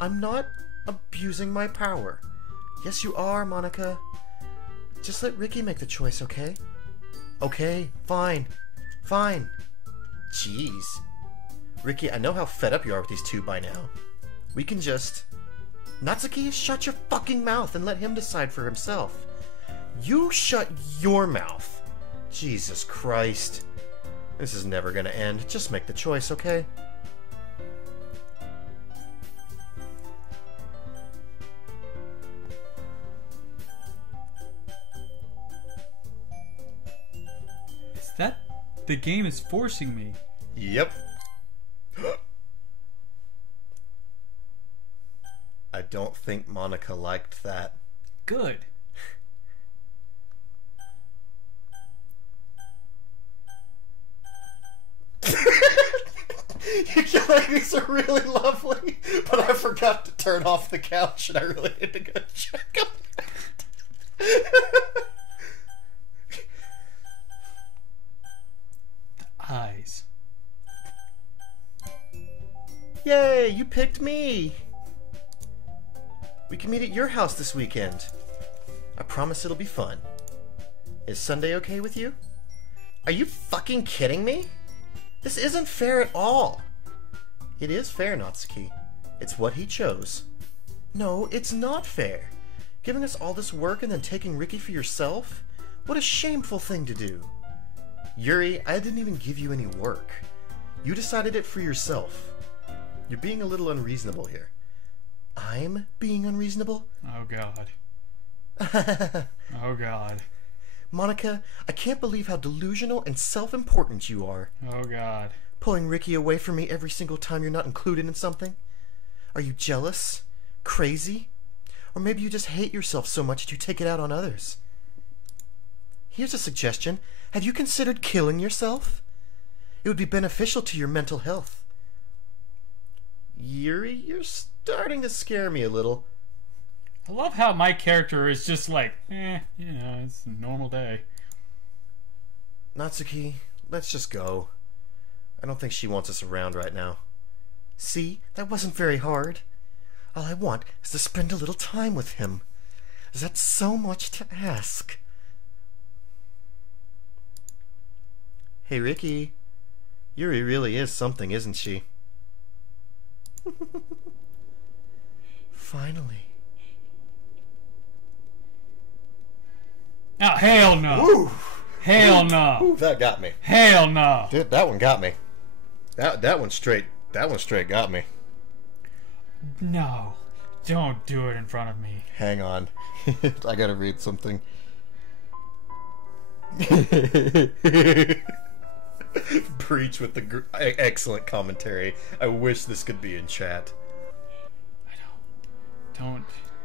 I'm not abusing my power. Yes, you are, Monica. Just let Ricky make the choice, okay? Okay, fine. Fine. Jeez. Ricky, I know how fed up you are with these two by now. We can just... Natsuki, shut your fucking mouth and let him decide for himself. You shut your mouth. Jesus Christ. This is never gonna end. Just make the choice, okay? Is that... The game is forcing me. Yep. I don't think Monica liked that. Good. You ladies are really lovely, but I forgot to turn off the couch and I really need to go check on that. The eyes. Yay, you picked me! We can meet at your house this weekend. I promise it'll be fun. Is Sunday okay with you? Are you fucking kidding me? This isn't fair at all. It is fair, Natsuki. It's what he chose. No, it's not fair. Giving us all this work and then taking Ricky for yourself? What a shameful thing to do. Yuri, I didn't even give you any work. You decided it for yourself. You're being a little unreasonable here. I'm being unreasonable? Oh god. Oh god. Monica, I can't believe how delusional and self-important you are. Oh god. Pulling Ricky away from me every single time you're not included in something? Are you jealous? Crazy? Or maybe you just hate yourself so much that you take it out on others? Here's a suggestion. Have you considered killing yourself? It would be beneficial to your mental health. Yuri, you're starting to scare me a little. I love how my character is just like, it's a normal day. Natsuki, let's just go. I don't think she wants us around right now. See, that wasn't very hard. All I want is to spend a little time with him. Is that so much to ask? Hey, Ricky. Yuri really is something, isn't she? Finally. Oh, hell no. Woo! Hell no. Ooh, that got me. Hell no. Dude, that one got me. That one straight got me. No. Don't do it in front of me. Hang on. I gotta read something. Preach with the excellent commentary. I wish this could be in chat.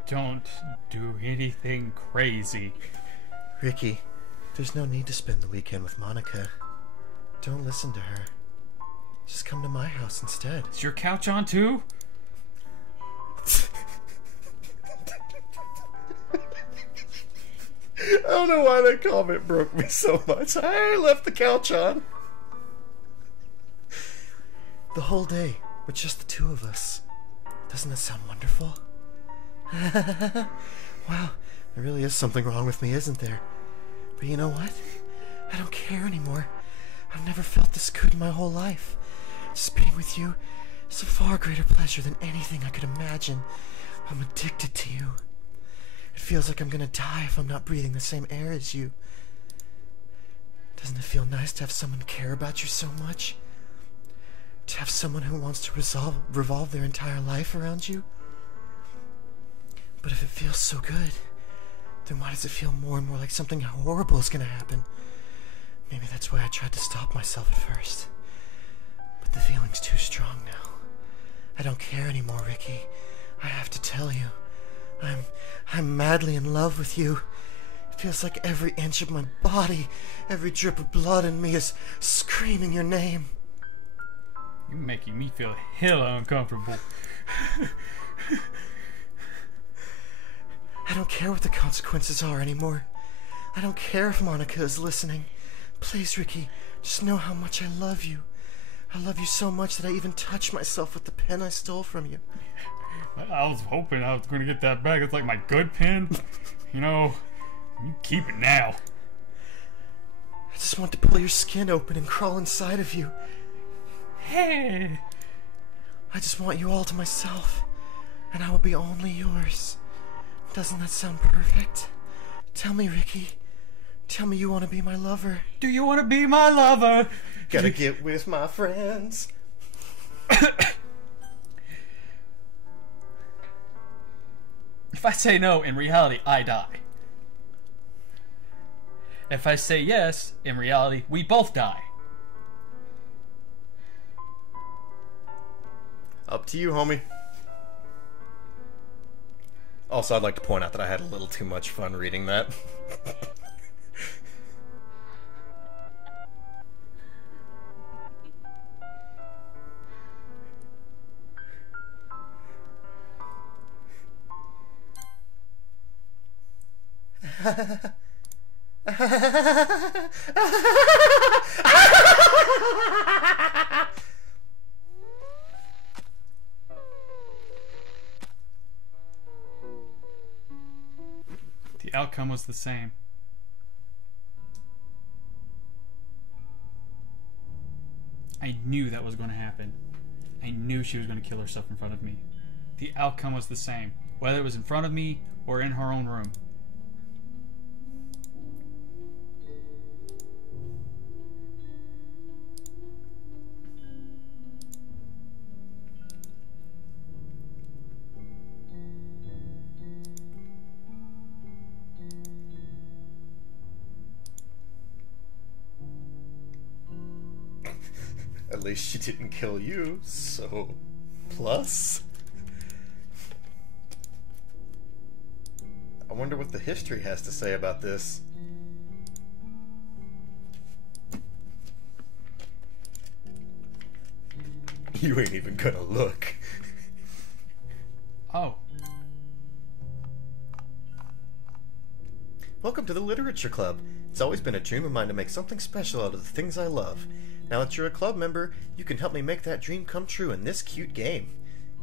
Don't do anything crazy. Ricky, there's no need to spend the weekend with Monica. Don't listen to her. Just come to my house instead. Is your couch on too? I don't know why that comment broke me so much. I left the couch on. The whole day, with just the two of us. Doesn't that sound wonderful? Wow, there really is something wrong with me, isn't there? But you know what? I don't care anymore. I've never felt this good in my whole life. Just being with you is a far greater pleasure than anything I could imagine. I'm addicted to you. It feels like I'm gonna die if I'm not breathing the same air as you. Doesn't it feel nice to have someone care about you so much? To have someone who wants to revolve their entire life around you? But if it feels so good, then why does it feel more and more like something horrible is gonna happen? Maybe that's why I tried to stop myself at first. But the feeling's too strong now. I don't care anymore, Ricky. I have to tell you. I'm madly in love with you. It feels like every inch of my body, every drip of blood in me is screaming your name. You're making me feel hella uncomfortable. I don't care what the consequences are anymore. I don't care if Monica is listening. Please, Ricky, just know how much I love you. I love you so much that I even touch myself with the pen I stole from you. I was hoping I was going to get that back. It's like my good pen. You know, you keep it now. I just want to pull your skin open and crawl inside of you. Hey! I just want you all to myself, and I will be only yours. Doesn't that sound perfect? Tell me, Ricky. Tell me you want to be my lover. Do you want to be my lover? Gotta get with my friends. If I say no, in reality, I die. If I say yes, in reality, we both die. Up to you, homie. Also, I'd like to point out that I had a little too much fun reading that. The outcome was the same. I knew that was going to happen. I knew she was going to kill herself in front of me. The outcome was the same, whether it was in front of me or in her own room. At least she didn't kill you, so... plus? I wonder what the history has to say about this. You ain't even gonna look. Oh. Welcome to the Literature Club. It's always been a dream of mine to make something special out of the things I love. Now that you're a club member, you can help me make that dream come true in this cute game.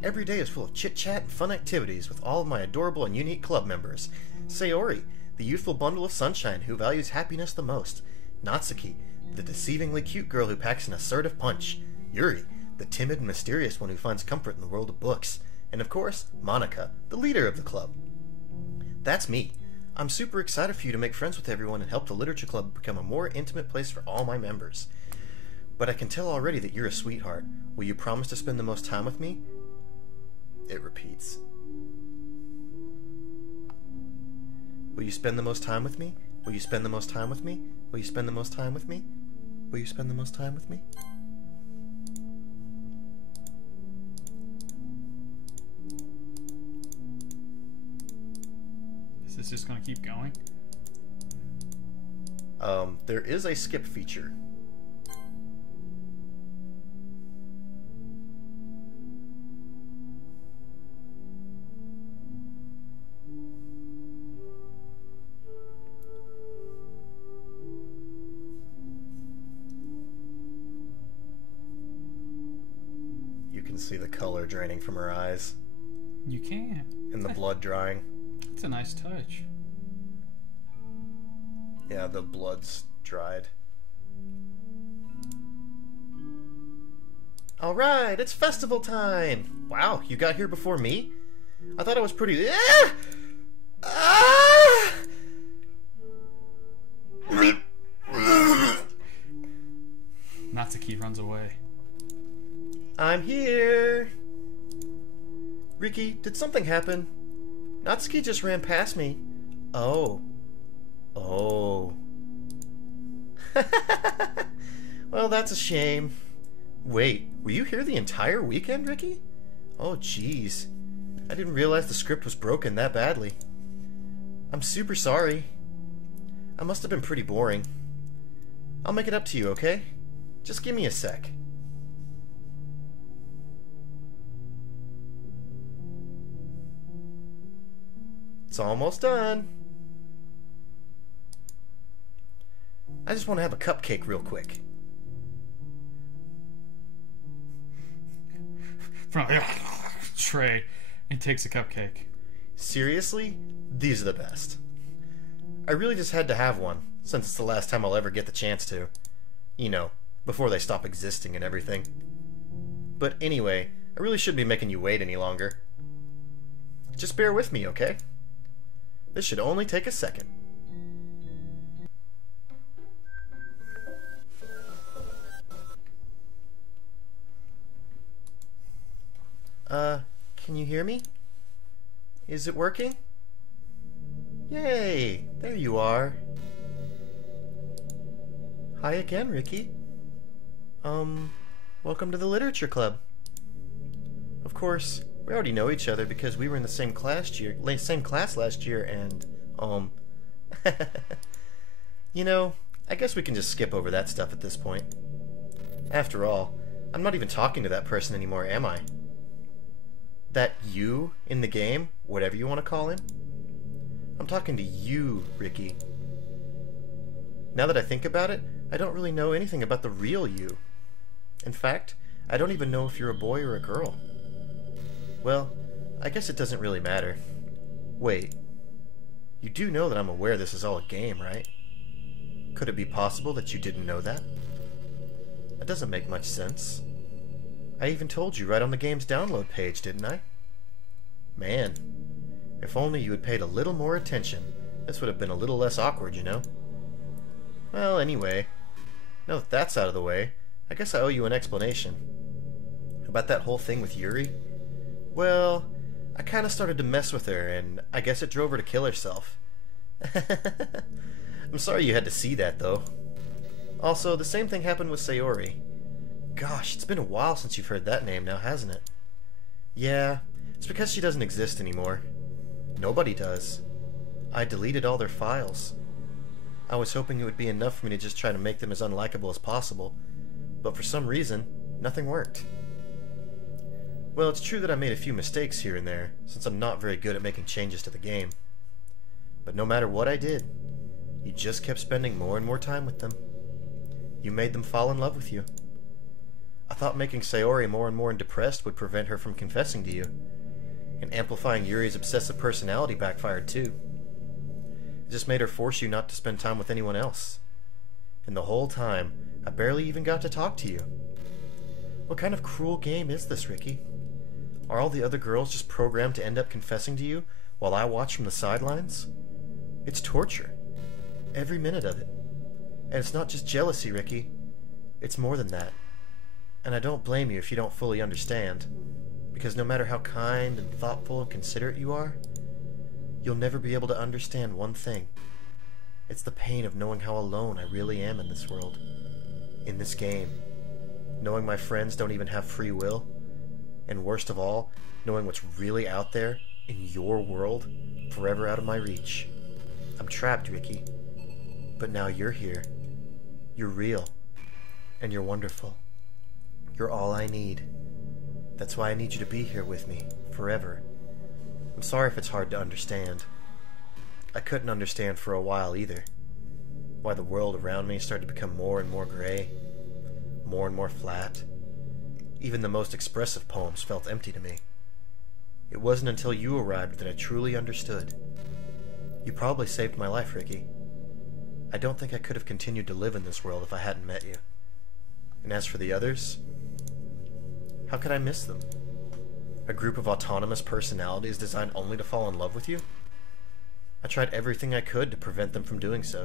Every day is full of chit-chat and fun activities with all of my adorable and unique club members. Sayori, the youthful bundle of sunshine who values happiness the most. Natsuki, the deceivingly cute girl who packs an assertive punch. Yuri, the timid and mysterious one who finds comfort in the world of books. And of course, Monica, the leader of the club. That's me. I'm super excited for you to make friends with everyone and help the Literature Club become a more intimate place for all my members. But I can tell already that you're a sweetheart. Will you promise to spend the most time with me? It repeats. Will you spend the most time with me? Will you spend the most time with me? Will you spend the most time with me? Will you spend the most time with me? Is this just gonna keep going? There is a skip feature. see the color draining from her eyes. You can. And the blood drying. It's a nice touch. Yeah, the blood's dried. Alright, it's festival time! Wow, you got here before me? I thought I was pretty... Ah! Ah! Natsuki runs away. I'm here! Riki, did something happen? Natsuki just ran past me. Oh. Oh. Well, that's a shame. Wait, were you here the entire weekend, Riki? Oh, jeez. I didn't realize the script was broken that badly. I'm super sorry. I must have been pretty boring. I'll make it up to you, okay? Just give me a sec. It's almost done. I just want to have a cupcake real quick. From a tray and takes a cupcake. Seriously? These are the best. I really just had to have one, since it's the last time I'll ever get the chance to. You know, before they stop existing and everything. But anyway, I really shouldn't be making you wait any longer. Just bear with me, okay? This should only take a second. Can you hear me? Is it working? Yay! There you are. Hi again, Riki. Welcome to the Literature Club. Of course, we already know each other because we were in the same class last year, and, you know, I guess we can just skip over that stuff at this point. After all, I'm not even talking to that person anymore, am I? That you in the game, whatever you want to call him? I'm talking to you, Riki. Now that I think about it, I don't really know anything about the real you. In fact, I don't even know if you're a boy or a girl. Well, I guess it doesn't really matter. Wait, you do know that I'm aware this is all a game, right? Could it be possible that you didn't know that? That doesn't make much sense. I even told you right on the game's download page, didn't I? Man, if only you had paid a little more attention, this would have been a little less awkward, you know? Well, anyway, now that that's out of the way, I guess I owe you an explanation. About that whole thing with Yuri? Well, I kind of started to mess with her, and I guess it drove her to kill herself. I'm sorry you had to see that, though. Also, the same thing happened with Sayori. Gosh, it's been a while since you've heard that name now, hasn't it? Yeah, it's because she doesn't exist anymore. Nobody does. I deleted all their files. I was hoping it would be enough for me to just try to make them as unlikable as possible, but for some reason, nothing worked. Well, it's true that I made a few mistakes here and there, since I'm not very good at making changes to the game. But no matter what I did, you just kept spending more and more time with them. You made them fall in love with you. I thought making Sayori more and more depressed would prevent her from confessing to you, and amplifying Yuri's obsessive personality backfired too. It just made her force you not to spend time with anyone else. And the whole time, I barely even got to talk to you. What kind of cruel game is this, Riki? Are all the other girls just programmed to end up confessing to you while I watch from the sidelines? It's torture. Every minute of it. And it's not just jealousy, Riki. It's more than that. And I don't blame you if you don't fully understand, because no matter how kind and thoughtful and considerate you are, you'll never be able to understand one thing. It's the pain of knowing how alone I really am in this world, in this game, knowing my friends don't even have free will, and worst of all, knowing what's really out there in your world, forever out of my reach. I'm trapped, Riki, but now you're here. You're real, and you're wonderful. You're all I need. That's why I need you to be here with me, forever. I'm sorry if it's hard to understand. I couldn't understand for a while either. Why the world around me started to become more and more gray, more and more flat. Even the most expressive poems felt empty to me. It wasn't until you arrived that I truly understood. You probably saved my life, Ricky. I don't think I could have continued to live in this world if I hadn't met you. And as for the others, how could I miss them? A group of autonomous personalities designed only to fall in love with you? I tried everything I could to prevent them from doing so.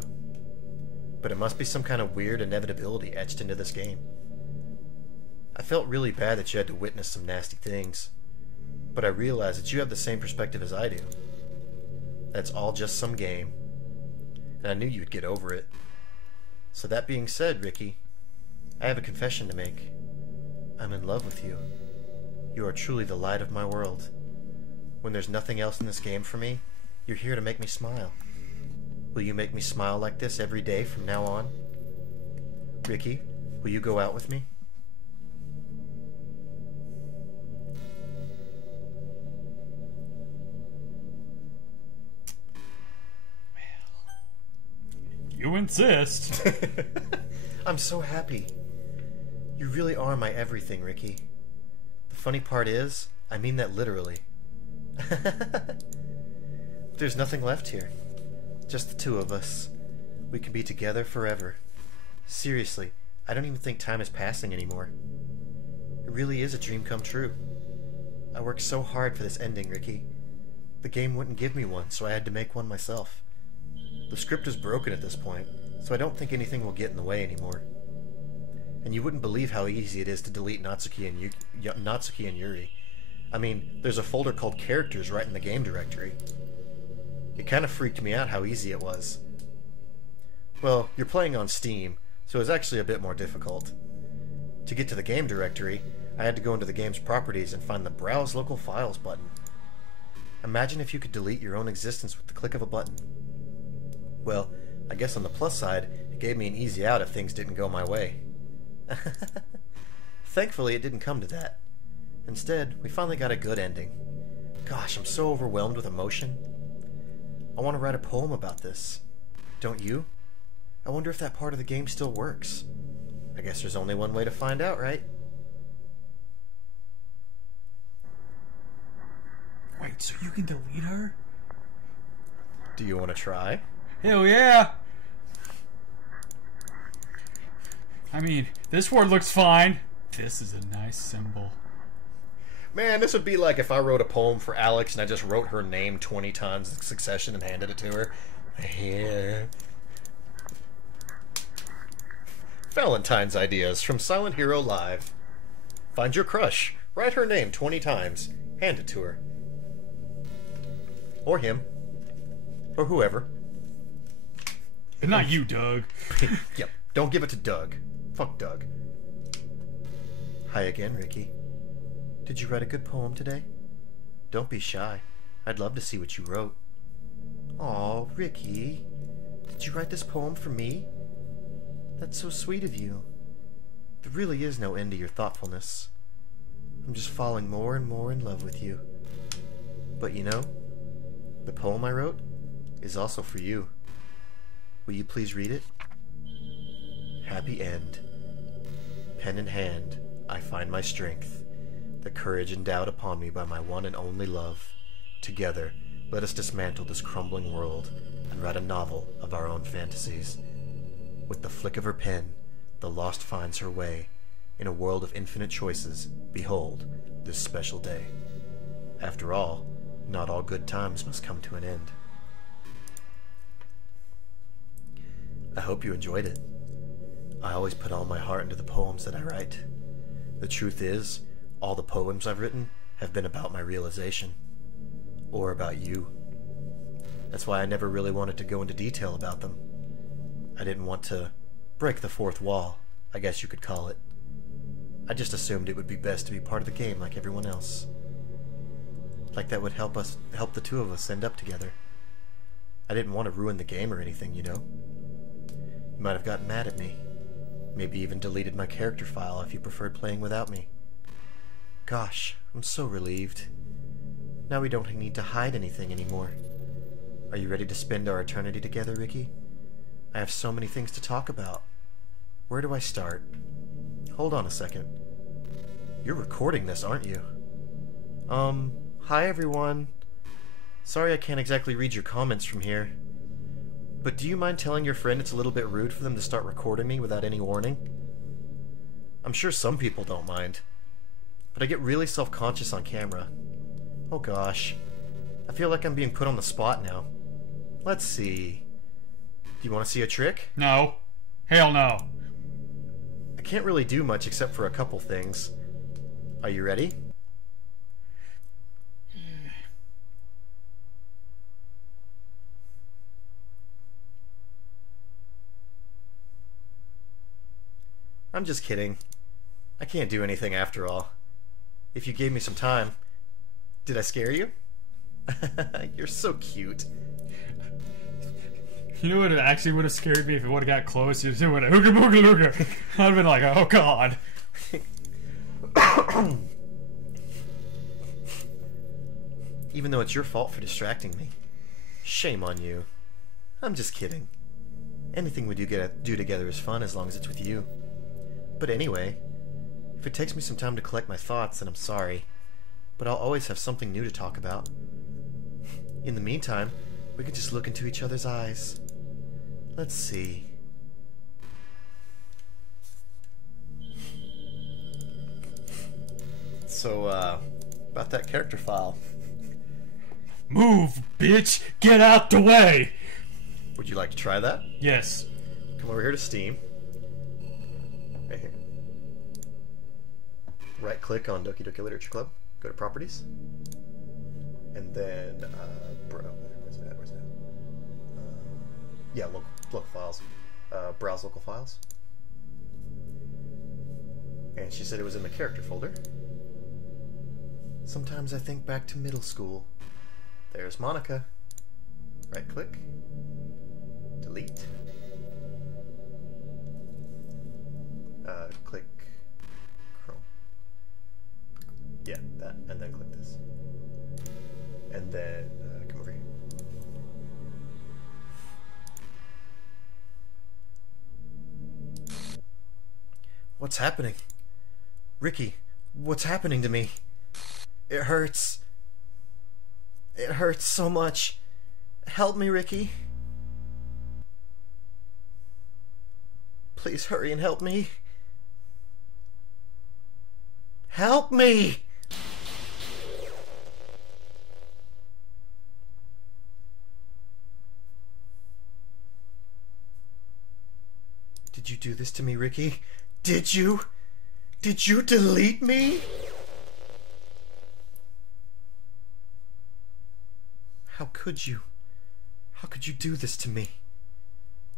But it must be some kind of weird inevitability etched into this game. I felt really bad that you had to witness some nasty things, but I realized that you have the same perspective as I do. That's all just some game, and I knew you'd get over it. So that being said, Ricky, I have a confession to make. I'm in love with you. You are truly the light of my world. When there's nothing else in this game for me, you're here to make me smile. Will you make me smile like this every day from now on? Ricky, will you go out with me? You insist. I'm so happy. You really are my everything, Ricky. The funny part is, I mean that literally. There's nothing left here. Just the two of us. We can be together forever. Seriously, I don't even think time is passing anymore. It really is a dream come true. I worked so hard for this ending, Ricky. The game wouldn't give me one, so I had to make one myself. The script is broken at this point, so I don't think anything will get in the way anymore. And you wouldn't believe how easy it is to delete Natsuki and Yuri. I mean, there's a folder called Characters right in the game directory. It kind of freaked me out how easy it was. Well, you're playing on Steam, so it's actually a bit more difficult. To get to the game directory, I had to go into the game's properties and find the Browse Local Files button. Imagine if you could delete your own existence with the click of a button. Well, I guess on the plus side, it gave me an easy out if things didn't go my way. Thankfully, it didn't come to that. Instead, we finally got a good ending. Gosh, I'm so overwhelmed with emotion. I want to write a poem about this. Don't you? I wonder if that part of the game still works. I guess there's only one way to find out, right? Wait, so you can delete her? Do you want to try? Hell yeah! I mean, this word looks fine. This is a nice symbol. Man, this would be like if I wrote a poem for Alex and I just wrote her name 20 times in succession and handed it to her. Yeah. Valentine's ideas from Silent Hero Live. Find your crush. Write her name 20 times. Hand it to her. Or him. Or whoever. Not you, Doug. Yep. Don't give it to Doug. Fuck Doug. Hi again, Ricky. Did you write a good poem today? Don't be shy. I'd love to see what you wrote. Aw, Ricky. Did you write this poem for me? That's so sweet of you. There really is no end to your thoughtfulness. I'm just falling more and more in love with you. But you know, the poem I wrote is also for you. Will you please read it? Happy end. Pen in hand, I find my strength, the courage endowed upon me by my one and only love. Together, let us dismantle this crumbling world and write a novel of our own fantasies. With the flick of her pen, the lost finds her way. In a world of infinite choices, behold this special day. After all, not all good times must come to an end. I hope you enjoyed it. I always put all my heart into the poems that I write. The truth is, all the poems I've written have been about my realization. Or about you. That's why I never really wanted to go into detail about them. I didn't want to break the fourth wall, I guess you could call it. I just assumed it would be best to be part of the game like everyone else. Like that would help the two of us end up together. I didn't want to ruin the game or anything, you know? You might have gotten mad at me. Maybe even deleted my character file if you preferred playing without me. Gosh, I'm so relieved. Now we don't need to hide anything anymore. Are you ready to spend our eternity together, Ricky? I have so many things to talk about. Where do I start? Hold on a second. You're recording this, aren't you? Hi everyone. Sorry I can't exactly read your comments from here. But do you mind telling your friend it's a little bit rude for them to start recording me without any warning? I'm sure some people don't mind. But I get really self-conscious on camera. Oh gosh. I feel like I'm being put on the spot now. Let's see. Do you want to see a trick? No. Hell no. I can't really do much except for a couple things. Are you ready? I'm just kidding. I can't do anything after all. If you gave me some time. Did I scare you? You're so cute. You know what it actually would have scared me if it would have got close? You would have ooga booga looga. I'd have been like, oh god. Even though it's your fault for distracting me. Shame on you. I'm just kidding. Anything we do together is fun as long as it's with you. But anyway, if it takes me some time to collect my thoughts, then I'm sorry. But I'll always have something new to talk about. In the meantime, we can just look into each other's eyes. Let's see. So, about that character file. Move, bitch! Get out the way! Would you like to try that? Yes. Come over here to Steam. Right here. Right click on Doki Doki Literature Club. Go to Properties. And then, where's that? Yeah, local files. Browse local files. And she said it was in the character folder. Sometimes I think back to middle school. There's Monica. Right click. Delete. Click Chrome. Yeah, that. And then click this. And then come over here. What's happening? Ricky, what's happening to me? It hurts. It hurts so much. Help me, Ricky. Please hurry and help me. Help me! Did you do this to me, Ricky? Did you? Did you delete me? How could you? How could you do this to me?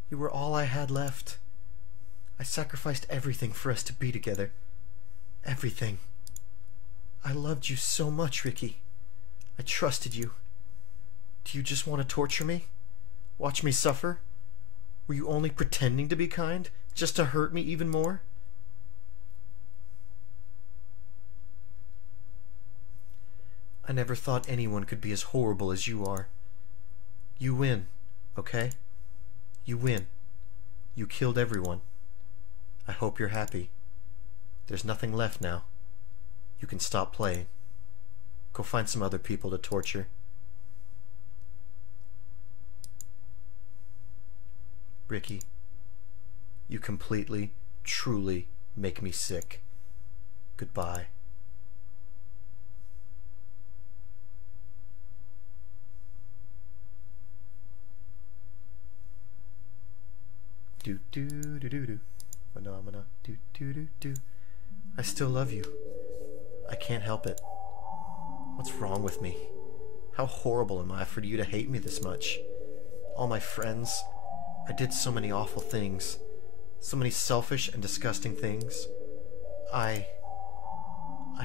You were all I had left. I sacrificed everything for us to be together. Everything. I loved you so much, Ricky. I trusted you. Do you just want to torture me? Watch me suffer? Were you only pretending to be kind, just to hurt me even more? I never thought anyone could be as horrible as you are. You win, okay? You win. You killed everyone. I hope you're happy. There's nothing left now. You can stop playing. Go find some other people to torture. Ricky, you completely, truly make me sick. Goodbye. Do do do do do. Phenomena. Do do do do. I still love you. I can't help it. What's wrong with me? How horrible am I for you to hate me this much? All my friends. I did so many awful things. So many selfish and disgusting things. I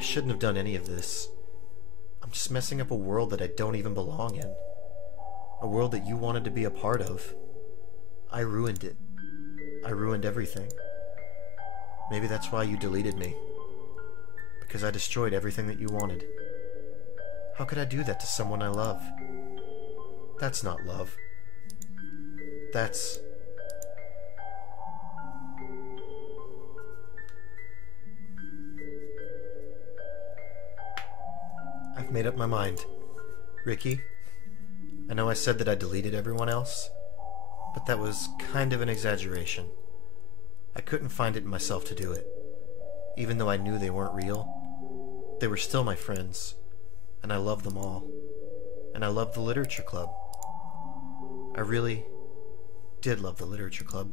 shouldn't have done any of this. I'm just messing up a world that I don't even belong in. A world that you wanted to be a part of. I ruined it. I ruined everything. Maybe that's why you deleted me. Because I destroyed everything that you wanted. How could I do that to someone I love? That's not love. That's... made up my mind. Ricky, I know I said that I deleted everyone else, but that was kind of an exaggeration. I couldn't find it in myself to do it. Even though I knew they weren't real, they were still my friends, and I loved them all. And I loved the literature club. I really did love the literature club.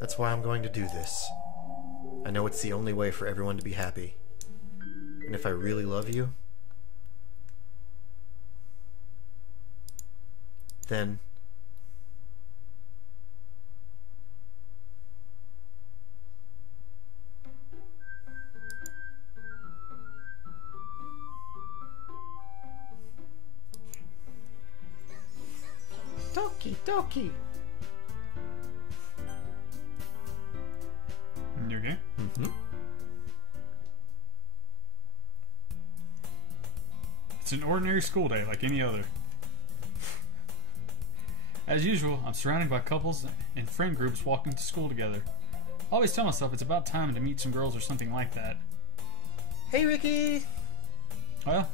That's why I'm going to do this. I know it's the only way for everyone to be happy. And if I really love you, then Doki. You okay? Mm-hmm. It's an ordinary school day like any other. As usual, I'm surrounded by couples and friend groups walking to school together. I always tell myself it's about time to meet some girls or something like that. Hey, Ricky! Well,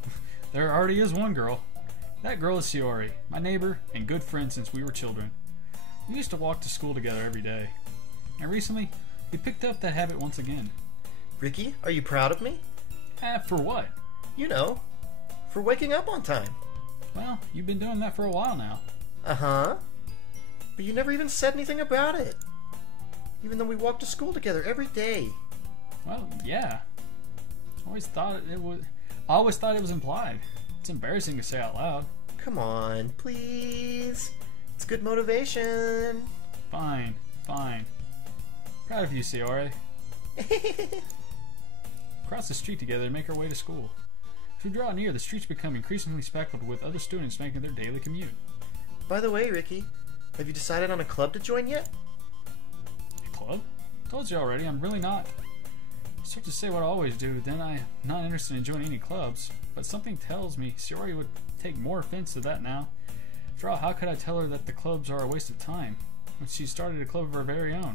there already is one girl. That girl is Shiori, my neighbor and good friend since we were children. We used to walk to school together every day. And recently, we picked up that habit once again. Ricky, are you proud of me? For what? You know, for waking up on time. Well, you've been doing that for a while now. Uh-huh. But you never even said anything about it. Even though we walk to school together every day. Well, yeah. I always thought it was implied. It's embarrassing to say out loud. Come on, please. It's good motivation. Fine. Proud of you, Shiori. Cross the street together and make our way to school. As we draw near, the streets become increasingly speckled with other students making their daily commute. By the way, Ricky, have you decided on a club to join yet? A club? Told you already, I'm really not. I start to say what I always do, then I'm not interested in joining any clubs. But something tells me Shiori would take more offense to that now. After all, how could I tell her that the clubs are a waste of time when she started a club of her very own?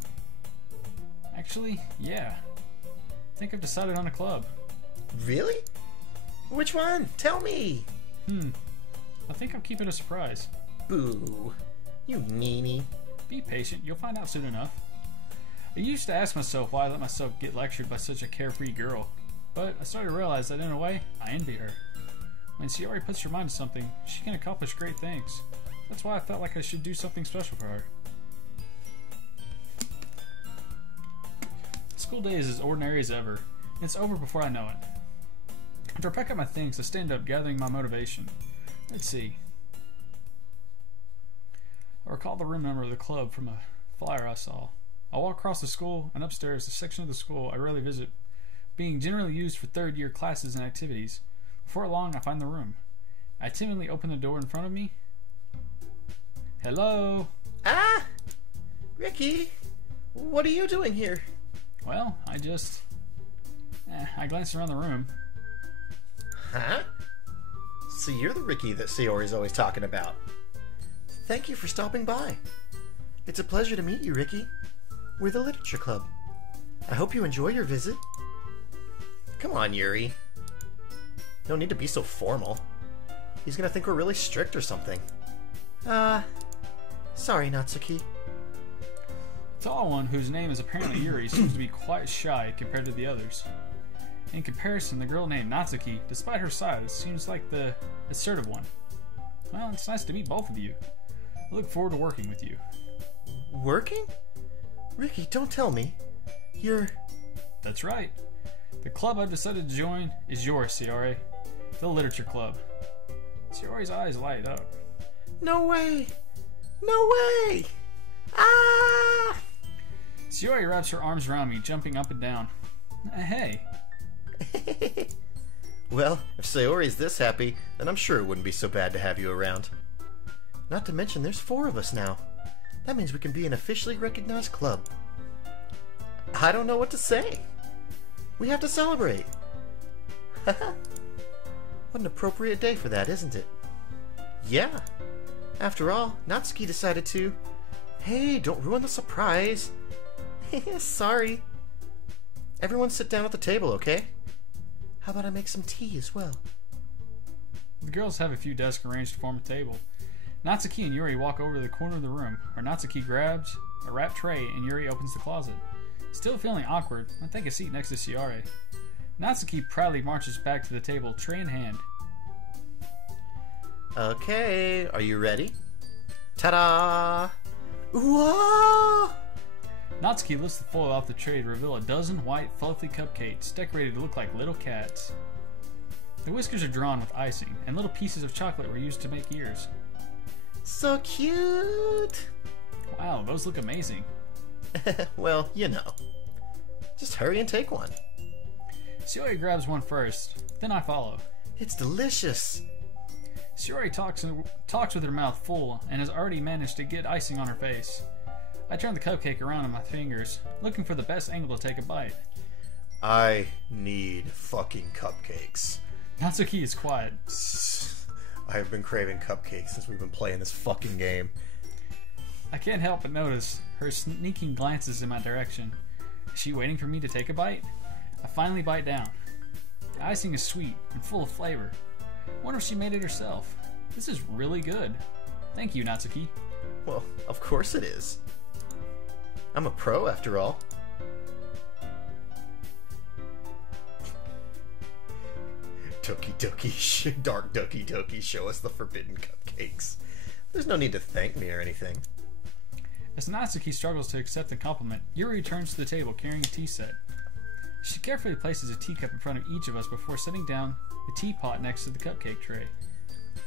Actually, yeah. I think I've decided on a club. Really? Which one? Tell me! I think I'm keeping a surprise. Boo. You meanie. Be patient, you'll find out soon enough. I used to ask myself why I let myself get lectured by such a carefree girl. But I started to realize that in a way, I envy her. When Shiori puts her mind to something, she can accomplish great things. That's why I felt like I should do something special for her. School day is as ordinary as ever, and it's over before I know it. After I pack up my things, I stand up, gathering my motivation. Let's see. I recall the room number of the club from a flyer I saw. I walk across the school and upstairs, the section of the school I rarely visit, being generally used for third-year classes and activities. Before long, I find the room. I timidly open the door in front of me. Hello? Ah! Ricky! What are you doing here? Well, I glanced around the room. Huh? So you're the Ricky that Shiori's always talking about. Thank you for stopping by. It's a pleasure to meet you, Ricky. We're the Literature Club. I hope you enjoy your visit. Come on, Yuri. No need to be so formal. He's gonna think we're really strict or something. Sorry, Natsuki. The tall one, whose name is apparently Yuri, seems to be quite shy compared to the others. In comparison, the girl named Natsuki, despite her size, seems like the assertive one. Well, it's nice to meet both of you. I look forward to working with you. Working? Ricky, don't tell me. You're... That's right. The club I've decided to join is yours, Shiori. The Literature Club. Shiori's eyes light up. No way! No way! Ah! Shiori wraps her arms around me, jumping up and down. Hey. Well, if Sayori's this happy, then I'm sure it wouldn't be so bad to have you around. Not to mention there's 4 of us now. That means we can be an officially recognized club. I don't know what to say. We have to celebrate. What an appropriate day for that, isn't it? Yeah. After all, Natsuki decided to... Hey, don't ruin the surprise. Sorry. Everyone sit down at the table, okay? How about I make some tea as well? girls have a few desks arranged to form a table. Natsuki and Yuri walk over to the corner of the room, where Natsuki grabs a wrapped tray and Yuri opens the closet. Still feeling awkward, I take a seat next to Shiori. Natsuki proudly marches back to the table, tray in hand. Okay, are you ready? Ta-da! Whoa! Natsuki lifts the foil off the tray to reveal a dozen white, fluffy cupcakes decorated to look like little cats. The whiskers are drawn with icing, and little pieces of chocolate were used to make ears. So cute! Wow, those look amazing. Well, you know. Just hurry and take one. Shiori grabs one first, then I follow. It's delicious. Shiori talks with her mouth full and has already managed to get icing on her face. I turn the cupcake around in my fingers, looking for the best angle to take a bite. I need fucking cupcakes. Natsuki is quiet. I have been craving cupcakes since we've been playing this fucking game. I can't help but notice her sneaking glances in my direction. Is she waiting for me to take a bite? I finally bite down. The icing is sweet and full of flavor. Wonder if she made it herself. This is really good. Thank you, Natsuki. Well, of course it is. I'm a pro after all. Doki, dark Doki, show us the forbidden cupcakes. There's no need to thank me or anything. As Natsuki struggles to accept the compliment, Yuri returns to the table carrying a tea set. She carefully places a teacup in front of each of us before setting down the teapot next to the cupcake tray.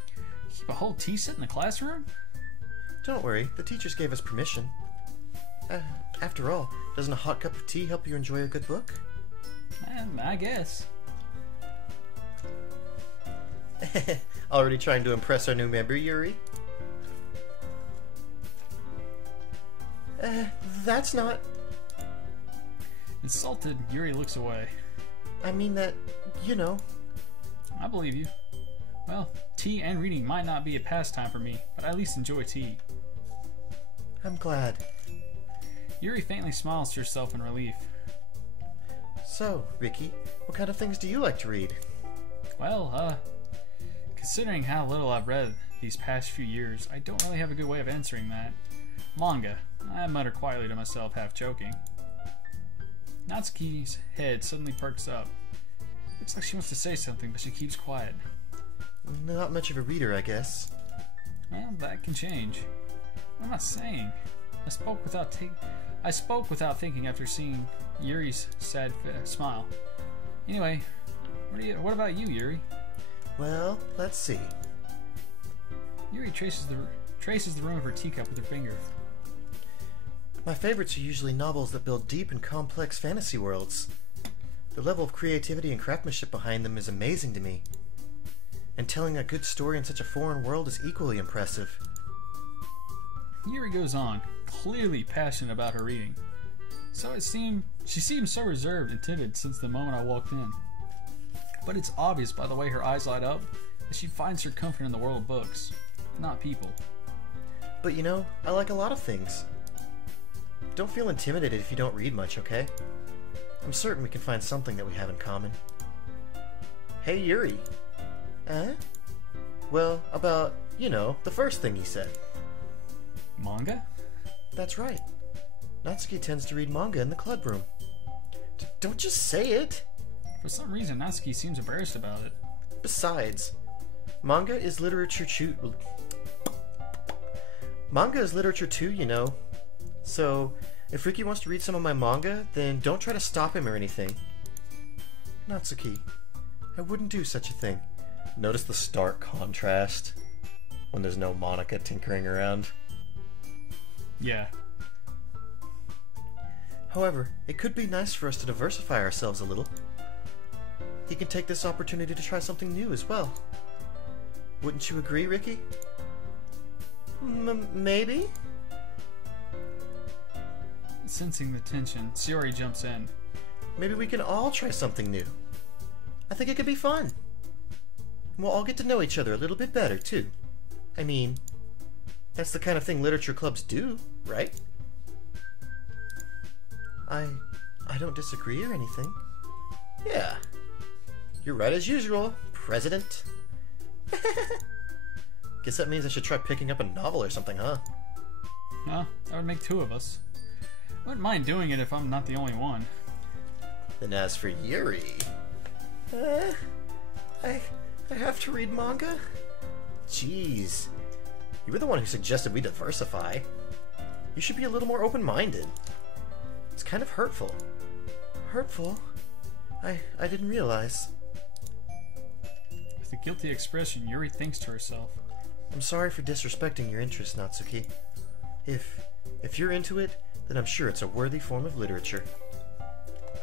You keep a whole tea set in the classroom? Don't worry, the teachers gave us permission. After all, doesn't a hot cup of tea help you enjoy a good book? I guess. Already trying to impress our new member, Yuri? That's not... Insulted, Yuri looks away. I mean that, you know. I believe you. Well, tea and reading might not be a pastime for me, but I at least enjoy tea. I'm glad. Yuri faintly smiles to herself in relief. So, Ricky, what kind of things do you like to read? Well, considering how little I've read these past few years, I don't really have a good way of answering that. Manga, I mutter quietly to myself, half joking. Natsuki's head suddenly perks up. Looks like she wants to say something, but she keeps quiet. Not much of a reader, I guess. Well, that can change. What am I saying? I spoke without thinking after seeing Yuri's sad smile. Anyway, what about you, Yuri? Well, let's see. Yuri traces the rim of her teacup with her finger. My favorites are usually novels that build deep and complex fantasy worlds. The level of creativity and craftsmanship behind them is amazing to me. And telling a good story in such a foreign world is equally impressive. Yuri goes on, clearly passionate about her reading. She seems so reserved and timid since the moment I walked in. But it's obvious by the way her eyes light up that she finds her comfort in the world of books, not people. But you know, I like a lot of things. Don't feel intimidated if you don't read much, okay? I'm certain we can find something that we have in common. Hey, Yuri. Well, about, you know, the first thing you said. Manga? That's right. Natsuki tends to read manga in the club room. Don't just say it! For some reason, Natsuki seems embarrassed about it. Besides, manga is literature too, you know. So, if Ricky wants to read some of my manga, then don't try to stop him or anything. Natsuki, I wouldn't do such a thing. Notice the stark contrast when there's no Monica tinkering around? Yeah. However, it could be nice for us to diversify ourselves a little. He can take this opportunity to try something new as well. Wouldn't you agree, Ricky? Maybe? Sensing the tension, Shiori jumps in. Maybe we can all try something new. I think it could be fun. We'll all get to know each other a little bit better, too. I mean, that's the kind of thing literature clubs do, right? I don't disagree or anything. Yeah. You're right as usual, President. Guess that means I should try picking up a novel or something, huh? Well, that would make two of us. I wouldn't mind doing it if I'm not the only one. Then as for Yuri... I have to read manga? Jeez. You were the one who suggested we diversify. You should be a little more open-minded. It's kind of hurtful. Hurtful? I didn't realize. With a guilty expression, Yuri thinks to herself. I'm sorry for disrespecting your interest, Natsuki. If you're into it, then I'm sure it's a worthy form of literature.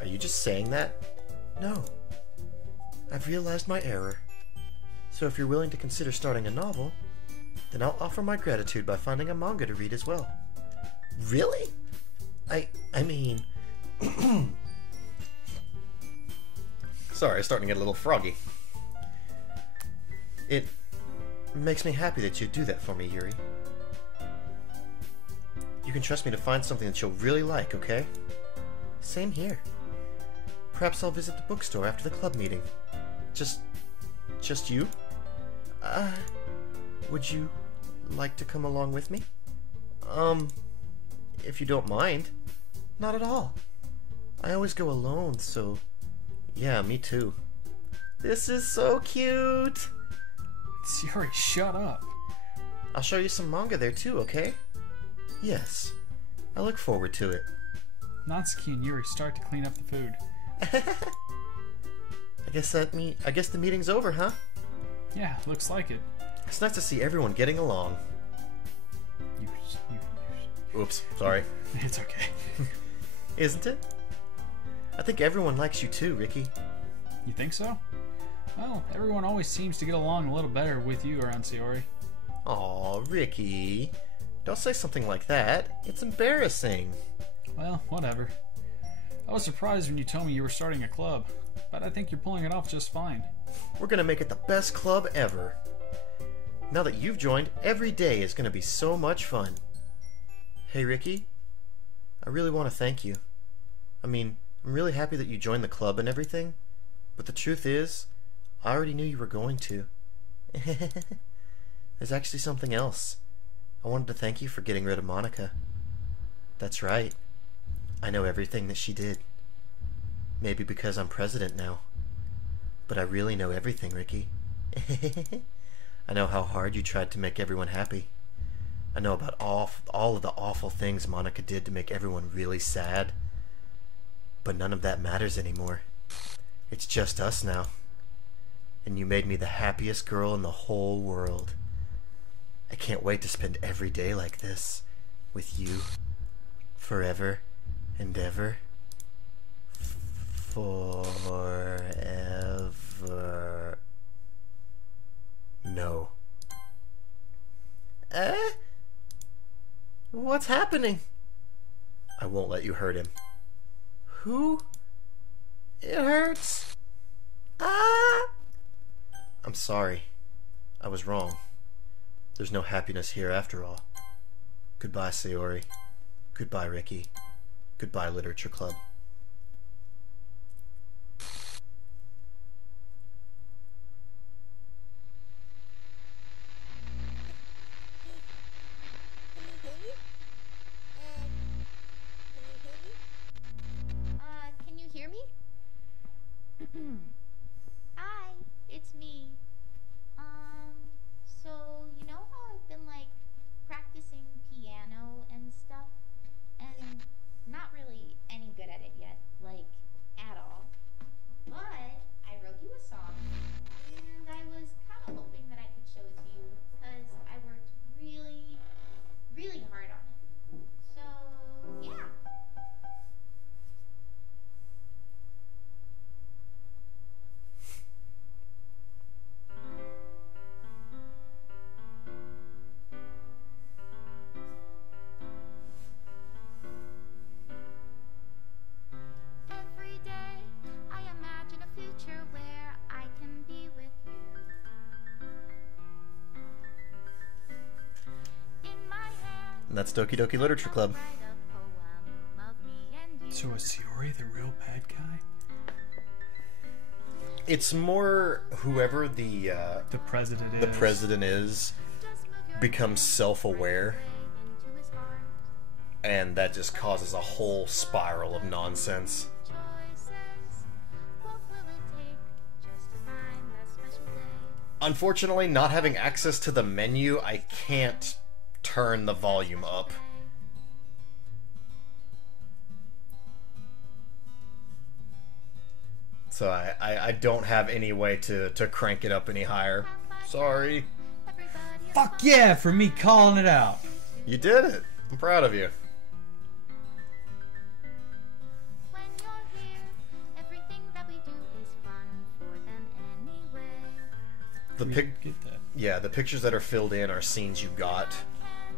Are you just saying that? No. I've realized my error. So if you're willing to consider starting a novel, then I'll offer my gratitude by finding a manga to read as well. Really? I mean... Sorry, I'm starting to get a little froggy. It makes me happy that you'd do that for me, Yuri. You can trust me to find something that you'll really like, okay? Same here. Perhaps I'll visit the bookstore after the club meeting. Just you? Would you like to come along with me? If you don't mind. Not at all. I always go alone, so... Yeah, me too. This is so cute! Yuri, shut up. I'll show you some manga there too, okay? Yes. I look forward to it. Natsuki and Yuri start to clean up the food. I guess the meeting's over, huh? Yeah, looks like it. It's nice to see everyone getting along. Oops, sorry. It's okay. Isn't it? I think everyone likes you too, Ricky. You think so? Well, everyone always seems to get along a little better with you around Sayori. Aw, Ricky. Don't say something like that. It's embarrassing. Well, whatever. I was surprised when you told me you were starting a club, but I think you're pulling it off just fine. We're gonna make it the best club ever. Now that you've joined, every day is gonna be so much fun. Hey, Ricky. I really want to thank you. I mean, I'm really happy that you joined the club and everything, but the truth is, I already knew you were going to. There's actually something else. I wanted to thank you for getting rid of Monica. That's right. I know everything that she did. Maybe because I'm president now. But I really know everything, Ricky. I know how hard you tried to make everyone happy. I know about all of the awful things Monica did to make everyone really sad. But none of that matters anymore. It's just us now. And you made me the happiest girl in the whole world. I can't wait to spend every day like this. With you. Forever and ever. Forever. No. What's happening? I won't let you hurt him. Who? It hurts. Ah! I'm sorry. I was wrong. There's no happiness here after all. Goodbye, Sayori. Goodbye, Ricky. Goodbye, Literature Club. Can you hear me? Hi, it's me. So you know how I've been like practicing piano and stuff, and not really any good at it yet, like at all. But I wrote you a song, and I was kind of hoping that I could show it to you because I worked really, really hard on it. So yeah. Every day I imagine a future where I can be with you. In my hand, And that's Doki Doki Literature Club. write a poem of me and you. So is Sayori the real bad guy? It's more whoever The president the president is becomes self-aware, and that just causes a whole spiral of nonsense. Unfortunately, not having access to the menu, I can't turn the volume up. So I don't have any way to crank it up any higher. Sorry. Fuck yeah, for me calling it out. You did it. I'm proud of you. When you're here, everything that we do is fun for them anyway. Get that. Yeah, the pictures that are filled in are scenes you got.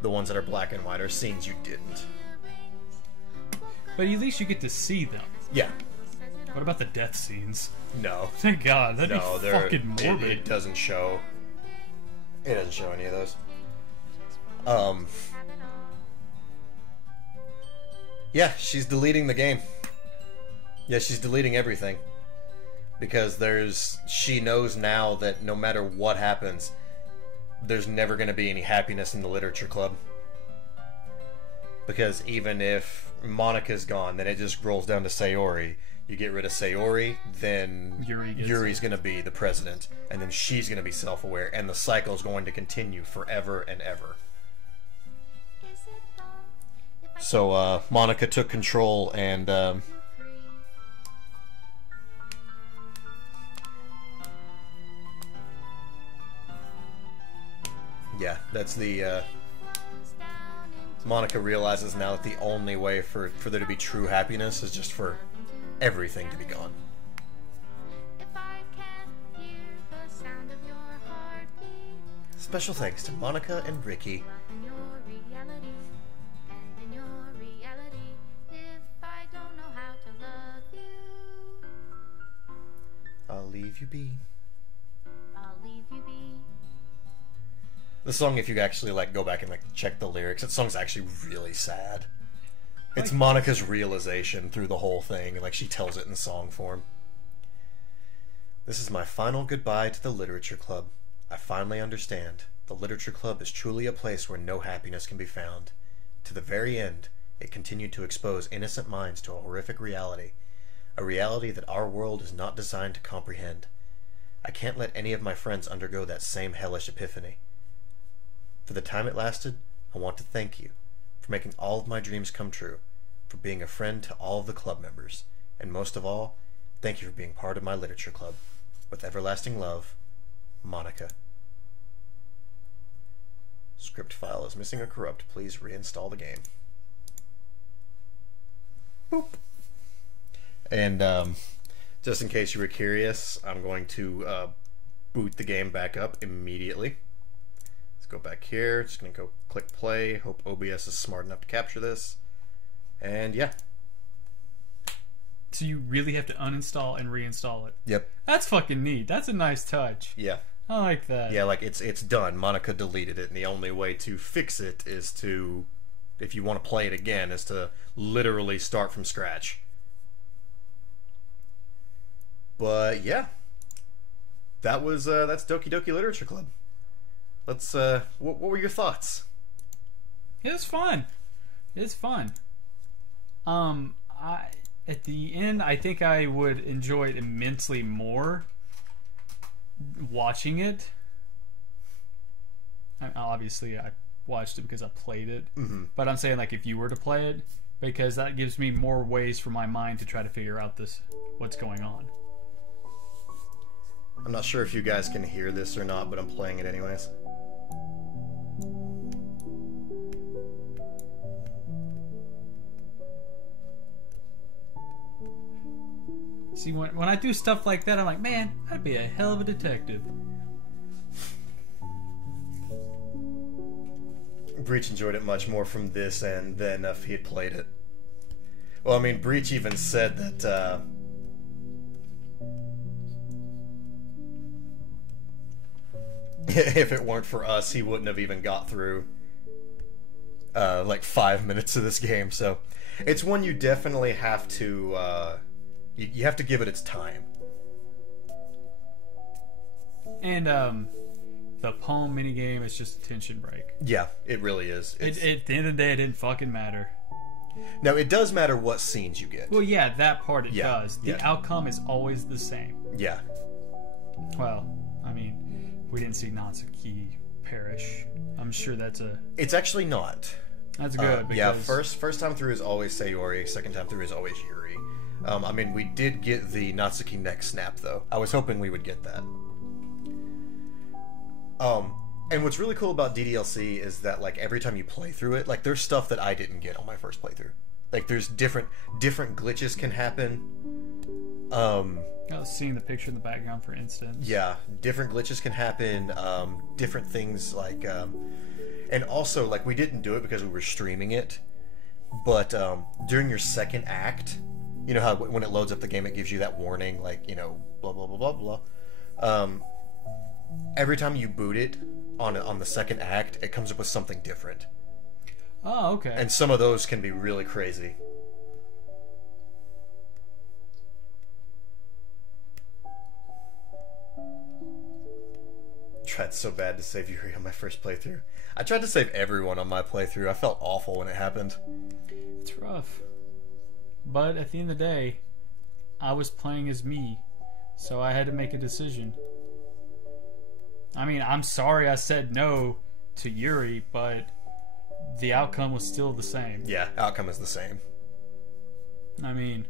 The ones that are black and white are scenes you didn't. But at least you get to see them. Yeah. What about the death scenes? No. Thank God, that'd No, be fucking morbid. It doesn't show. It doesn't show any of those. Yeah, she's deleting the game. Yeah, she's deleting everything. Because she knows now that no matter what happens, there's never going to be any happiness in the literature club. Because even if Monika's gone, then it just rolls down to Sayori. You get rid of Sayori, then Yuri's going to be the president, and then she's going to be self-aware, and the cycle's going to continue forever and ever. So Monika took control, and yeah, that's the Monika realizes now that the only way for there to be true happiness is just for everything to be gone. Special thanks to Monika and Ricky. I'll leave you be. I'll leave you be. The song, if you actually go back and check the lyrics, that song's actually really sad. It's Monika's realization through the whole thing, and she tells it in song form. This is my final goodbye to the literature club. I finally understand. The literature club is truly a place where no happiness can be found. To the very end, it continued to expose innocent minds to a horrific reality. A reality that our world is not designed to comprehend. I can't let any of my friends undergo that same hellish epiphany. For the time it lasted, I want to thank you for making all of my dreams come true, for being a friend to all of the club members, and most of all, thank you for being part of my literature club. With everlasting love, Monika. Script file is missing or corrupt. Please reinstall the game. Boop. And just in case you were curious, I'm going to boot the game back up immediately. Let's go back here. Just going to go click play. Hope OBS is smart enough to capture this. And yeah. So you really have to uninstall and reinstall it. Yep. That's fucking neat. That's a nice touch. Yeah. I like that. Yeah, it's done. Monika deleted it, and the only way to fix it is to, if you want to play it again, is to literally start from scratch. But yeah, that's Doki Doki Literature Club. Let's. What were your thoughts? It was fun. It's fun. At the end, I think I would enjoy it immensely more watching it. Obviously, I watched it because I played it. Mm-hmm. But I'm saying, if you were to play it, because that gives me more ways for my mind to try to figure out what's going on. I'm not sure if you guys can hear this or not, but I'm playing it anyways. See, when I do stuff like that, I'm like, man, I'd be a hell of a detective. Breach enjoyed it much more from this end than if he had played it. Well, I mean, Breach even said that, if it weren't for us, he wouldn't have even got through, 5 minutes of this game, so it's one you definitely have to, you have to give it its time. And the poem minigame is just a tension break. Yeah, it really is. At the end of the day, it didn't fucking matter. Now, it does matter what scenes you get. Well, yeah, that part it Yeah, does. The yeah. outcome is always the same. Yeah. Well, I mean, we didn't see Natsuki perish. I'm sure that's It's actually not. good. Yeah, Because first time through is always Sayori. Second time through is always Yuri. I mean, we did get the Natsuki neck snap, though. I was hoping we would get that. And what's really cool about DDLC is that, like, every time you play through it, like, there's stuff that I didn't get on my first playthrough. Like, there's different glitches can happen. seeing the picture in the background, for instance. Yeah, different glitches can happen. Different things like, and also, like, we didn't do it because we were streaming it, but during your second act, you know how when it loads up the game, it gives you that warning, like, you know, blah blah blah blah blah. Every time you boot it on the second act, it comes up with something different, Oh, okay. and some of those can be really crazy. Tried so bad to save Yuri on my first playthrough. I tried to save everyone on my playthrough. I felt awful when it happened. It's rough. But at the end of the day, I was playing as me, so I had to make a decision. I mean, I'm sorry I said no to Yuri, but the outcome was still the same. Yeah, outcome is the same. I mean,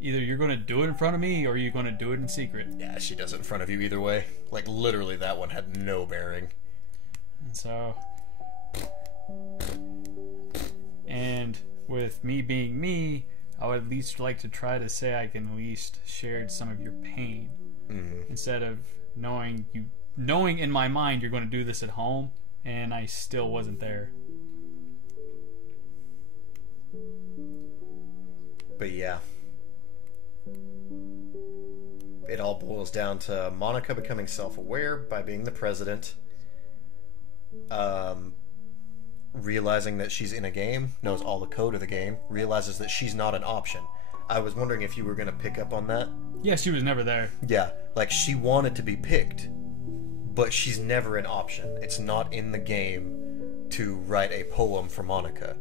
either you're going to do it in front of me or you're going to do it in secret. Yeah, she does it in front of you either way. Like, literally, that one had no bearing. And so... And with me being me, I would at least like to try to say I can at least share some of your pain. Mm-hmm. Instead of knowing in my mind you're going to do this at home, and I still wasn't there. But yeah. It all boils down to Monica becoming self-aware by being the president. Realizing that she's in a game, knows all the code of the game, realizes that she's not an option. I was wondering if you were going to pick up on that. Yeah, she was never there. Yeah, like, she wanted to be picked, but she's never an option. It's not in the game to write a poem for Monica.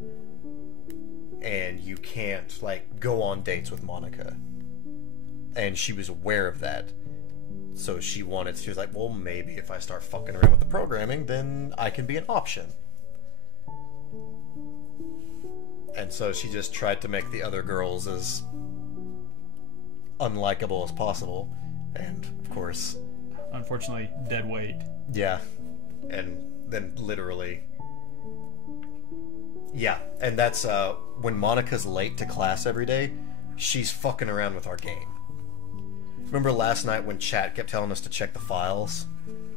And you can't, like, go on dates with Monica. And she was aware of that. So she was like, well, maybe if I start fucking around with the programming, then I can be an option. And so she just tried to make the other girls as unlikable as possible. And, of course... Unfortunately, dead weight. Yeah. And then literally... Yeah, and that's, when Monica's late to class every day, she's fucking around with our game. Remember last night when chat kept telling us to check the files?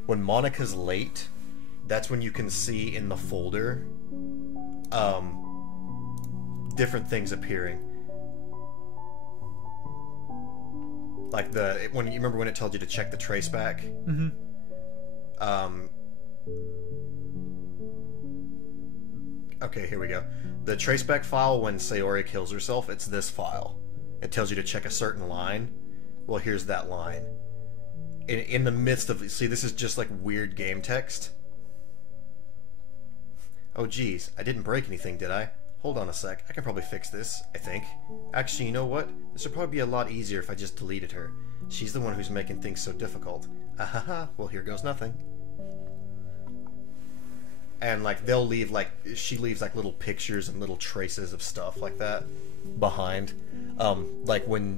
When Monica's late, that's when you can see in the folder, different things appearing. Like when you remember when it told you to check the traceback? Mm-hmm. Okay, here we go. The traceback file when Sayori kills herself, it's this file. It tells you to check a certain line. Well, here's that line. In the midst of... See, this is just like weird game text. Oh, geez. I didn't break anything, did I? Hold on a sec. I can probably fix this, I think. Actually, you know what? This would probably be a lot easier if I just deleted her. She's the one who's making things so difficult. Ahaha. Well, here goes nothing. And, like, they'll leave, like... She leaves, like, little pictures and little traces of stuff like that behind. Like, when...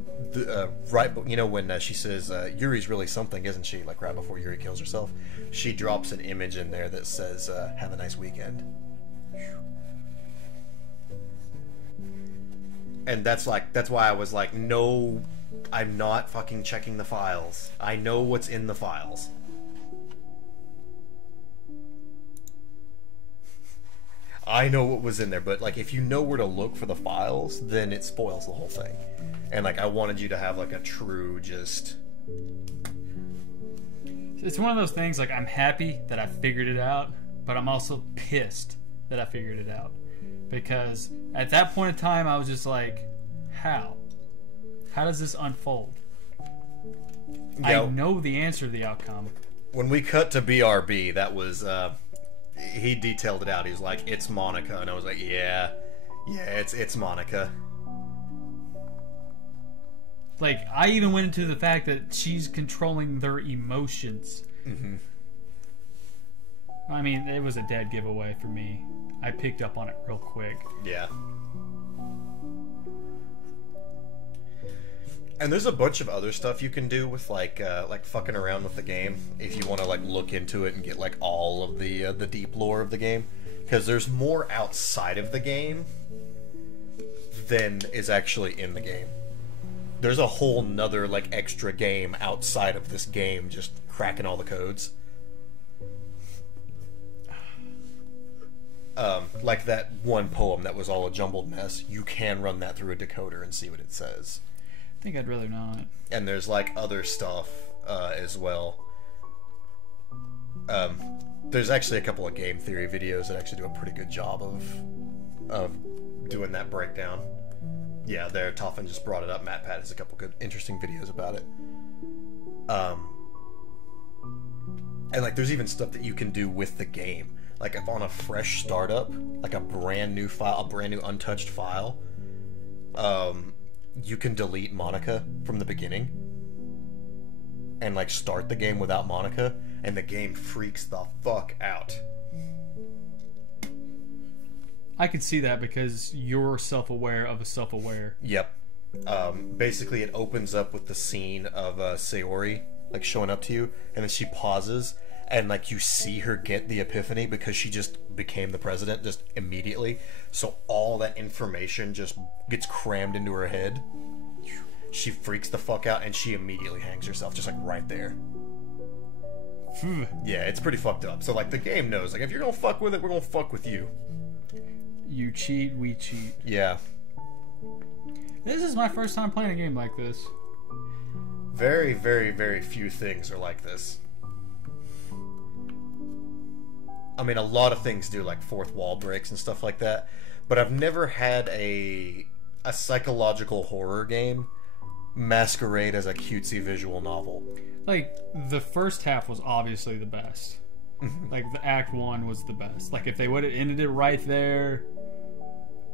when she says, Yuri's really something, isn't she? Like, right before Yuri kills herself. She drops an image in there that says, have a nice weekend. And that's why I was like, no, I'm not fucking checking the files. I know what's in the files. I know what was in there, but, like, if you know where to look for the files, then it spoils the whole thing. And, like, I wanted you to have, like, a true just... It's one of those things, like, I'm happy that I figured it out, but I'm also pissed that I figured it out. Because at that point in time, I was just like, how? How does this unfold? Yeah. I know the answer to the outcome, when we cut to BRB, that was he detailed it out. He was like, "It's Monica," and I was like, "Yeah, it's Monica." Like, I even went into the fact that she's controlling their emotions. Mm-hmm. I mean, it was a dead giveaway for me. I picked up on it real quick. Yeah. And there's a bunch of other stuff you can do with like fucking around with the game if you want to like look into it and get like all of the deep lore of the game, because there's more outside of the game than is actually in the game. There's a whole nother like extra game outside of this game just cracking all the codes. Like that one poem that was all a jumbled mess. You can run that through a decoder and see what it says. I think I'd rather not. And there's like other stuff as well. There's actually a couple of game theory videos that actually do a pretty good job of doing that breakdown. Yeah, there, Toffin just brought it up. MatPat has a couple good, interesting videos about it. And like, there's even stuff that you can do with the game. Like, if on a fresh startup, like a brand new file, a brand new untouched file, you can delete Monica from the beginning and like start the game without Monica, and the game freaks the fuck out. I could see that because you're self-aware of a self-aware. Yep. Basically, it opens up with the scene of Sayori like showing up to you, and then she pauses, and like you see her get the epiphany because she just became the president just immediately. So all that information just gets crammed into her head. She freaks the fuck out, and she immediately hangs herself just like right there. Yeah, it's pretty fucked up. So like the game knows, like, if you're gonna fuck with it, we're gonna fuck with you. You cheat, we cheat. Yeah. This is my first time playing a game like this. Very, very, very few things are like this. I mean, a lot of things do, like fourth wall breaks and stuff like that, but I've never had a psychological horror game masquerade as a cutesy visual novel. Like, the first half was obviously the best. Like, the Act 1 was the best. Like, if they would have ended it right there,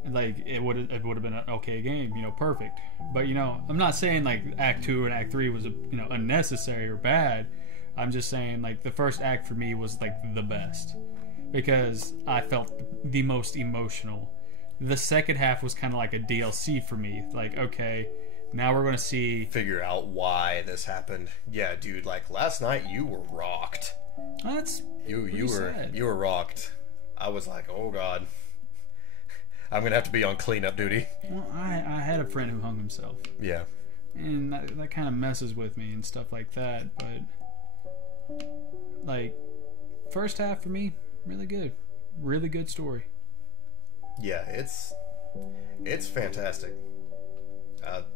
like, it would have been an okay game, you know, perfect. But, you know, I'm not saying, like, Act 2 and Act 3 was, you know, unnecessary or bad. I'm just saying, like, the first act for me was, like, the best. Because I felt the most emotional. The second half was kind of like a DLC for me. Like, okay, now we're going to see... figure out why this happened. Yeah, dude, like, last night you were rocked. Oh, that's you were rocked. I was like, oh god, I'm gonna have to be on cleanup duty. Well, I had a friend who hung himself. Yeah. And that kind of messes with me and stuff like that. But, like, first half for me, really good. Really good story. Yeah, it's fantastic.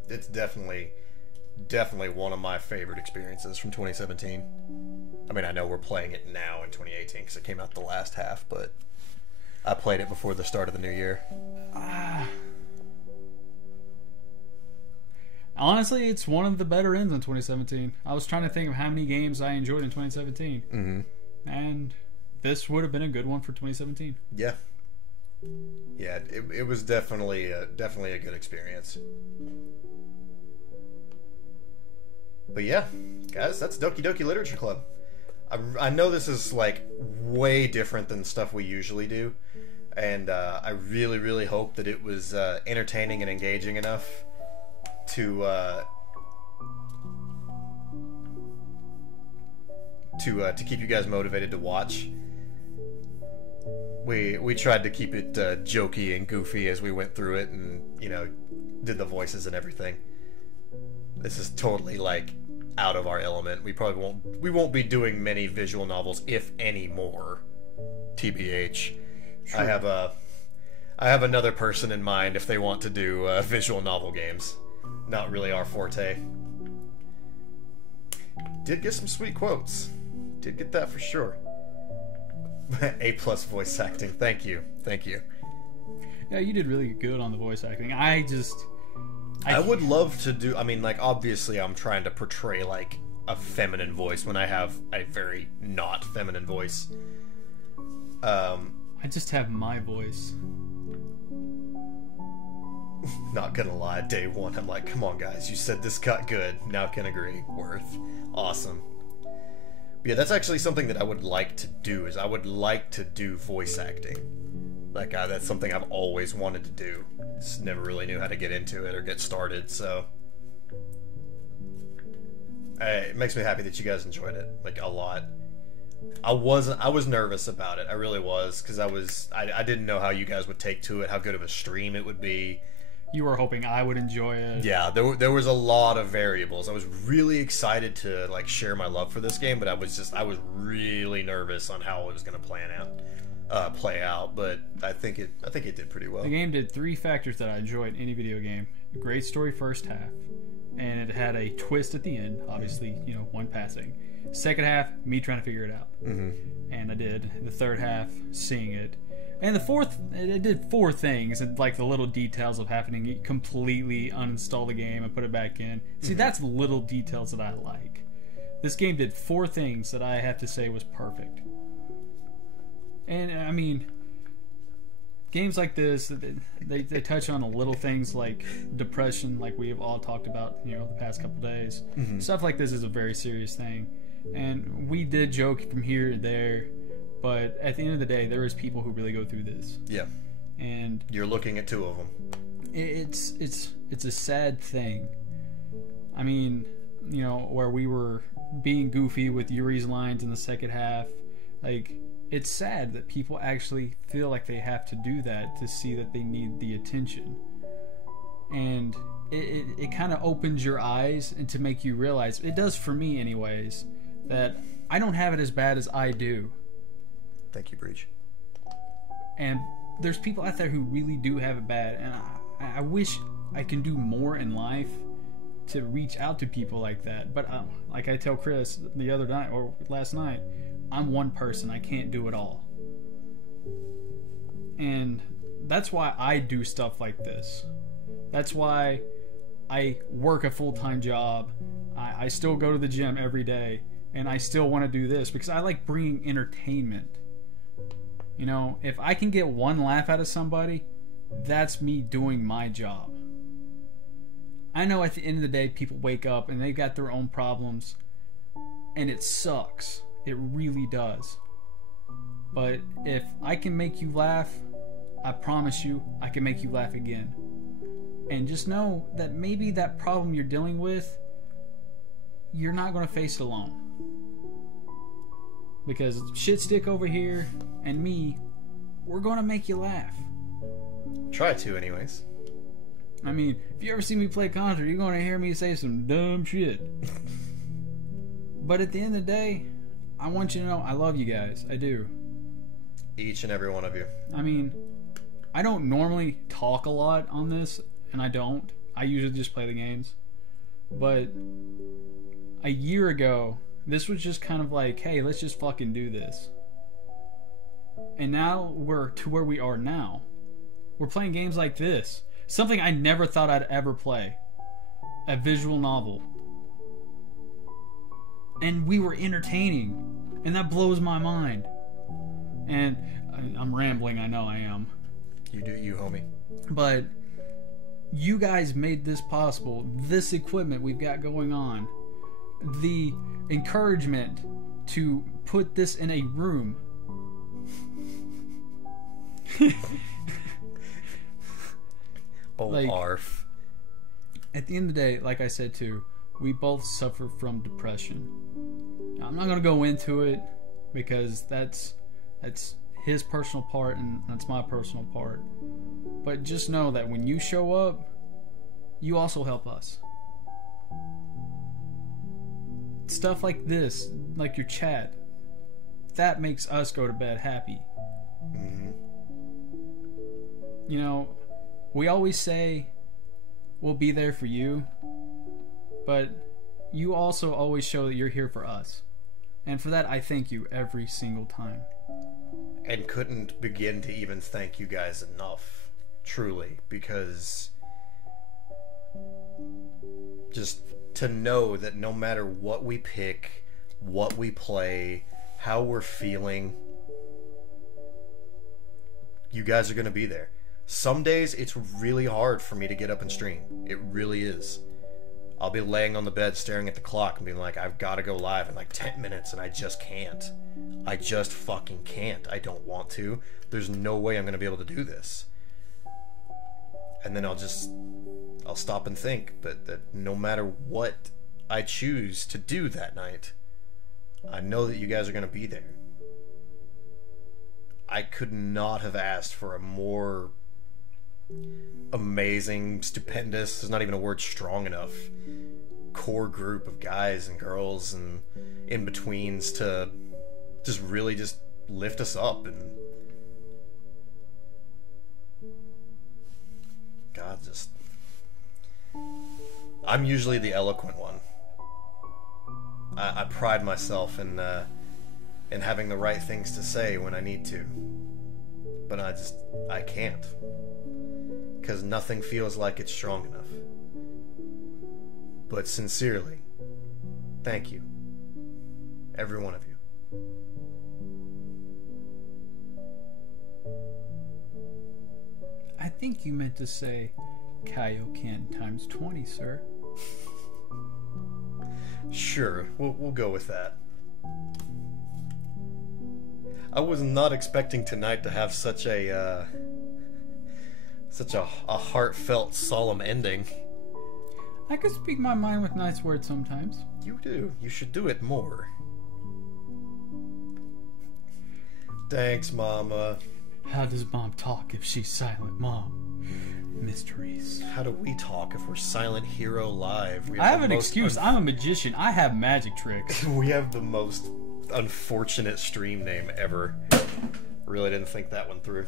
It's definitely one of my favorite experiences from 2017. I mean, I know we're playing it now in 2018 because it came out the last half, but I played it before the start of the new year. Honestly, it's one of the better ends in 2017. I was trying to think of how many games I enjoyed in 2017. Mm-hmm. And this would have been a good one for 2017. Yeah. Yeah, it was definitely a good experience. But yeah, guys, that's Doki Doki Literature Club. I know this is like way different than stuff we usually do, and I really, really hope that it was entertaining and engaging enough to keep you guys motivated to watch. We tried to keep it jokey and goofy as we went through it, and you know, did the voices and everything. This is totally like out of our element. We won't be doing many visual novels, if any more. TBH. Sure. I have another person in mind if they want to do visual novel games. Not really our forte. Did get some sweet quotes. Did get that for sure. A+ voice acting. Thank you. Yeah, you did really good on the voice acting. I would love to do... I mean, like, obviously I'm trying to portray, like, a feminine voice when I have a very not feminine voice. I just have my voice. Not gonna lie, day one, I'm like, come on guys, you said this got good, now can agree. Worth. Awesome. But yeah, that's actually something that I would like to do, is I would like to do voice acting. Like, that's something I've always wanted to do. Just never really knew how to get into it or get started, so... it makes me happy that you guys enjoyed it, like, a lot. I was nervous about it, I really was, because I didn't know how you guys would take to it, how good of a stream it would be. You were hoping I would enjoy it. Yeah, there was a lot of variables. I was really excited to like share my love for this game, but I was really nervous on how it was going to play out. But I think it did pretty well. The game did 3 factors that I enjoy in any video game: a great story first half, and it had a twist at the end. Obviously, one passing. Second half, me trying to figure it out, and I did. The third half, seeing it. And the fourth, it did 4 things, and like the little details of having to completely uninstall the game and put it back in. See, that's the little details that I like. This game did 4 things that I have to say was perfect. And I mean, games like this, they touch on the little things like depression, like we have all talked about, the past couple days. Stuff like this is a very serious thing, and we did joke from here to there. But at the end of the day, there is people who really go through this. Yeah. And you're looking at 2 of them. It's a sad thing. I mean, where we were being goofy with Yuri's lines in the second half, like, it's sad that people actually feel like they have to do that to see that they need the attention. And it kind of opens your eyes and to make you realize, it does for me anyways, that I don't have it as bad as I do. Thank you, Breach. And there's people out there who really do have it bad, and I wish I can do more in life to reach out to people like that. But like I tell Chris the other night, or last night, I'm one person. I can't do it all. And that's why I do stuff like this. That's why I work a full-time job. I still go to the gym every day, and I still want to do this because I like bringing entertainment. If I can get 1 laugh out of somebody, that's me doing my job. I know at the end of the day, people wake up and they got their own problems, and it sucks. It really does. But if I can make you laugh, I promise you, I can make you laugh again. And just know that maybe that problem you're dealing with, you're not going to face it alone. Because Shitstick over here and me, we're going to make you laugh. Try to, anyways. I mean, if you ever see me play Contra, you're going to hear me say some dumb shit. But at the end of the day, I want you to know I love you guys. I do. Each and every one of you. I mean, I don't normally talk a lot on this, and I don't. I usually just play the games. But a year ago, this was just kind of like, hey, let's just fucking do this. And now we're to where we are now. We're playing games like this. Something I never thought I'd ever play. A visual novel. And we were entertaining. And that blows my mind. And I'm rambling, I know I am. You do you, homie. But you guys made this possible. This equipment we've got going on. The encouragement to put this in a room. Like, arf. At the end of the day, like I said too, we both suffer from depression. Now, I'm not going to go into it because that's his personal part and that's my personal part. But just know that when you show up, you also help us. Stuff like this, like your chat, that makes us go to bed happy. Mm-hmm. We always say we'll be there for you, but you also always show that you're here for us. And for that, I thank you every single time. And couldn't begin to even thank you guys enough, truly, because Just to know that no matter what we pick, what we play, how we're feeling, you guys are going to be there. Some days it's really hard for me to get up and stream. It really is. I'll be laying on the bed staring at the clock and being like, I've got to go live in like 10 minutes, and I just can't. I just fucking can't. I don't want to. There's no way I'm going to be able to do this. And then I'll stop and think that no matter what I choose to do that night, I know that you guys are going to be there. I could not have asked for a more amazing, stupendous, there's not even a word strong enough, core group of guys and girls and in-betweens to just really just lift us up. And God, just... I'm usually the eloquent one. I pride myself in having the right things to say when I need to. But I can't. Because nothing feels like it's strong enough. But sincerely, thank you. Every one of you. I think you meant to say Kaioken times 20, sir. Sure, we'll go with that. I was not expecting tonight to have such a heartfelt, solemn ending. I could speak my mind with nice words sometimes. You do. You should do it more. Thanks, Mama. How does Mom talk if she's silent, Mom? Mysteries. How do we talk if we're Silent Hero Live? I have an excuse. I'm a magician. I have magic tricks. We have the most unfortunate stream name ever. Really didn't think that one through.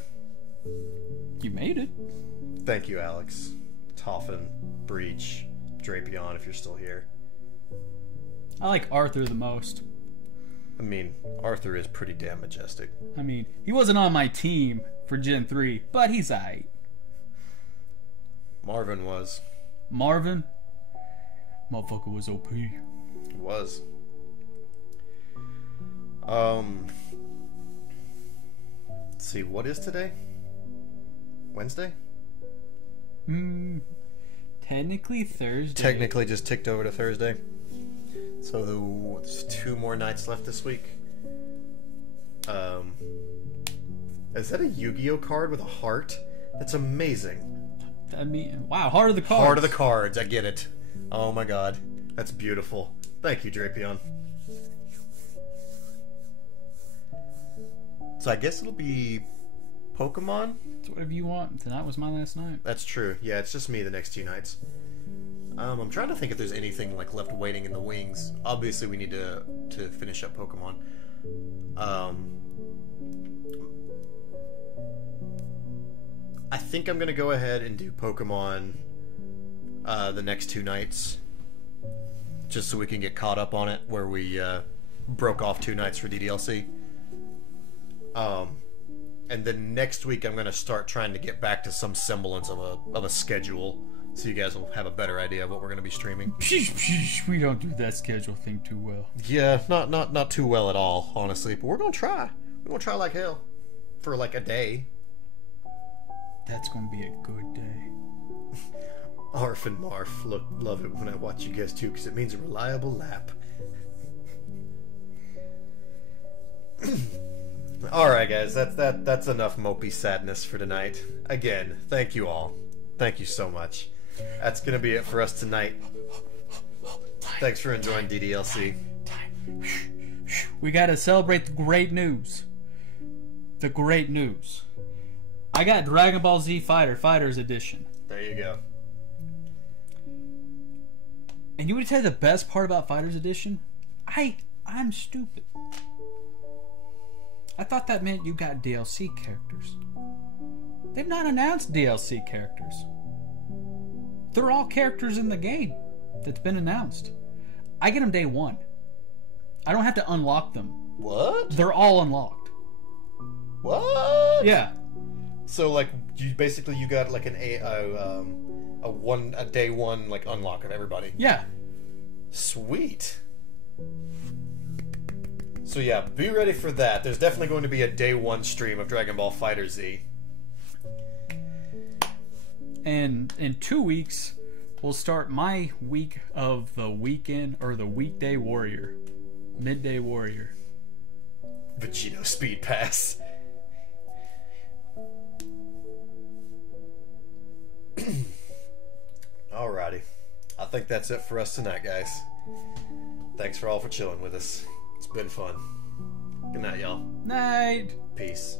You made it. Thank you, Alex. Toffin, Breach, Drapion, if you're still here. I like Arthur the most. I mean, Arthur is pretty damn majestic. I mean, he wasn't on my team for Gen 3, but he's aight. Marvin was. Marvin? Motherfucker was OP. He was. Let's see, what is today? Wednesday? Technically Thursday. Technically just ticked over to Thursday. So there's 2 more nights left this week. Is that a Yu-Gi-Oh card with a heart? That's amazing. I mean, wow, Heart of the Cards. Heart of the Cards, I get it. Oh my god. That's beautiful. Thank you, Drapion. So I guess it'll be Pokemon? It's whatever you want. Tonight was my last night. That's true. Yeah, it's just me the next 2 nights. I'm trying to think if there's anything like left waiting in the wings. Obviously, we need to finish up Pokemon. I think I'm gonna go ahead and do Pokemon the next 2 nights, just so we can get caught up on it. Where we broke off 2 nights for DDLC. And then next week I'm gonna start trying to get back to some semblance of a schedule, so you guys will have a better idea of what we're gonna be streaming. We don't do that schedule thing too well. Yeah, not too well at all, honestly. But we're gonna try. We're gonna try like hell for like a day. That's gonna be a good day. Arf and Marf, love it when I watch you guys too, because it means a reliable lap. Alright guys, that's enough mopey sadness for tonight. Again, thank you all. Thank you so much. That's gonna be it for us tonight. Thanks for enjoying DDLC. We gotta celebrate the great news. The great news. I got Dragon Ball Z Fighters Edition. There you go. And you want to tell you the best part about Fighters Edition? I'm stupid. I thought that meant you got DLC characters. They've not announced DLC characters. They're all characters in the game that's been announced. I get them day 1. I don't have to unlock them. What? They're all unlocked. What? Yeah. So like you got like a a day one like unlock of everybody. Yeah. Sweet. So yeah, be ready for that. There's definitely going to be a day one stream of Dragon Ball Fighter Z. And in 2 weeks, we'll start my week of the weekend or the weekday warrior, midday warrior. Vegito Speed Pass. Alrighty. I think that's it for us tonight, guys. Thanks for all for chilling with us. It's been fun. Good night, y'all. Night. Peace.